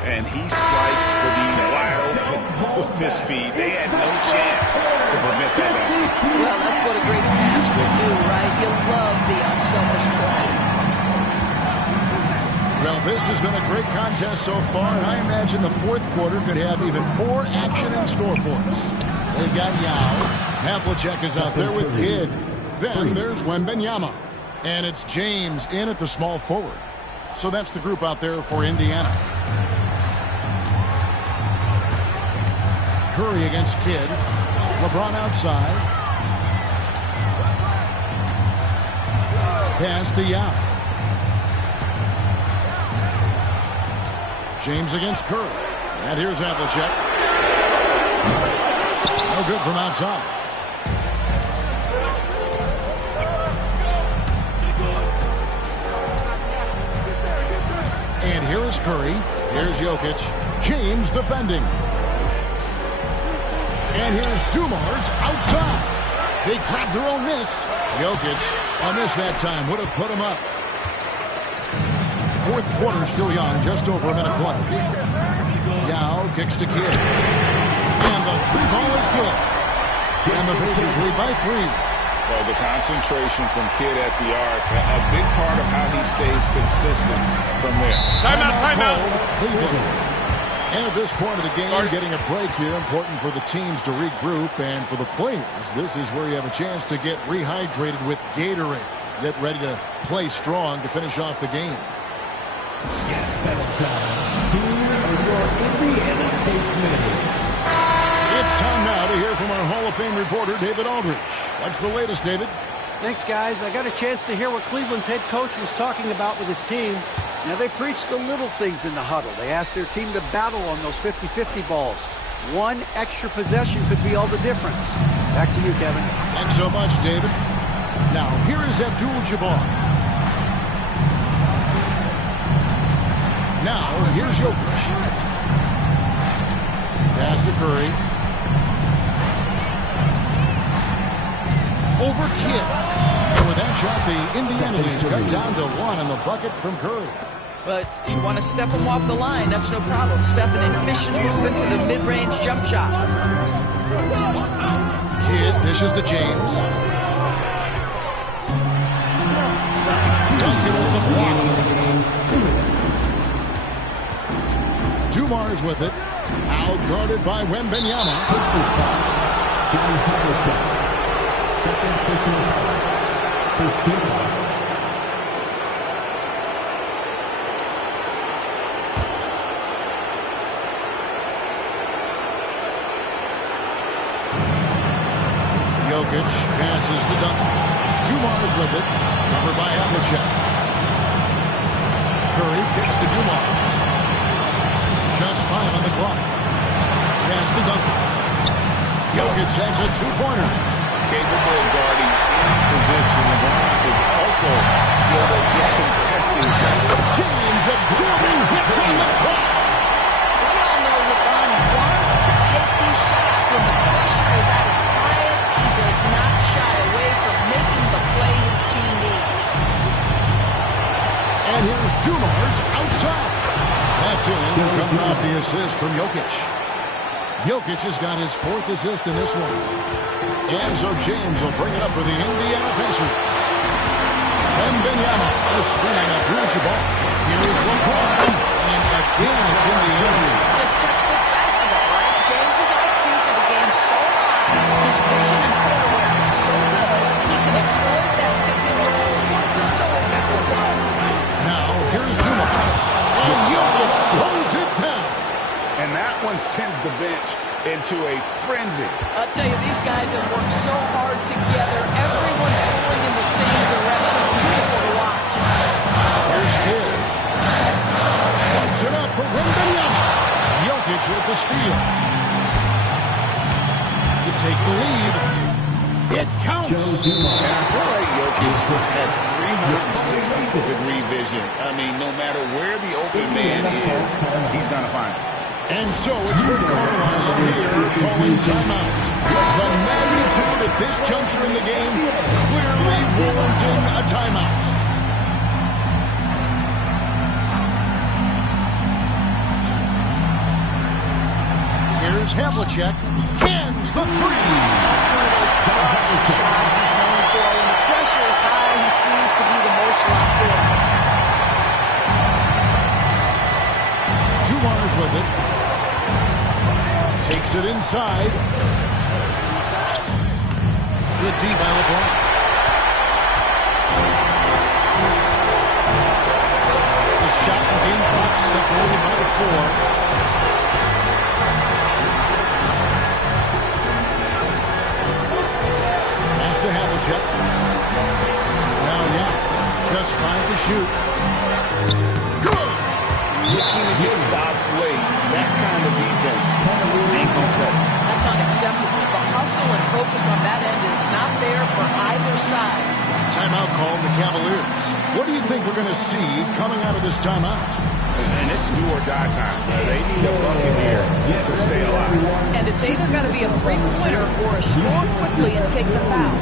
And he sliced the D wide open with his feet. They had no chance to prevent that basket. Well, that's what a great pass would do, right? You'll love the unselfish play. Well, this has been a great contest so far, and I imagine the 4th quarter could have even more action in store for us. They've got Yao. Havlicek is out there with Kidd. Then there's Wembanyama. And it's James in at the small forward. So that's the group out there for Indiana. Curry against Kidd. LeBron outside. Pass to Yao. James against Curry. And here's Havlicek. No good from outside. And here is Curry. Here's Jokic. James defending. And here's Dumars outside. They grabbed their own miss. Jokic, a miss that time, would have put him up. 4th quarter still young, just over a minute play. Yao kicks to Kidd. And the 3-ball is good. And the Pacers lead by 3. Well, the concentration from Kidd at the arc, a big part of how he stays consistent from there. Timeout. And at this point of the game, getting a break here, important for the teams to regroup, and for the players, this is where you have a chance to get rehydrated with Gatorade. Get ready to play strong to finish off the game. It's time now to hear from our Hall of Fame reporter, David Aldridge. What's the latest, David? Thanks, guys. I got a chance to hear what Cleveland's head coach was talking about with his team. Now, they preached the little things in the huddle. They asked their team to battle on those 50-50 balls. One extra possession could be all the difference. Back to you, Kevin. Thanks so much, David. Now, here is Abdul-Jabbar. Now, here's Jokic. Pass to Curry. Over Kidd. And with that shot, the Indiana leads cut down to 1 in the bucket from Curry. But you want to step him off the line, that's no problem. Step an efficient move into the mid-range jump shot. Kidd dishes to James. Duncan with the block. Dumars with it. Out guarded by Wembanyama. John Havlicek. Second personal foul. First team foul. Jokic passes to Duncan. Dumars with it. Covered by Havlicek. Curry kicks to Dumars. Just 5 on the clock. Pass to Duncan. Jokic has a two-pointer. Capable of guarding any position. LeBron is also skilled at just contesting shots. James absorbing hits on the clock. We all know LeBron wants to take these shots when the pressure is at its highest. He does not shy away from making the play his team needs. And here's Dumars outside. That's in, coming off the assist from Jokic. Jokic has got his 4th assist in this one. And so James will bring it up for the Indiana Pacers. Wembanyama is spinning a huge ball. Here's LeBron. And again, it's Indiana. Just textbook basketball, right? James's IQ for the game so high. His vision and court awareness so good. He can exploit that pick and roll so effectively. Now, here's Dumars. And Jokic throws it down. And that one sends the bench into a frenzy. I'll tell you, these guys have worked so hard together. Everyone pulling in the same direction. Beautiful to watch. Here's Kidd. Puts it up for Wembanyama. Jokic with the steal. To take the lead. It counts. And I feel like Jokic has 360-degree vision. I mean, no matter where the open man is, he's going to find it. And so it's Rick Carlisle here calling timeout. The magnitude at this juncture in the game clearly warranting a timeout. Here's Havlicek. Hands the three. That's one of those clutch shots he's known for. When the pressure is high, he seems to be the most locked in. Dumars with it. Takes it inside. Good D by LeBron. The shot and game clock separated by the 4. Pass to Havlicek. Now, yeah, just 5 to shoot. Good! Looking to get stops late. That kind of defense ain't going to cut it. That's unacceptable. The hustle and focus on that end is not there for either side. Timeout called the Cavaliers. What do you think we're going to see coming out of this timeout? And it's do or die time. They need a bucket here to stay alive. And it's either got to be a three-pointer or score quickly and take the foul.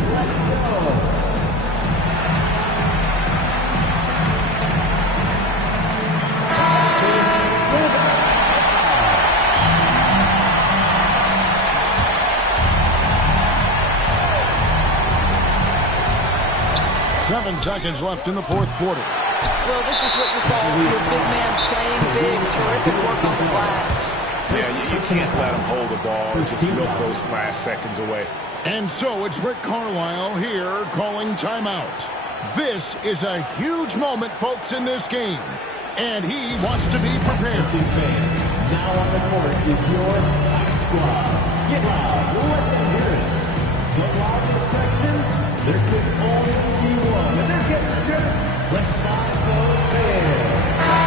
7 seconds left in the 4th quarter. Well, this is what you call your big man playing big. Terrific work on the glass. Yeah, you can't let him hold the ball and just milk those last seconds away. And so it's Rick Carlisle here calling timeout. This is a huge moment, folks, in this game. And he wants to be prepared. Now on the court is your Ice Squad. Get loud. Let them hear it. The loudest section, there could only be one. And they're getting serious. Let's find those fans.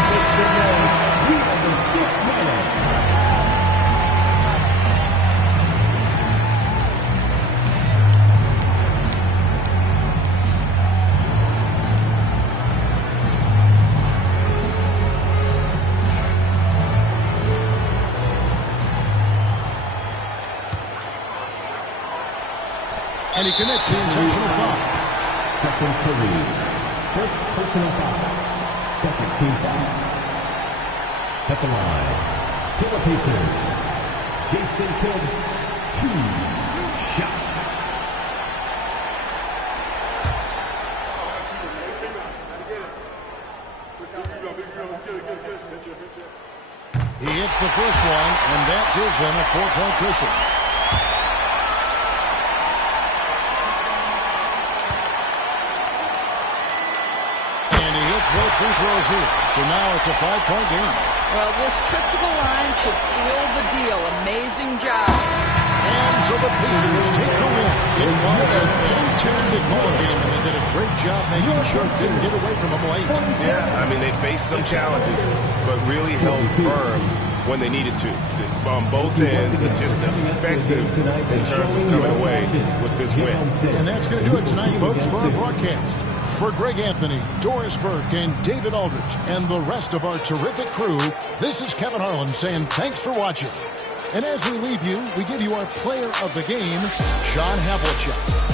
And he commits the intentional foul. Stephen Curry. First personal foul. Second team foul. At the line, for the Pacers, Jason Kidd, 2 shots. He hits the first one, and that gives them a 4-point cushion. And he hits both free throws here. So now it's a 5-point game. Well, this trip to the line should seal the deal. Amazing job. And so the Pacers take the win. It was a fantastic ball game, and they did a great job making sure it didn't get away from them late. Yeah, I mean, they faced some challenges, but really held firm when they needed to. On both ends, and just effective in terms of coming away with this win. And that's going to do it tonight, folks, for our broadcast. For Greg Anthony, Doris Burke, and David Aldridge, and the rest of our terrific crew, this is Kevin Harlan saying thanks for watching. And as we leave you, we give you our player of the game, John Havlicek.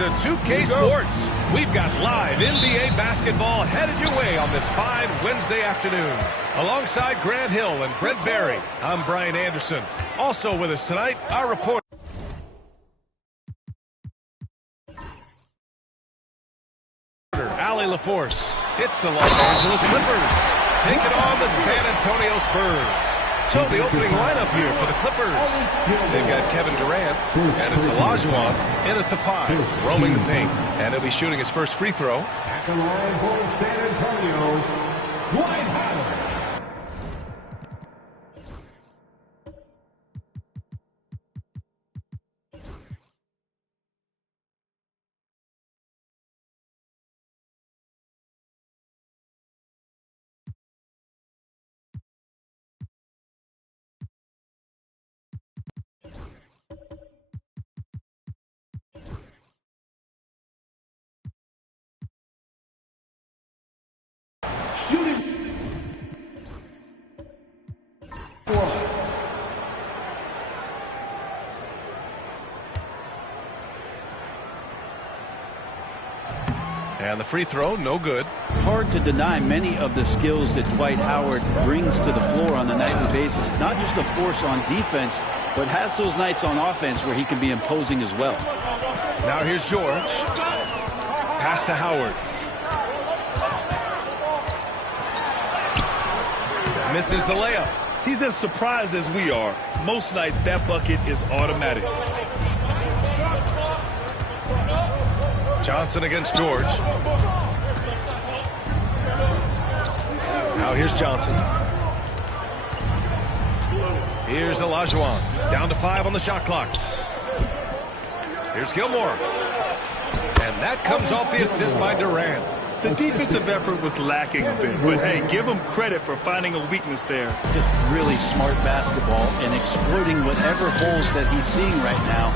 To 2K Sports, we've got live NBA basketball headed your way on this fine Wednesday afternoon. Alongside Grant Hill and Brent Barry, I'm Brian Anderson. Also with us tonight, our reporter, Allie LaForce. It's the Los Angeles Clippers taking on the San Antonio Spurs. So the opening lineup here for the Clippers. They've got Kevin Durant, and it's Olajuwon in at the 5, roaming the paint. And he'll be shooting his first free throw. At the line for San Antonio, Dwight Howard. And the free throw, no good. Hard to deny many of the skills that Dwight Howard brings to the floor on a nightly basis. Not just a force on defense, but has those nights on offense where he can be imposing as well. Now here's George. Pass to Howard. Misses the layup. He's as surprised as we are. Most nights that bucket is automatic. Johnson against George. Now here's Johnson. Here's Olajuwon. Down to 5 on the shot clock. Here's Gilmore. And that comes off the assist by Durant. The defensive effort was lacking a bit, but hey, give him credit for finding a weakness there. Just really smart basketball and exploiting whatever holes that he's seeing right now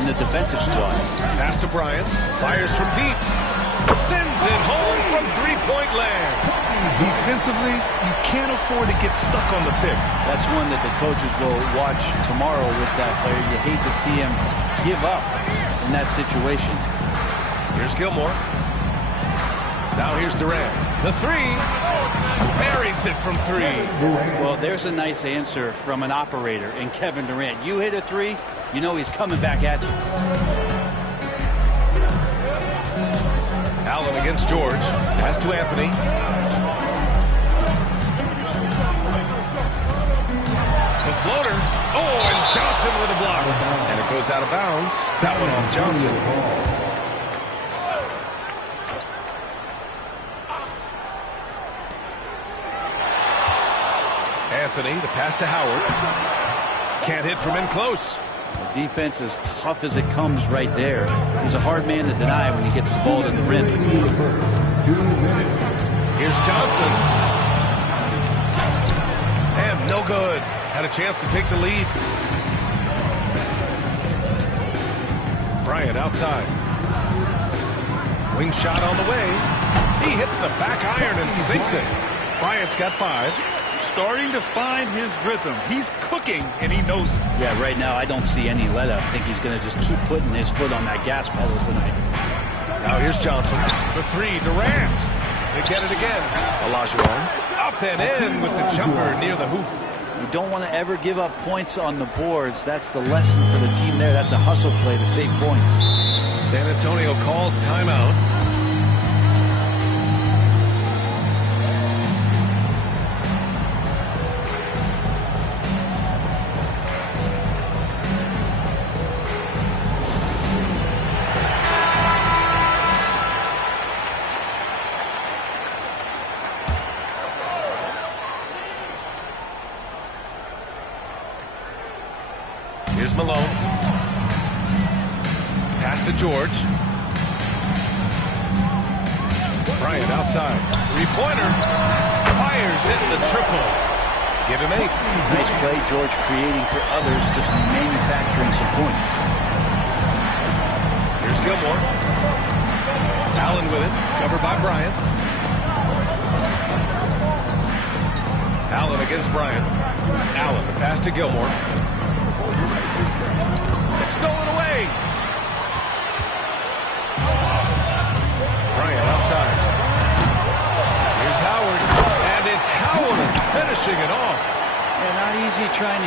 in the defensive squad. Pass to Bryant. Fires from deep. Sends it home from three-point land. Defensively, you can't afford to get stuck on the pick. That's one that the coaches will watch tomorrow with that player. You hate to see him give up in that situation. Here's Gilmore. Now here's Durant. The 3. Buries it from 3. Well, there's a nice answer from an operator in Kevin Durant. You hit a 3, you know he's coming back at you. Allen against George. Pass to Anthony. The floater. Oh, and Johnson with a block. And it goes out of bounds. That one off Johnson. Anthony, the pass to Howard. Can't hit from in close. The defense is tough as it comes right there. He's a hard man to deny when he gets the ball to the rim. Here's Johnson. And no good. Had a chance to take the lead. Bryant outside. Wing shot on the way. He hits the back iron and sinks it. Bryant's got 5. Starting to find his rhythm. He's cooking, and he knows it. Yeah, right now I don't see any let up. I think he's going to just keep putting his foot on that gas pedal tonight. Now here's Johnson. The 3, Durant. They get it again. Olajuwon up and in with the jumper near the hoop. You don't want to ever give up points on the boards. That's the lesson for the team there. That's a hustle play to save points. San Antonio calls timeout. Here's Malone. Pass to George. Bryant outside. Three-pointer. Fires in the triple. Give him 8. Nice play, George, creating for others, just manufacturing some points. Here's Gilmore. Allen with it. Covered by Bryant. Allen against Bryant. Allen, the pass to Gilmore. Stolen away.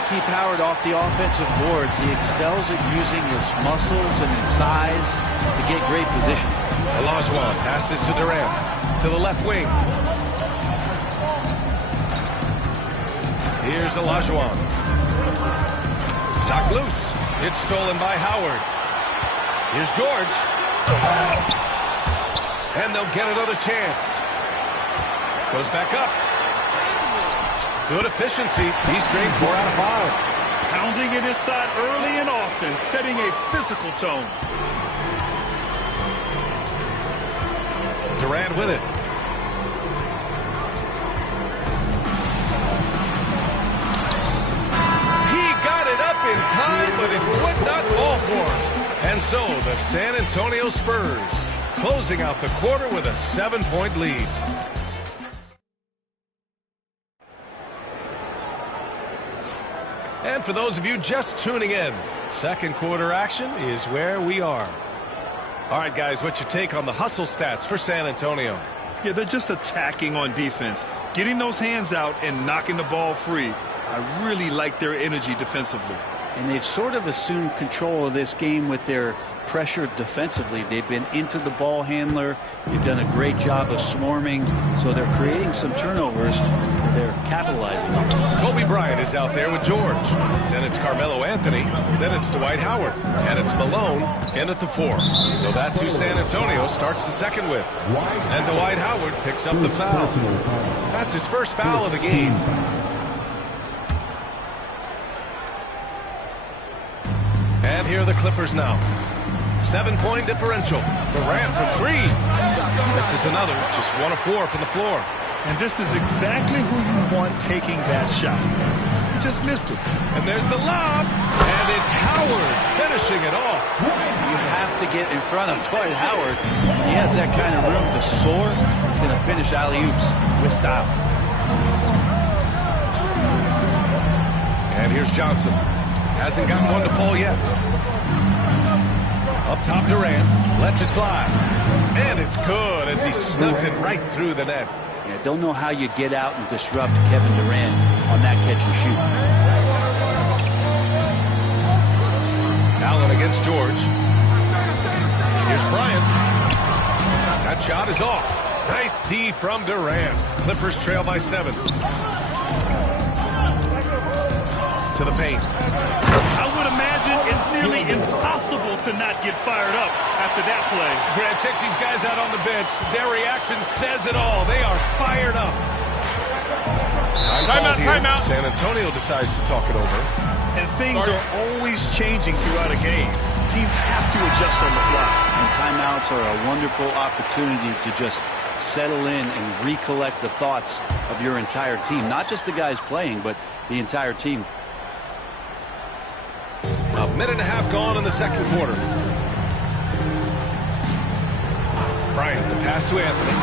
keep Howard off the offensive boards. He excels at using his muscles and his size to get great position. Olajuwon passes to Durant. To the left wing. Here's Olajuwon. Knocked loose. It's stolen by Howard. Here's George. And they'll get another chance. Goes back up. Good efficiency. He's drained 4 out of 5. Pounding it inside early and often, setting a physical tone. Durant with it. He got it up in time, but it would not fall for him. And so the San Antonio Spurs closing out the quarter with a 7-point lead. And for those of you just tuning in, second quarter action is where we are. All right, guys, what's your take on the hustle stats for San Antonio? Yeah, they're just attacking on defense, getting those hands out and knocking the ball free. I really like their energy defensively. And they've sort of assumed control of this game with their pressure defensively. They've been into the ball handler. They've done a great job of swarming. So they're creating some turnovers. They're capitalizing on them. Kobe Bryant is out there with George. Then it's Carmelo Anthony. Then it's Dwight Howard. And it's Malone in at the 4. So that's who San Antonio starts the second with. And Dwight Howard picks up the foul. That's his first foul of the game. And here are the Clippers now. 7-point differential. Durant for 3. This is another, just 1 of 4 from the floor. And this is exactly who you want taking that shot. You just missed it. And there's the lob. And it's Howard finishing it off. You have to get in front of Dwight Howard. He has that kind of room to soar. He's going to finish alley-oops with style. And here's Johnson. Hasn't gotten one to fall yet. Up top, Durant lets it fly. And it's good as he snugs it right through the net. Yeah, don't know how you get out and disrupt Kevin Durant on that catch and shoot. Allen against George. Here's Bryant. That shot is off. Nice D from Durant. Clippers trail by 7. To the paint. I would imagine it's nearly impossible to not get fired up after that play. Grant, check these guys out on the bench. Their reaction says it all. They are fired up. Timeout. San Antonio decides to talk it over. And things are always changing throughout a game. Teams have to adjust on the fly. And timeouts are a wonderful opportunity to just settle in and recollect the thoughts of your entire team. Not just the guys playing, but the entire team. A minute and a half gone in the second quarter. Bryant, the pass to Anthony.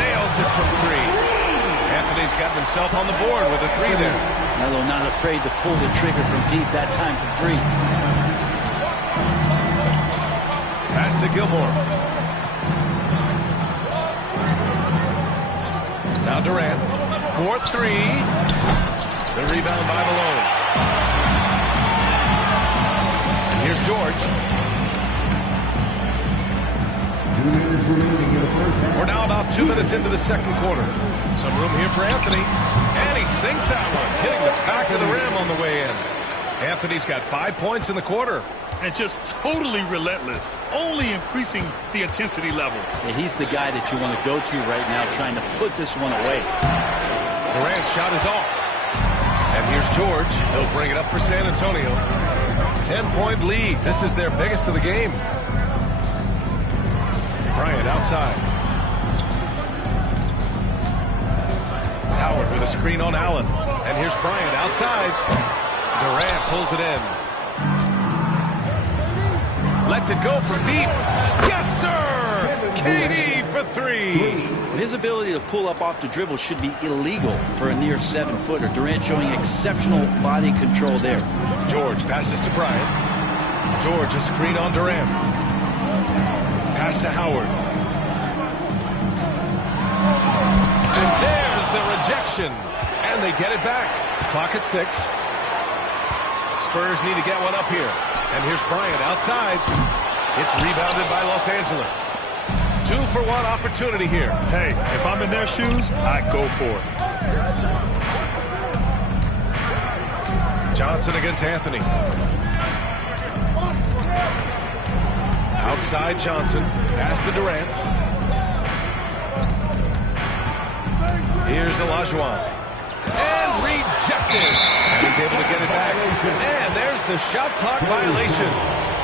Nails it from 3. Anthony's got himself on the board with a 3 there. Melo not afraid to pull the trigger from deep that time from 3. Pass to Gilmore. Now Durant. 4-3. The rebound by Malone. Here's George. We're now about 2 minutes into the second quarter. Some room here for Anthony. And he sinks that one, hitting the back of the rim on the way in. Anthony's got 5 points in the quarter. And just totally relentless, only increasing the intensity level. Yeah, he's the guy that you want to go to right now, trying to put this one away. Durant's shot is off. And here's George. He'll bring it up for San Antonio. 10-point lead. This is their biggest of the game. Bryant outside. Howard with a screen on Allen. And here's Bryant outside. Durant pulls it in. Lets it go from deep. Yes, sir! KD for 3. His ability to pull up off the dribble should be illegal for a near 7-footer. Durant showing exceptional body control there. George passes to Bryant. George a screen on Durant. Pass to Howard. And there's the rejection. And they get it back. Clock at 6. Spurs need to get one up here. And here's Bryant outside. It's rebounded by Los Angeles. 2-for-1 opportunity here. Hey, if I'm in their shoes, I'd go for it. Johnson against Anthony. Outside Johnson. Pass to Durant. Here's Olajuwon. And rejected. And he's able to get it back. And there's the shot clock violation.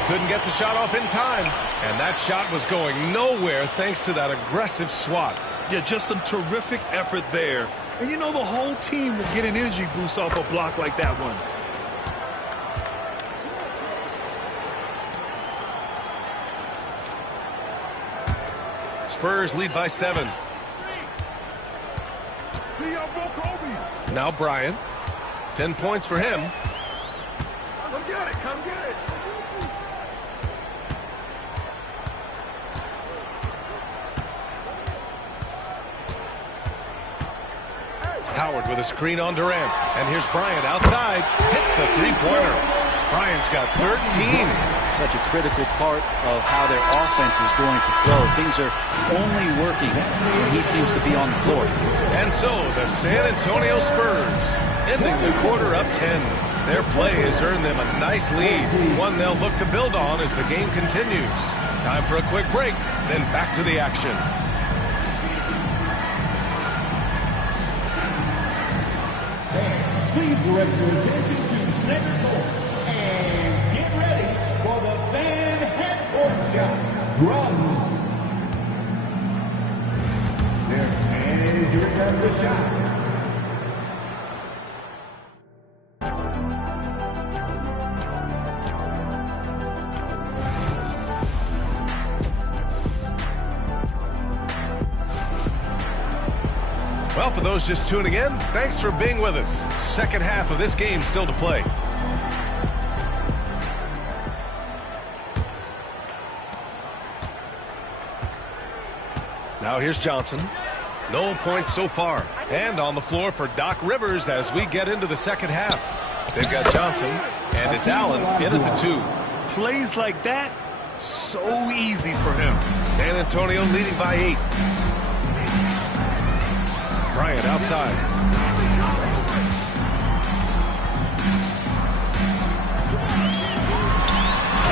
Couldn't get the shot off in time. And that shot was going nowhere thanks to that aggressive swat. Yeah, just some terrific effort there. And you know the whole team will get an energy boost off a block like that one. Spurs lead by 7. Now Bryant. 10 points for him. Come get it, come get it. Howard with a screen on Durant. And here's Bryant outside. Hits the three-pointer. Bryant's got 13. Such a critical part of how their offense is going to flow. Things are only working when he seems to be on the floor. And so the San Antonio Spurs ending the quarter up 10. Their play has earned them a nice lead, one they'll look to build on as the game continues. Time for a quick break, then back to the action. Please direct your attention to center court and get ready for the fan headcourt shot. Drums. There is your return to the shot. Well, for those just tuning in, thanks for being with us. Second half of this game still to play. Now here's Johnson. No points so far. And on the floor for Doc Rivers as we get into the second half. They've got Johnson, and it's Allen in at the 2. Plays like that, so easy for him. San Antonio leading by 8. Bryant outside.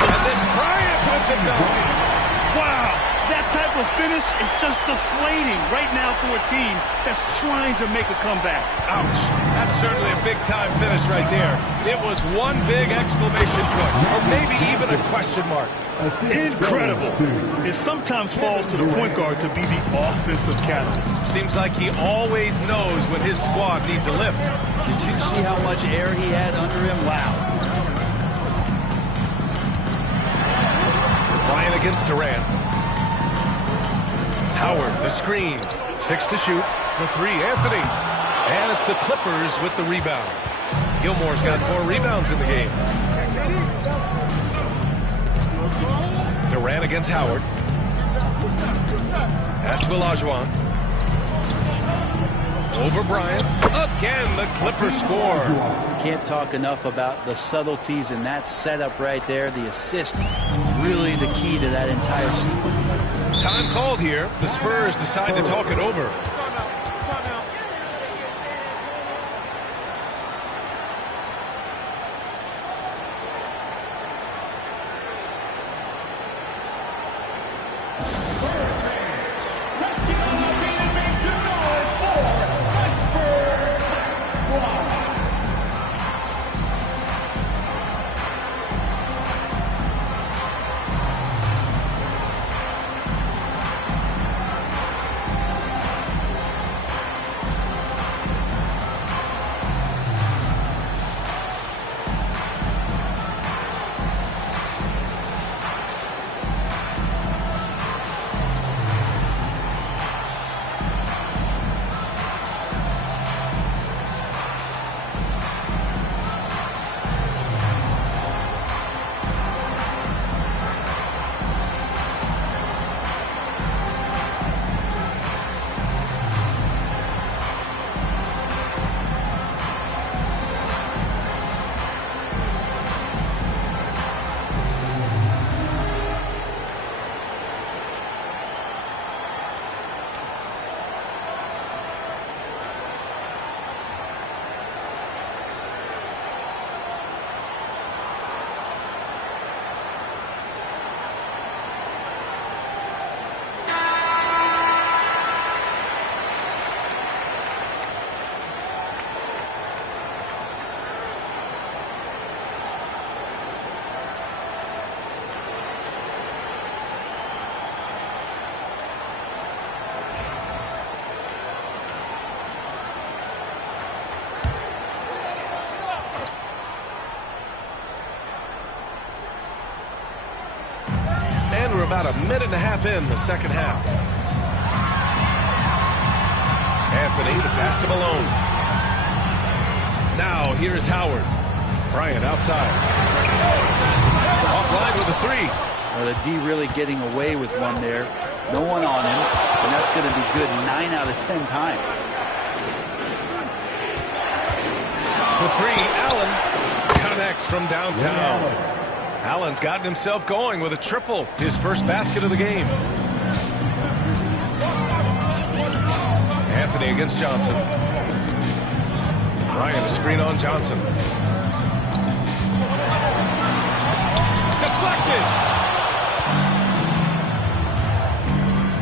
And then Bryant with the dunk. Wow, that type of finish is just deflating right now for a team that's trying to make a comeback. Ouch. That's certainly a big-time finish right there. It was one big exclamation point, or maybe even a question mark. Incredible. It sometimes falls to the point guard to be the offensive catalyst. Seems like he always knows when his squad needs a lift. Did you see how much air he had under him? Wow. Bryant against Durant. Howard, the screen. 6 to shoot. For 3, Anthony. And it's the Clippers with the rebound. Gilmore's got 4 rebounds in the game. Durant against Howard. Pass to Olajuwon. Over Bryant. Again, the Clippers score. Can't talk enough about the subtleties in that setup right there. The assist, really the key to that entire sequence. Time called here. The Spurs decide to talk it over. We're about a minute and a half in the second half. Anthony, the pass to Malone. Now here's Howard. Bryant outside. Offline with a three. Well, the D really getting away with one there. No one on him, and that's going to be good 9 out of 10 times. For three, Allen connects from downtown. Allen's gotten himself going with a triple, his first basket of the game. Anthony against Johnson. Bryant a screen on Johnson. Deflected.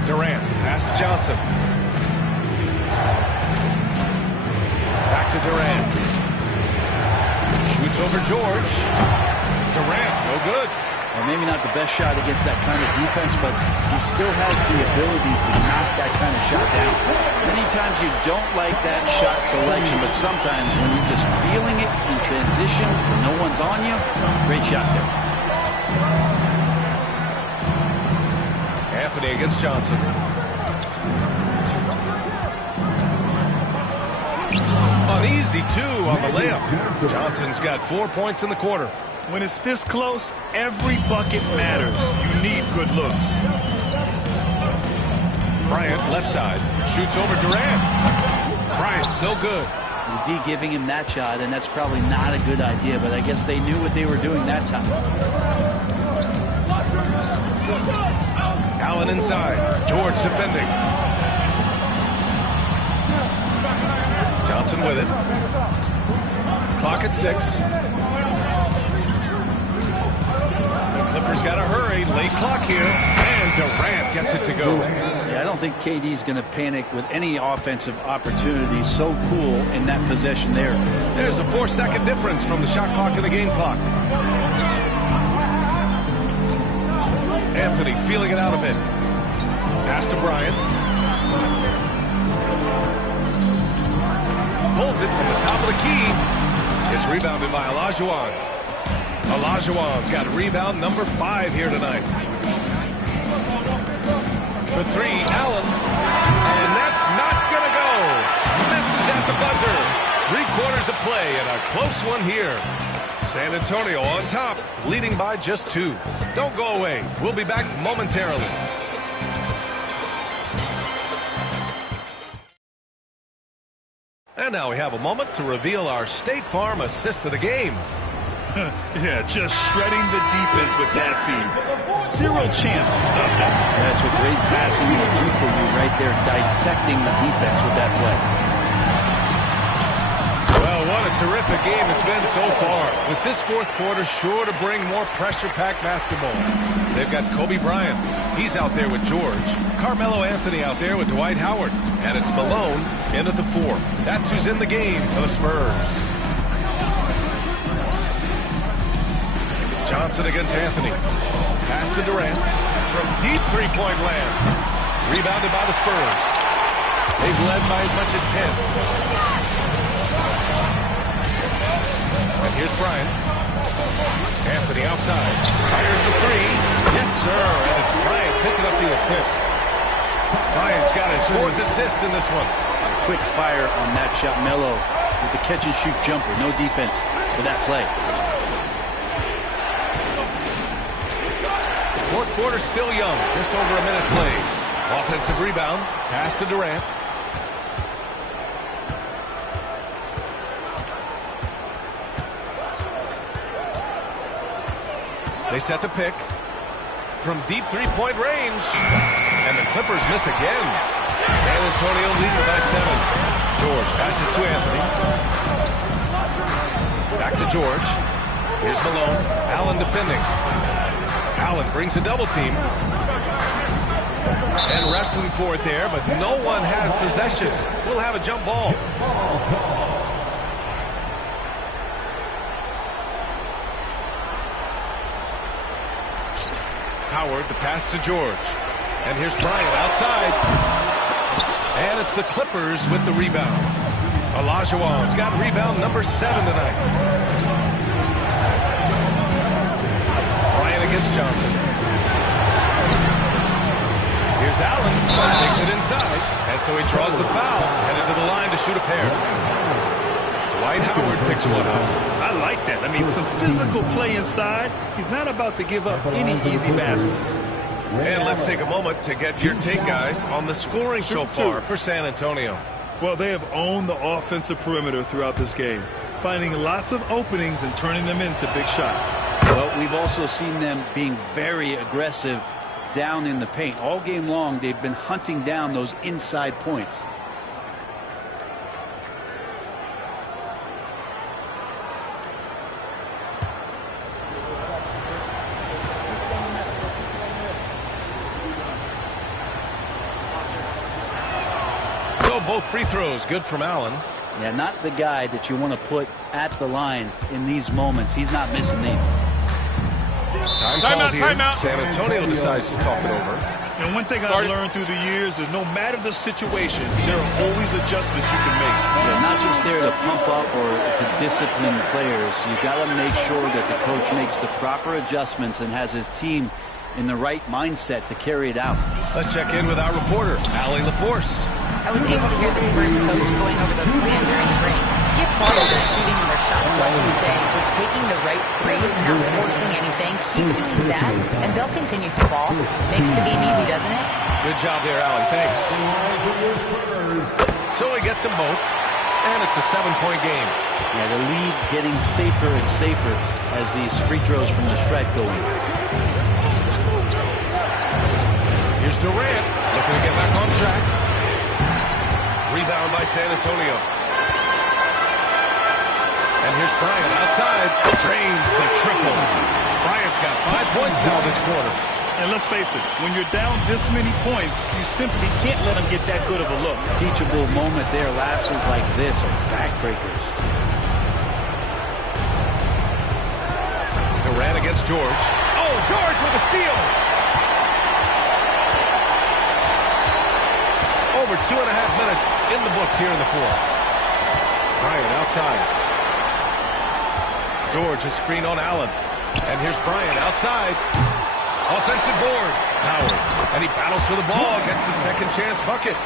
Durant, the pass to Johnson. Back to Durant. Shoots over George. Durant, no good. Well, maybe not the best shot against that kind of defense, but he still has the ability to knock that kind of shot down. Many times you don't like that shot selection, but sometimes when you're just feeling it in transition, when no one's on you, great shot there. Anthony against Johnson. Uneasy two on the layup. Johnson's got 4 points in the quarter. When it's this close, every bucket matters. You need good looks. Bryant, left side, shoots over Durant. Bryant, no good. The D giving him that shot, and that's probably not a good idea, but I guess they knew what they were doing that time. Allen inside. George defending. Johnson with it. Clock at 6. The Clippers got to hurry. Late clock here. And Durant gets it to go. Yeah, I don't think KD's going to panic with any offensive opportunity. So cool in that possession there. There's a 4-second difference from the shot clock and the game clock. Anthony feeling it out a bit. Pass to Bryant. Pulls it from the top of the key. It's rebounded by Olajuwon. Olajuwon's got rebound number 5 here tonight. For three, Allen. And that's not going to go. Misses at the buzzer. 3/4 of play and a close one here. San Antonio on top, leading by just 2. Don't go away. We'll be back momentarily. And now we have a moment to reveal our State Farm assist of the game. Yeah, just shredding the defense with that feed. Zero chance to stop that. That's what great passing will do for you right there, dissecting the defense with that play. Well, what a terrific game it's been so far. With this fourth quarter sure to bring more pressure-packed basketball. They've got Kobe Bryant. He's out there with George. Carmelo Anthony out there with Dwight Howard. And it's Malone in at the 4. That's who's in the game for the Spurs. Johnson against Anthony. Pass to Durant from deep three-point land. Rebounded by the Spurs. They've led by as much as 10. And here's Bryant. Anthony outside. Fires the 3. Yes, sir. And it's Bryant picking up the assist. Bryant's got his 4th assist in this one. Quick fire on that shot. Melo with the catch-and-shoot jumper. No defense for that play. Fourth quarter still young. Just over a minute played. Offensive rebound. Pass to Durant. They set the pick. From deep three-point range. And the Clippers miss again. San Antonio leading by 7. George passes to Anthony. Back to George. Here's Malone. Allen defending. Allen brings a double team. And wrestling for it there, but no one has possession. We'll have a jump ball. Howard, the pass to George. And here's Bryant outside. And it's the Clippers with the rebound. Olajuwon's got rebound number 7 tonight. Bryant against Johnson. Allen, takes it inside, and so he draws the foul, headed to the line to shoot a pair. Dwight Howard picks one up. I like that. I mean, some physical play inside. He's not about to give up any easy baskets. And let's take a moment to get your take, guys, on the scoring so far for San Antonio. Well, they have owned the offensive perimeter throughout this game, finding lots of openings and turning them into big shots. Well, we've also seen them being very aggressive down in the paint. All game long, they've been hunting down those inside points. So both free throws good from Allen. Yeah, not the guy that you want to put at the line in these moments. He's not missing these. Timeout, timeout. San Antonio decides to talk it over. And one thing I've learned through the years is no matter the situation, there are always adjustments you can make. Yeah, not just there to pump up or to discipline players. You got to make sure that the coach makes the proper adjustments and has his team in the right mindset to carry it out. Let's check in with our reporter, Allie LaForce. I was able to hear the Spurs coach going over the plan during the break. He applauded their shooting and their shot selection, saying, "We're taking the right threes and not forcing anything. Keep doing that, and they'll continue to ball." Makes the game easy, doesn't it? Good job there, Allie. Thanks. So we get to both, and it's a 7-point game. Yeah, the lead getting safer and safer as these free throws from the stripe go in. Here's Durant looking to get back on track. Rebound by San Antonio. And here's Bryant outside. Drains the triple. Bryant's got 5 points now this quarter. And let's face it, when you're down this many points, you simply can't let them get that good of a look. Teachable moment there. Lapses like this are backbreakers. Durant against George. Oh, George with a steal. Over 2.5 minutes in the books here in the fourth. Bryant outside. George, a screen on Allen. And here's Bryant outside. Offensive board. Howard. And he battles for the ball. Gets the second chance bucket.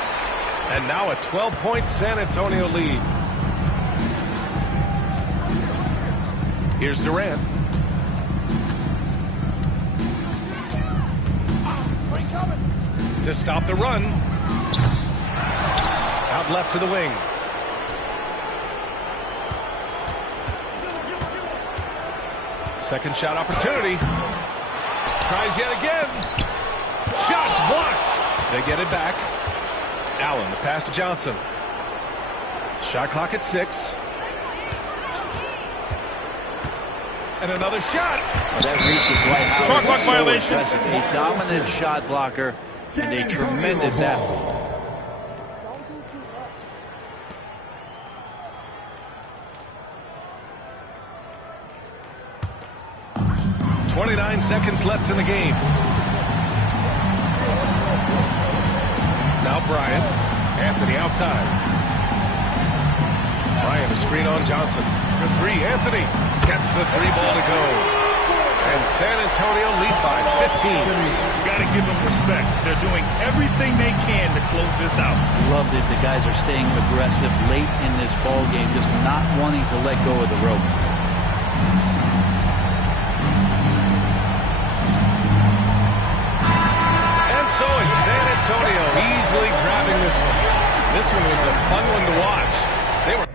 And now a 12-point San Antonio lead. Here's Durant. To stop the run. Out left to the wing. Second shot opportunity. Tries yet again. Shot blocked. They get it back. Allen, the pass to Johnson. Shot clock at 6. And another shot. Well, that reaches Dwight Howard. Shot clock violation. Impressive. A dominant shot blocker and a tremendous athlete. 29 seconds left in the game. Now Bryant. Anthony outside. Bryant, a screen on Johnson. For three, Anthony gets the three ball to go. And San Antonio leads by 15. Got to give them respect. They're doing everything they can to close this out. Loved it. The guys are staying aggressive late in this ball game, just not wanting to let go of the rope. Antonio easily grabbing this one. This one was a fun one to watch. They were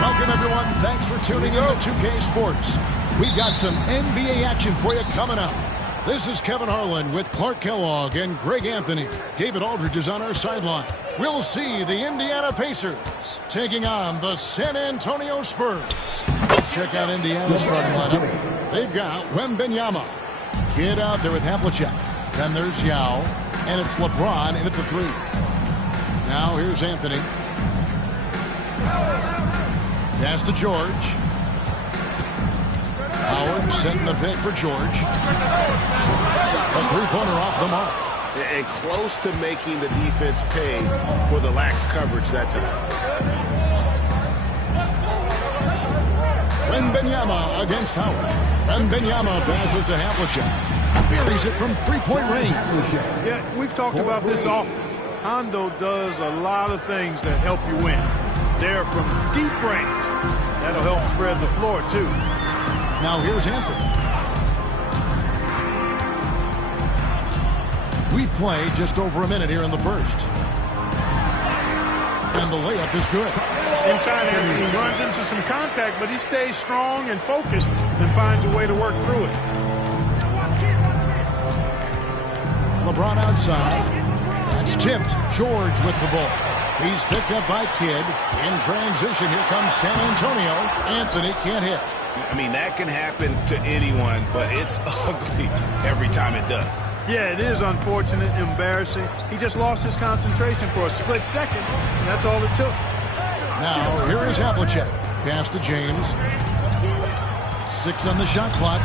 Welcome, everyone. Thanks for tuning in to 2K Sports. We've got some NBA action for you coming up. This is Kevin Harlan with Clark Kellogg and Greg Anthony. David Aldridge is on our sideline. We'll see the Indiana Pacers taking on the San Antonio Spurs. Let's check out Indiana's starting lineup. They've got Wembanyama. Kid out there with Havlicek. Then there's Yao. And it's LeBron in at the 3. Now here's Anthony. Pass to George. Howard setting the pick for George. A three-pointer off the mark. And close to making the defense pay for the lax coverage that time. Wembanyama against Howard. Wembanyama passes to Havlicek. Buries it from three-point range. Yeah, we've talked about this often. Hondo does a lot of things that help you win. They're from deep range. That'll help spread the floor, too. Now here's Anthony. We play just over a minute here in the first. And the layup is good. Inside, Anthony runs into some contact, but he stays strong and focused and finds a way to work through it. LeBron outside. That's tipped. George with the ball. He's picked up by Kidd. In transition, here comes San Antonio. Anthony can't hit. I mean, that can happen to anyone, but it's ugly every time it does. Yeah, it is unfortunate, embarrassing. He just lost his concentration for a split second, and that's all it took. Now, here is Havlicek. Pass to James. 6 on the shot clock.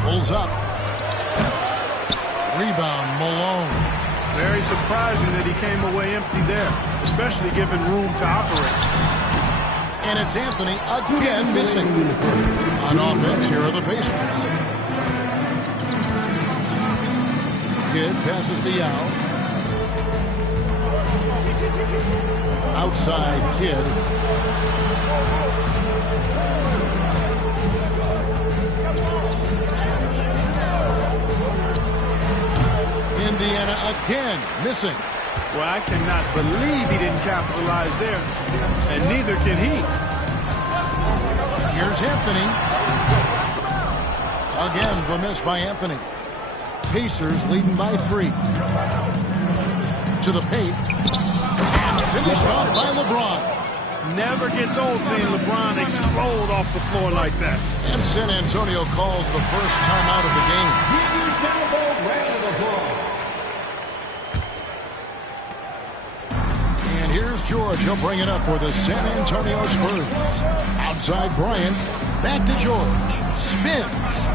Pulls up. Rebound, Malone. Very surprising that he came away empty there, especially given room to operate. And it's Anthony again missing. On offense, here are the Pacers. Kidd passes to Yao. Outside Kidd. Indiana again missing. Well, I cannot believe he didn't capitalize there, and neither can he. Here's Anthony. Again, the miss by Anthony. Pacers leading by 3. To the paint. Finished off by LeBron. Never gets old seeing LeBron explode off the floor like that. And San Antonio calls the first timeout of the game. And here's George. He'll bring it up for the San Antonio Spurs. Outside Bryant. Back to George. Spins.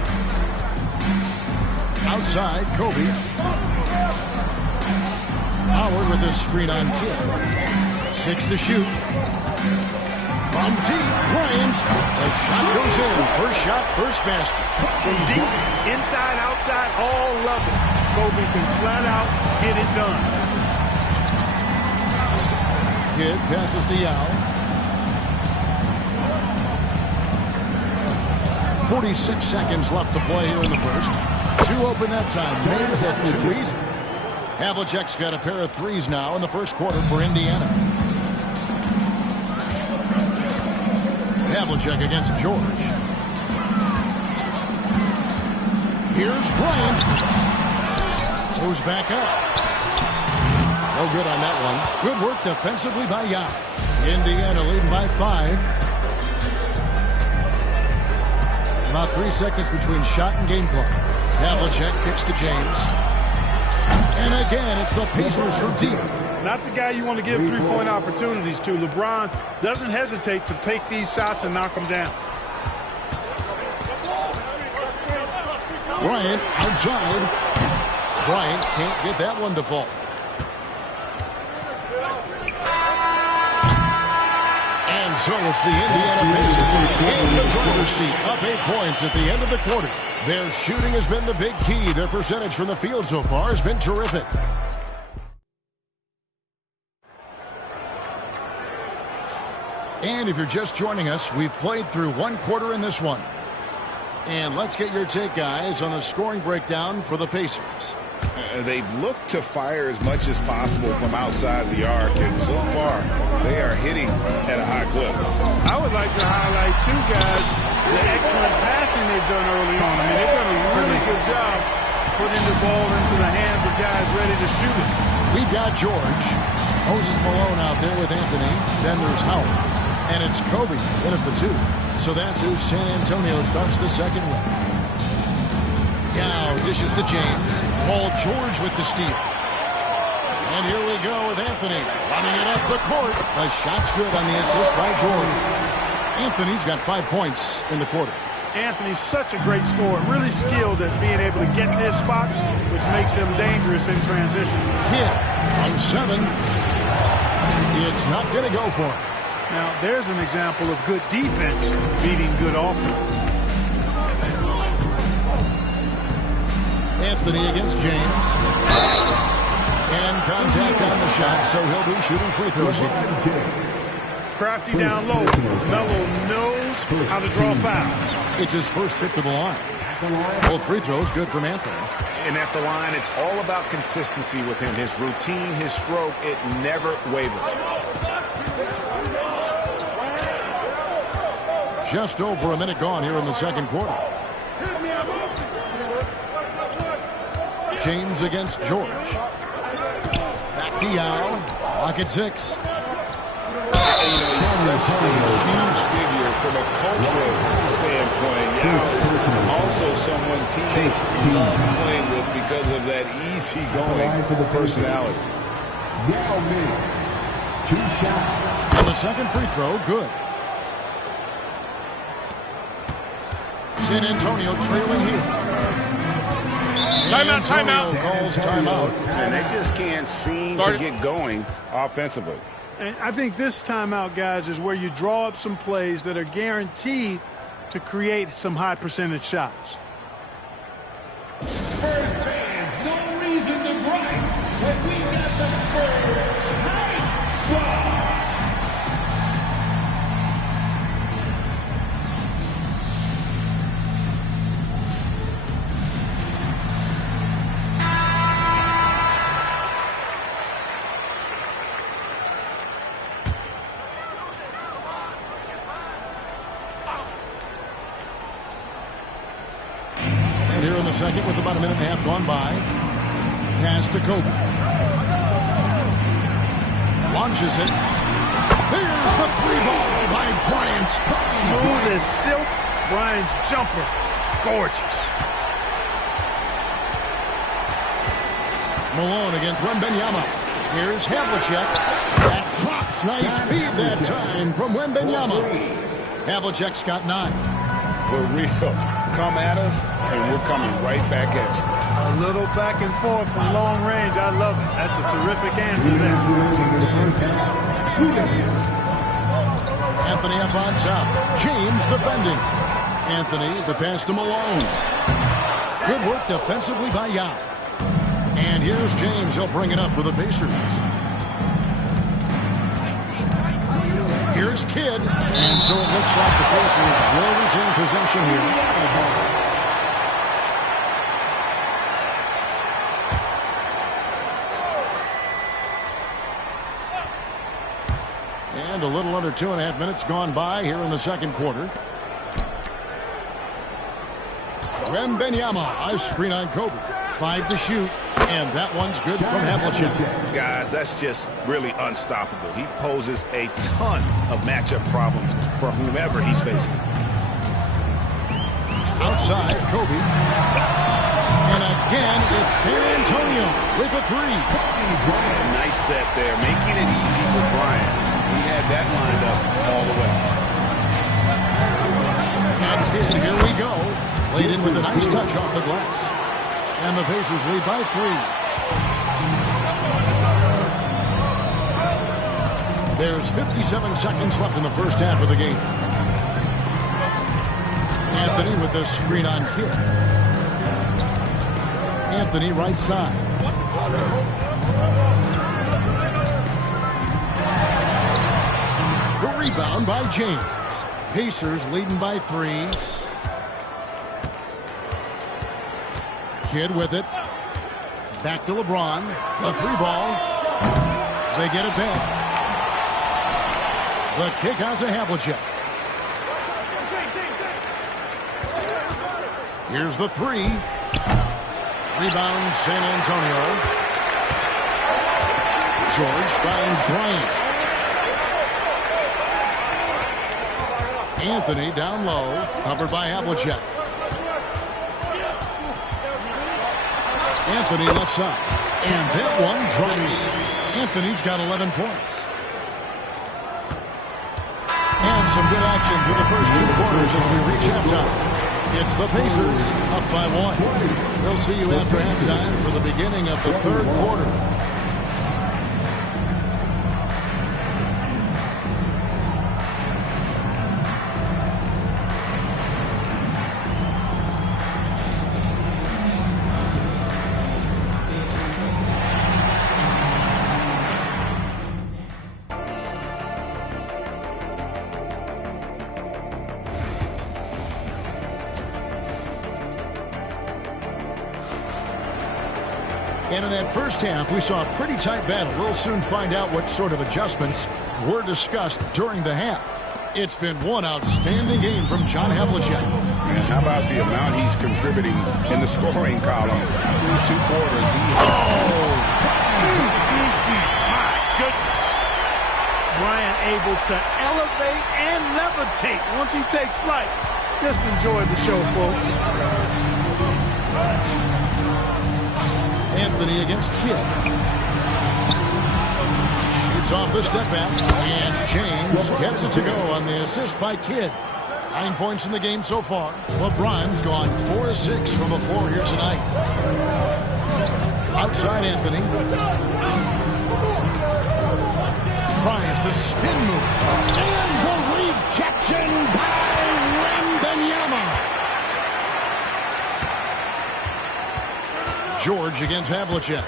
Outside Kobe. Howard with his screen on Kidd. 6 to shoot. From deep, Bryant. The shot goes in. First shot, first basket. From deep, inside, outside, all levels. Kobe can flat out get it done. Kidd passes to Yao. 46 seconds left to play here in the first. 2 open that time. Made it look too easy. Havlicek's got a pair of threes now in the first quarter for Indiana. Havlicek against George. Here's Bryant. Goes back up. No good on that one. Good work defensively by Yao. Indiana leading by 5. About 3 seconds between shot and game clock. Havlicek kicks to James. And again, it's the Pacers from deep. Not the guy you want to give three-point opportunities to. LeBron doesn't hesitate to take these shots and knock them down. Bryant outside. Bryant can't get that one to fall. And so it's the Indiana Pacers in the driver's seat, up 8 points at the end of the quarter. Their shooting has been the big key. Their percentage from the field so far has been terrific. And if you're just joining us, we've played through 1 quarter in this one. And let's get your take, guys, on the scoring breakdown for the Pacers. They've looked to fire as much as possible from outside the arc, and so far they are hitting at a high clip. I would like to highlight two guys, the excellent passing they've done early on. I mean, they've done a really good job putting the ball into the hands of guys ready to shoot it. We've got George, Moses Malone out there with Anthony, then there's Howard, and it's Kobe in at the 2. So that's who San Antonio starts the second with. Yao dishes to James. Paul George with the steal. And here we go with Anthony running it up the court. The shot's good on the assist by George. Anthony's got 5 points in the quarter. Anthony's such a great scorer, really skilled at being able to get to his spots, which makes him dangerous in transition. Kidd from 7. It's not going to go for him. Now, there's an example of good defense beating good offense. Anthony against James. And contact on the shot, so he'll be shooting free throws here. Crafty down low. Melo knows how to draw fouls. It's his first trip to the line. Both free throws good from Anthony. And at the line, it's all about consistency with him. His routine, his stroke, it never wavers. Just over a minute gone here in the second quarter. James against George. Back to Yao. Lock at 6. He's such a huge figure from a cultural standpoint. Yao is also someone teammates love playing with because of that easygoing personality. Yao Ming, 2 shots. And the second free throw, good. San Antonio trailing here. Timeout, timeout. Calls timeout. And they just can't seem to get going offensively. And I think this timeout, guys, is where you draw up some plays that are guaranteed to create some high percentage shots. Spurs fans, no reason to gripe when we got the Spurs Night Squad. Second with about a minute and a half gone by. Pass to Kobe. Launches it. There's the 3 ball by Bryant. Smooth as silk. Bryant's jumper. Gorgeous. Malone against Wembanyama. Here's Havlicek. That drops. Nice speed that time from Wembanyama. Havlicek's got 9. The real come at us, and we're coming right back at you. A little back and forth from long range. I love it. That's a terrific answer there. Anthony up on top. James defending. Anthony, the pass to Malone. Good work defensively by Yao. And here's James. He'll bring it up for the Pacers. Here's Kidd. And so it looks like the Pacers will retain possession here. And a little under 2.5 minutes gone by here in the second quarter. Wembanyama, a screen on Kobe. 5 to shoot. And that one's good from Havlicek. Guys, that's just really unstoppable. He poses a ton of matchup problems for whomever he's facing. Outside, Kobe. And again, it's San Antonio with a three. A nice set there, making it easy for Bryant. He had that lined up all the way. And here we go. Laid in with a nice touch off the glass. And the Pacers lead by 3. There's 57 seconds left in the first half of the game. Anthony with the screen on Kidd. Anthony right side. The rebound by James. Pacers leading by 3. Kidd with it. Back to LeBron. The 3-ball. They get it back. The kick out to Havlicek. Here's the 3. Rebound San Antonio. George finds Bryant. Anthony down low. Covered by Havlicek. Anthony left side. And that one drops. Anthony's got 11 points. And some good action through the first 2 quarters as we reach halftime. It's the Pacers up by 1. We'll see you after halftime for the beginning of the 3rd quarter. And in that first half, we saw a pretty tight battle. We'll soon find out what sort of adjustments were discussed during the half. It's been one outstanding game from John Havlicek. And how about the amount he's contributing in the scoring column? Through 2 quarters, My goodness. Bryant able to elevate and levitate once he takes flight. Just enjoy the show, folks. Anthony against Kidd. Shoots off the step back. And James gets it to go on the assist by Kidd. 9 points in the game so far. LeBron's gone 4 of 6 from the floor here tonight. Outside Anthony. Tries the spin move. And the rejection by Wembanyama. George against Havlicek.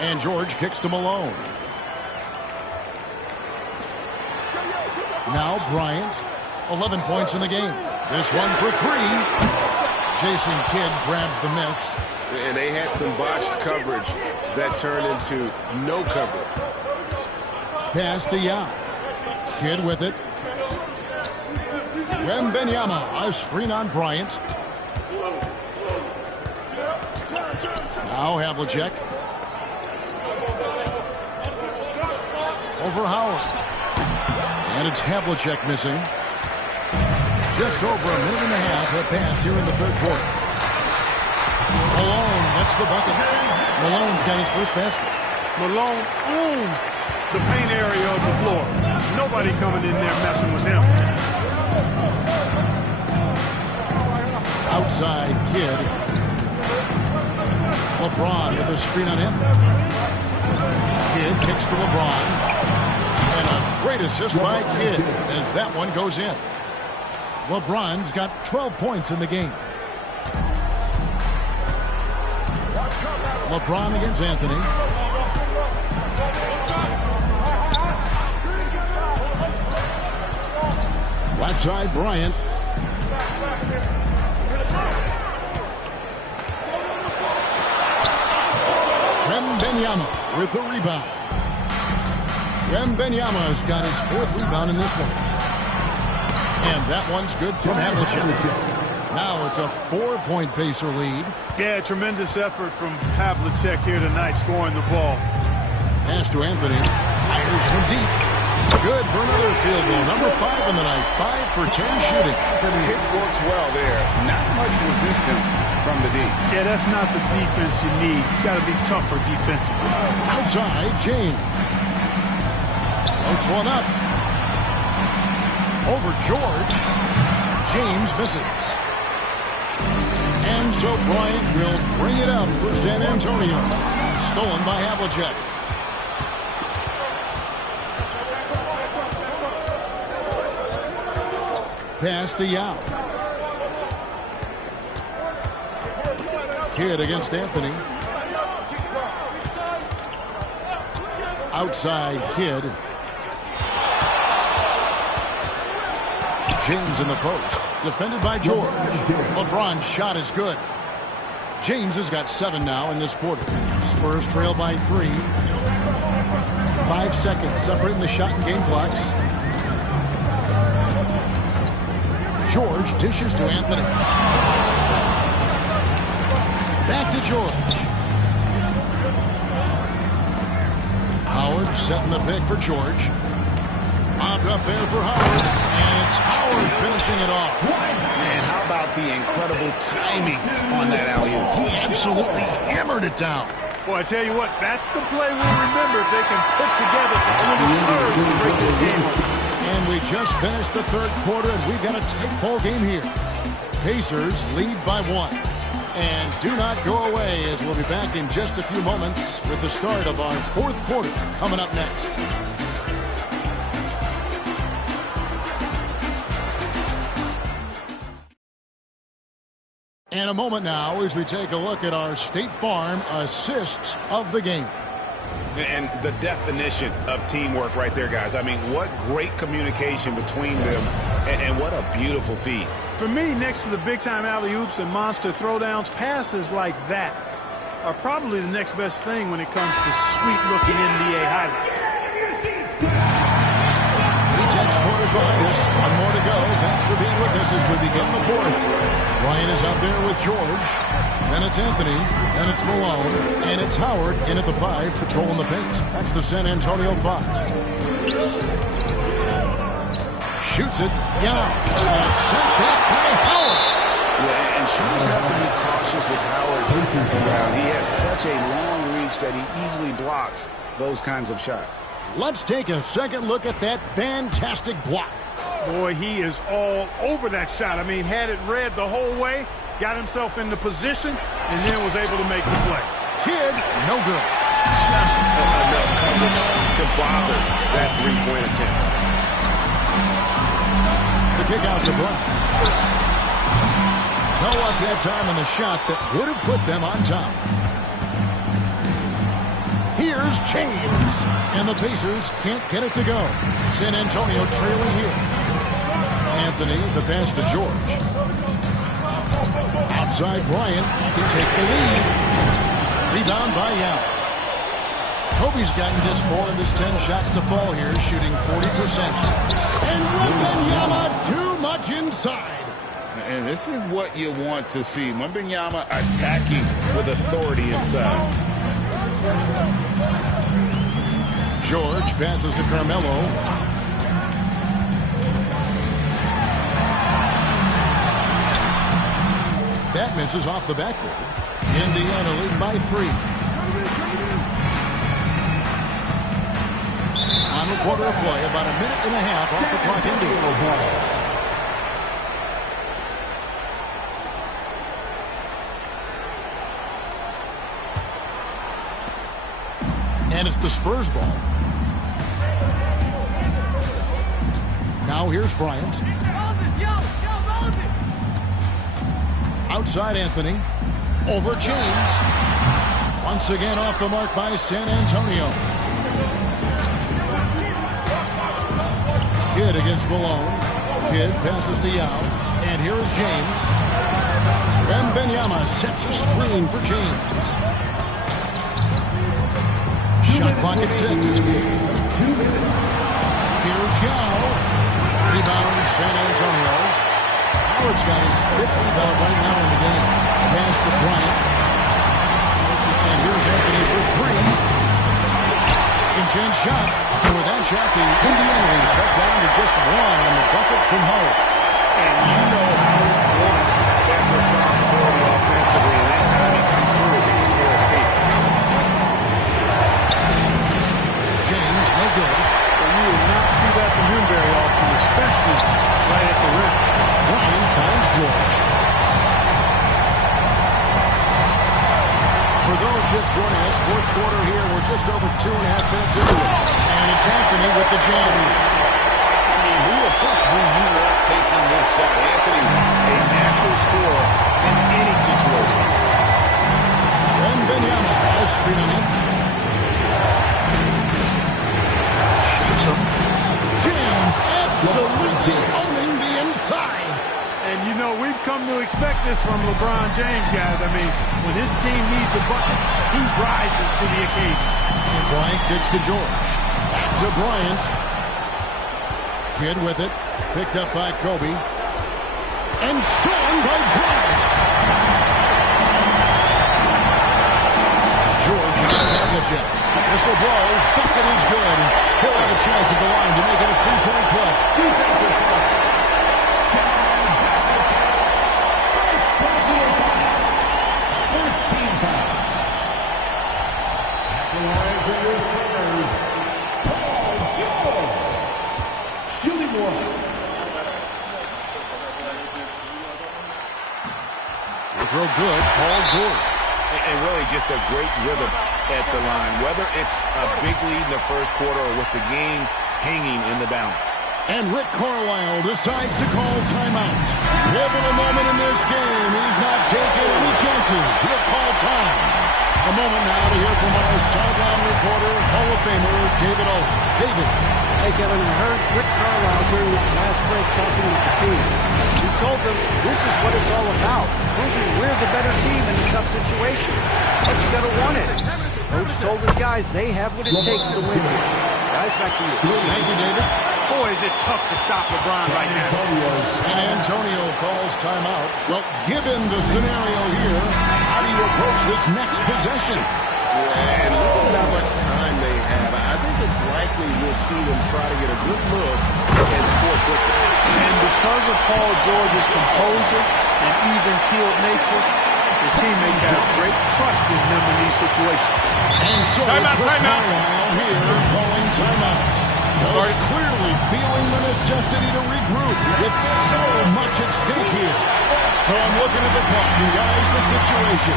And George kicks to Malone. Now Bryant. 11 points in the game. This one for 3. Jason Kidd grabs the miss. And they had some botched coverage that turned into no coverage. Pass to Yao. Kidd with it. Wembanyama, a screen on Bryant. Now Havlicek. Over Howard. And it's Havlicek missing. Just over a minute and a half have passed here in the 3rd quarter. Malone gets the bucket. Malone's got his first basket. Malone owns the paint area of the floor. Nobody coming in there messing with him. Outside Kidd. LeBron with a screen on Anthony. Kidd kicks to LeBron. And a great assist by Kidd as that one goes in. LeBron's got 12 points in the game. LeBron against Anthony. Left side, Bryant. Wembanyama with the rebound. Wembanyama's got his 4th rebound in this one. And that one's good from Havlicek. Now it's a 4-point Pacer lead. Yeah, tremendous effort from Havlicek here tonight, scoring the ball. Pass to Anthony. Fires from deep. Good for another field goal. Number 5 in the night. 5 for 10 shooting. It works well there. Not much resistance from the D. Yeah, that's not the defense you need. You got to be tougher defensively. Outside, James. Floats one up. Over George. James misses. And so Bryant will bring it up for San Antonio. Stolen by Havlicek. Pass to Yao. Kidd against Anthony. Outside Kidd. James in the post. Defended by George. LeBron's shot is good. James has got 7 now in this quarter. Spurs trail by 3. 5 seconds separating the shot and game clocks. George dishes to Anthony. Back to George. Howard setting the pick for George. Mobbed up there for Howard. And it's Howard finishing it off. Man, how about the incredible timing on that alley-oop? He absolutely hammered it down. Well, I tell you what, that's the play we'll remember if they can put together and then the serve to break this game up. And we just finished the third quarter, and we've got a tight ball game here. Pacers lead by 1. And do not go away, as we'll be back in just a few moments with the start of our fourth quarter coming up next. And a moment now as we take a look at our State Farm assists of the game. And the definition of teamwork right there, guys. I mean, what great communication between them, and what a beautiful feed. For me, next to the big-time alley-oops and monster throwdowns, passes like that are probably the next best thing when it comes to sweet-looking NBA highlights. 3 quarters behind us. 1 more to go. Thanks for being with us as we begin the fourth. Ryan is out there with George. Then it's Anthony. Then it's Malone. And it's Howard in at the 5, patrolling the paint. That's the San Antonio 5. Shoots it. Down. Sent back by Howard. Yeah, and shooters have to be cautious with Howard around. He has such a long reach that he easily blocks those kinds of shots. Let's take a second look at that fantastic block. Boy, he is all over that shot. I mean, had it read the whole way, got himself in the position, and then was able to make the play. Kidd, no good. Just enough coverage to bother that three-point attempt. The kick out to Bryant. No luck that time on the shot that would have put them on top. Here's James. And the Pacers can't get it to go. San Antonio trailing here. Anthony, the pass to George. Outside Bryant to take the lead. Rebound by Yao. Kobe's gotten just 4 of his 10 shots to fall here, shooting 40%. And Wembanyama too much inside. And this is what you want to see. Wembanyama attacking with authority inside. George passes to Carmelo. That misses off the backboard. Indiana lead by 3. Final quarter of play, about a minute and a half off the clock. And it's the Spurs ball. Now here's Bryant. Outside Anthony. Over James. Once again off the mark by San Antonio. Kidd against Malone. Kidd passes to Yao. And here is James. Wembanyama sets a screen for James. Shot clock at 6. Here's Yao. Rebound San Antonio. Howard's got his 5th rebound right now in the game. Pass to Bryant. And here's Anthony for 3. Second chance shot. And with that shot, the Indiana leads back down to just 1 on the bucket from Howard. And you know Howard wants that responsibility offensively, and that time he comes through for his team. James, no good. Well, you will not see that from him very often, especially right at the rim. Ryan finds George. For those just joining us, 4th quarter here. We're just over 2.5 minutes into it. And it's Anthony with the jam. I mean, who of course who you want taking this shot? Anthony, a natural scorer in any situation. And Benyama has screen on him. Shoots him. James absolutely owning the inside. And you know, we've come to expect this from LeBron James, guys. I mean, when his team needs a bucket, he rises to the occasion. And Bryant gets to George. Back to Bryant. Kidd with it. Picked up by Kobe. And stolen by Bryant. George not tabled yet. Whistle blows. Bucket is good. He'll have a chance at the line to make it a 3-point play. Throw good, Paul George. And really just a great rhythm at the line, whether it's a big lead in the first quarter or with the game hanging in the balance. And Rick Carlisle decides to call timeout. Pivotal moment in this game. He's not taking any chances. He'll call time. A moment now to hear from our sideline reporter, Hall of Famer, David O. David. Hey, Kevin, I heard Rick Carlisle during the last break talking with the team. He told them this is what it's all about, proving we're the better team in a tough situation. But you got to want it. Coach told his guys they have what it takes to win here. Guys, back to you. Thank you, David. Boy, is it tough to stop LeBron right now. San Antonio calls timeout. Well, given the scenario here, how do you approach this next possession? And look at how much time they have. I think it's likely we'll see them try to get a good look and score quickly. And because of Paul George's composure and even-keeled nature, his teammates have great trust in him in these situations. And so it's Rick Carlisle here calling timeout. He's clearly feeling the necessity to regroup with so much at stake here. So I'm looking at the clock, you guys, the situation.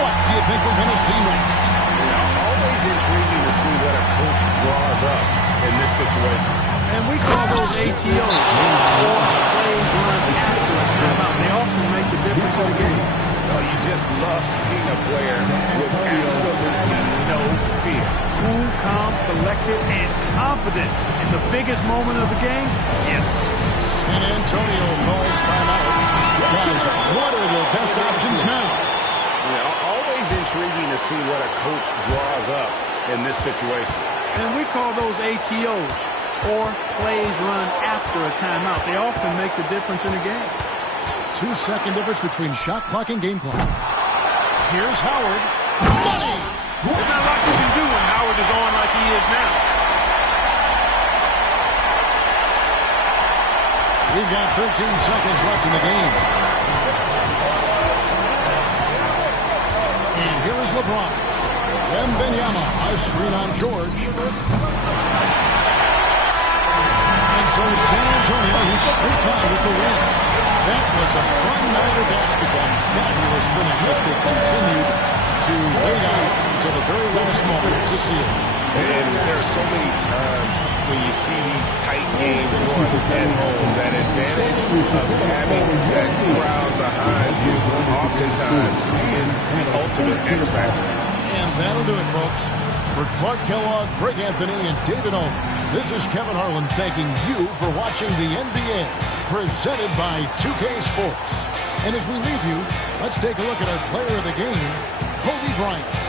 What do you think we're going to see next? Always intriguing to see what a coach draws up in this situation. And we call those ATOs, or plays run after a timeout. They often make the difference in the game. Well, you just love seeing a player with absolutely no fear. Cool, calm, collected, and confident in the biggest moment of the game? Yes. San Antonio calls timeout. Guys, what are their best options now? Always intriguing to see what a coach draws up in this situation. And we call those ATOs, or plays run after a timeout. They often make the difference in a game. 2-second difference between shot clock and game clock. Here's Howard. Money! There's not a lot you can do when Howard is on like he is now. We've got 13 seconds left in the game. And here is LeBron. Wembanyama, a screen on George. And so it's San Antonio who scraped by with the win. That was a fun night of basketball. Fabulous finish as they continued to wait out until the very last moment to see it. And there are so many times when you see these tight games won at home, that advantage of having that crowd behind you oftentimes is the ultimate X factor. And that'll do it, folks. For Clark Kellogg, Greg Anthony, and David Owen, this is Kevin Harlan thanking you for watching the NBA, presented by 2K Sports. And as we leave you, let's take a look at our player of the game, Kobe Bryant.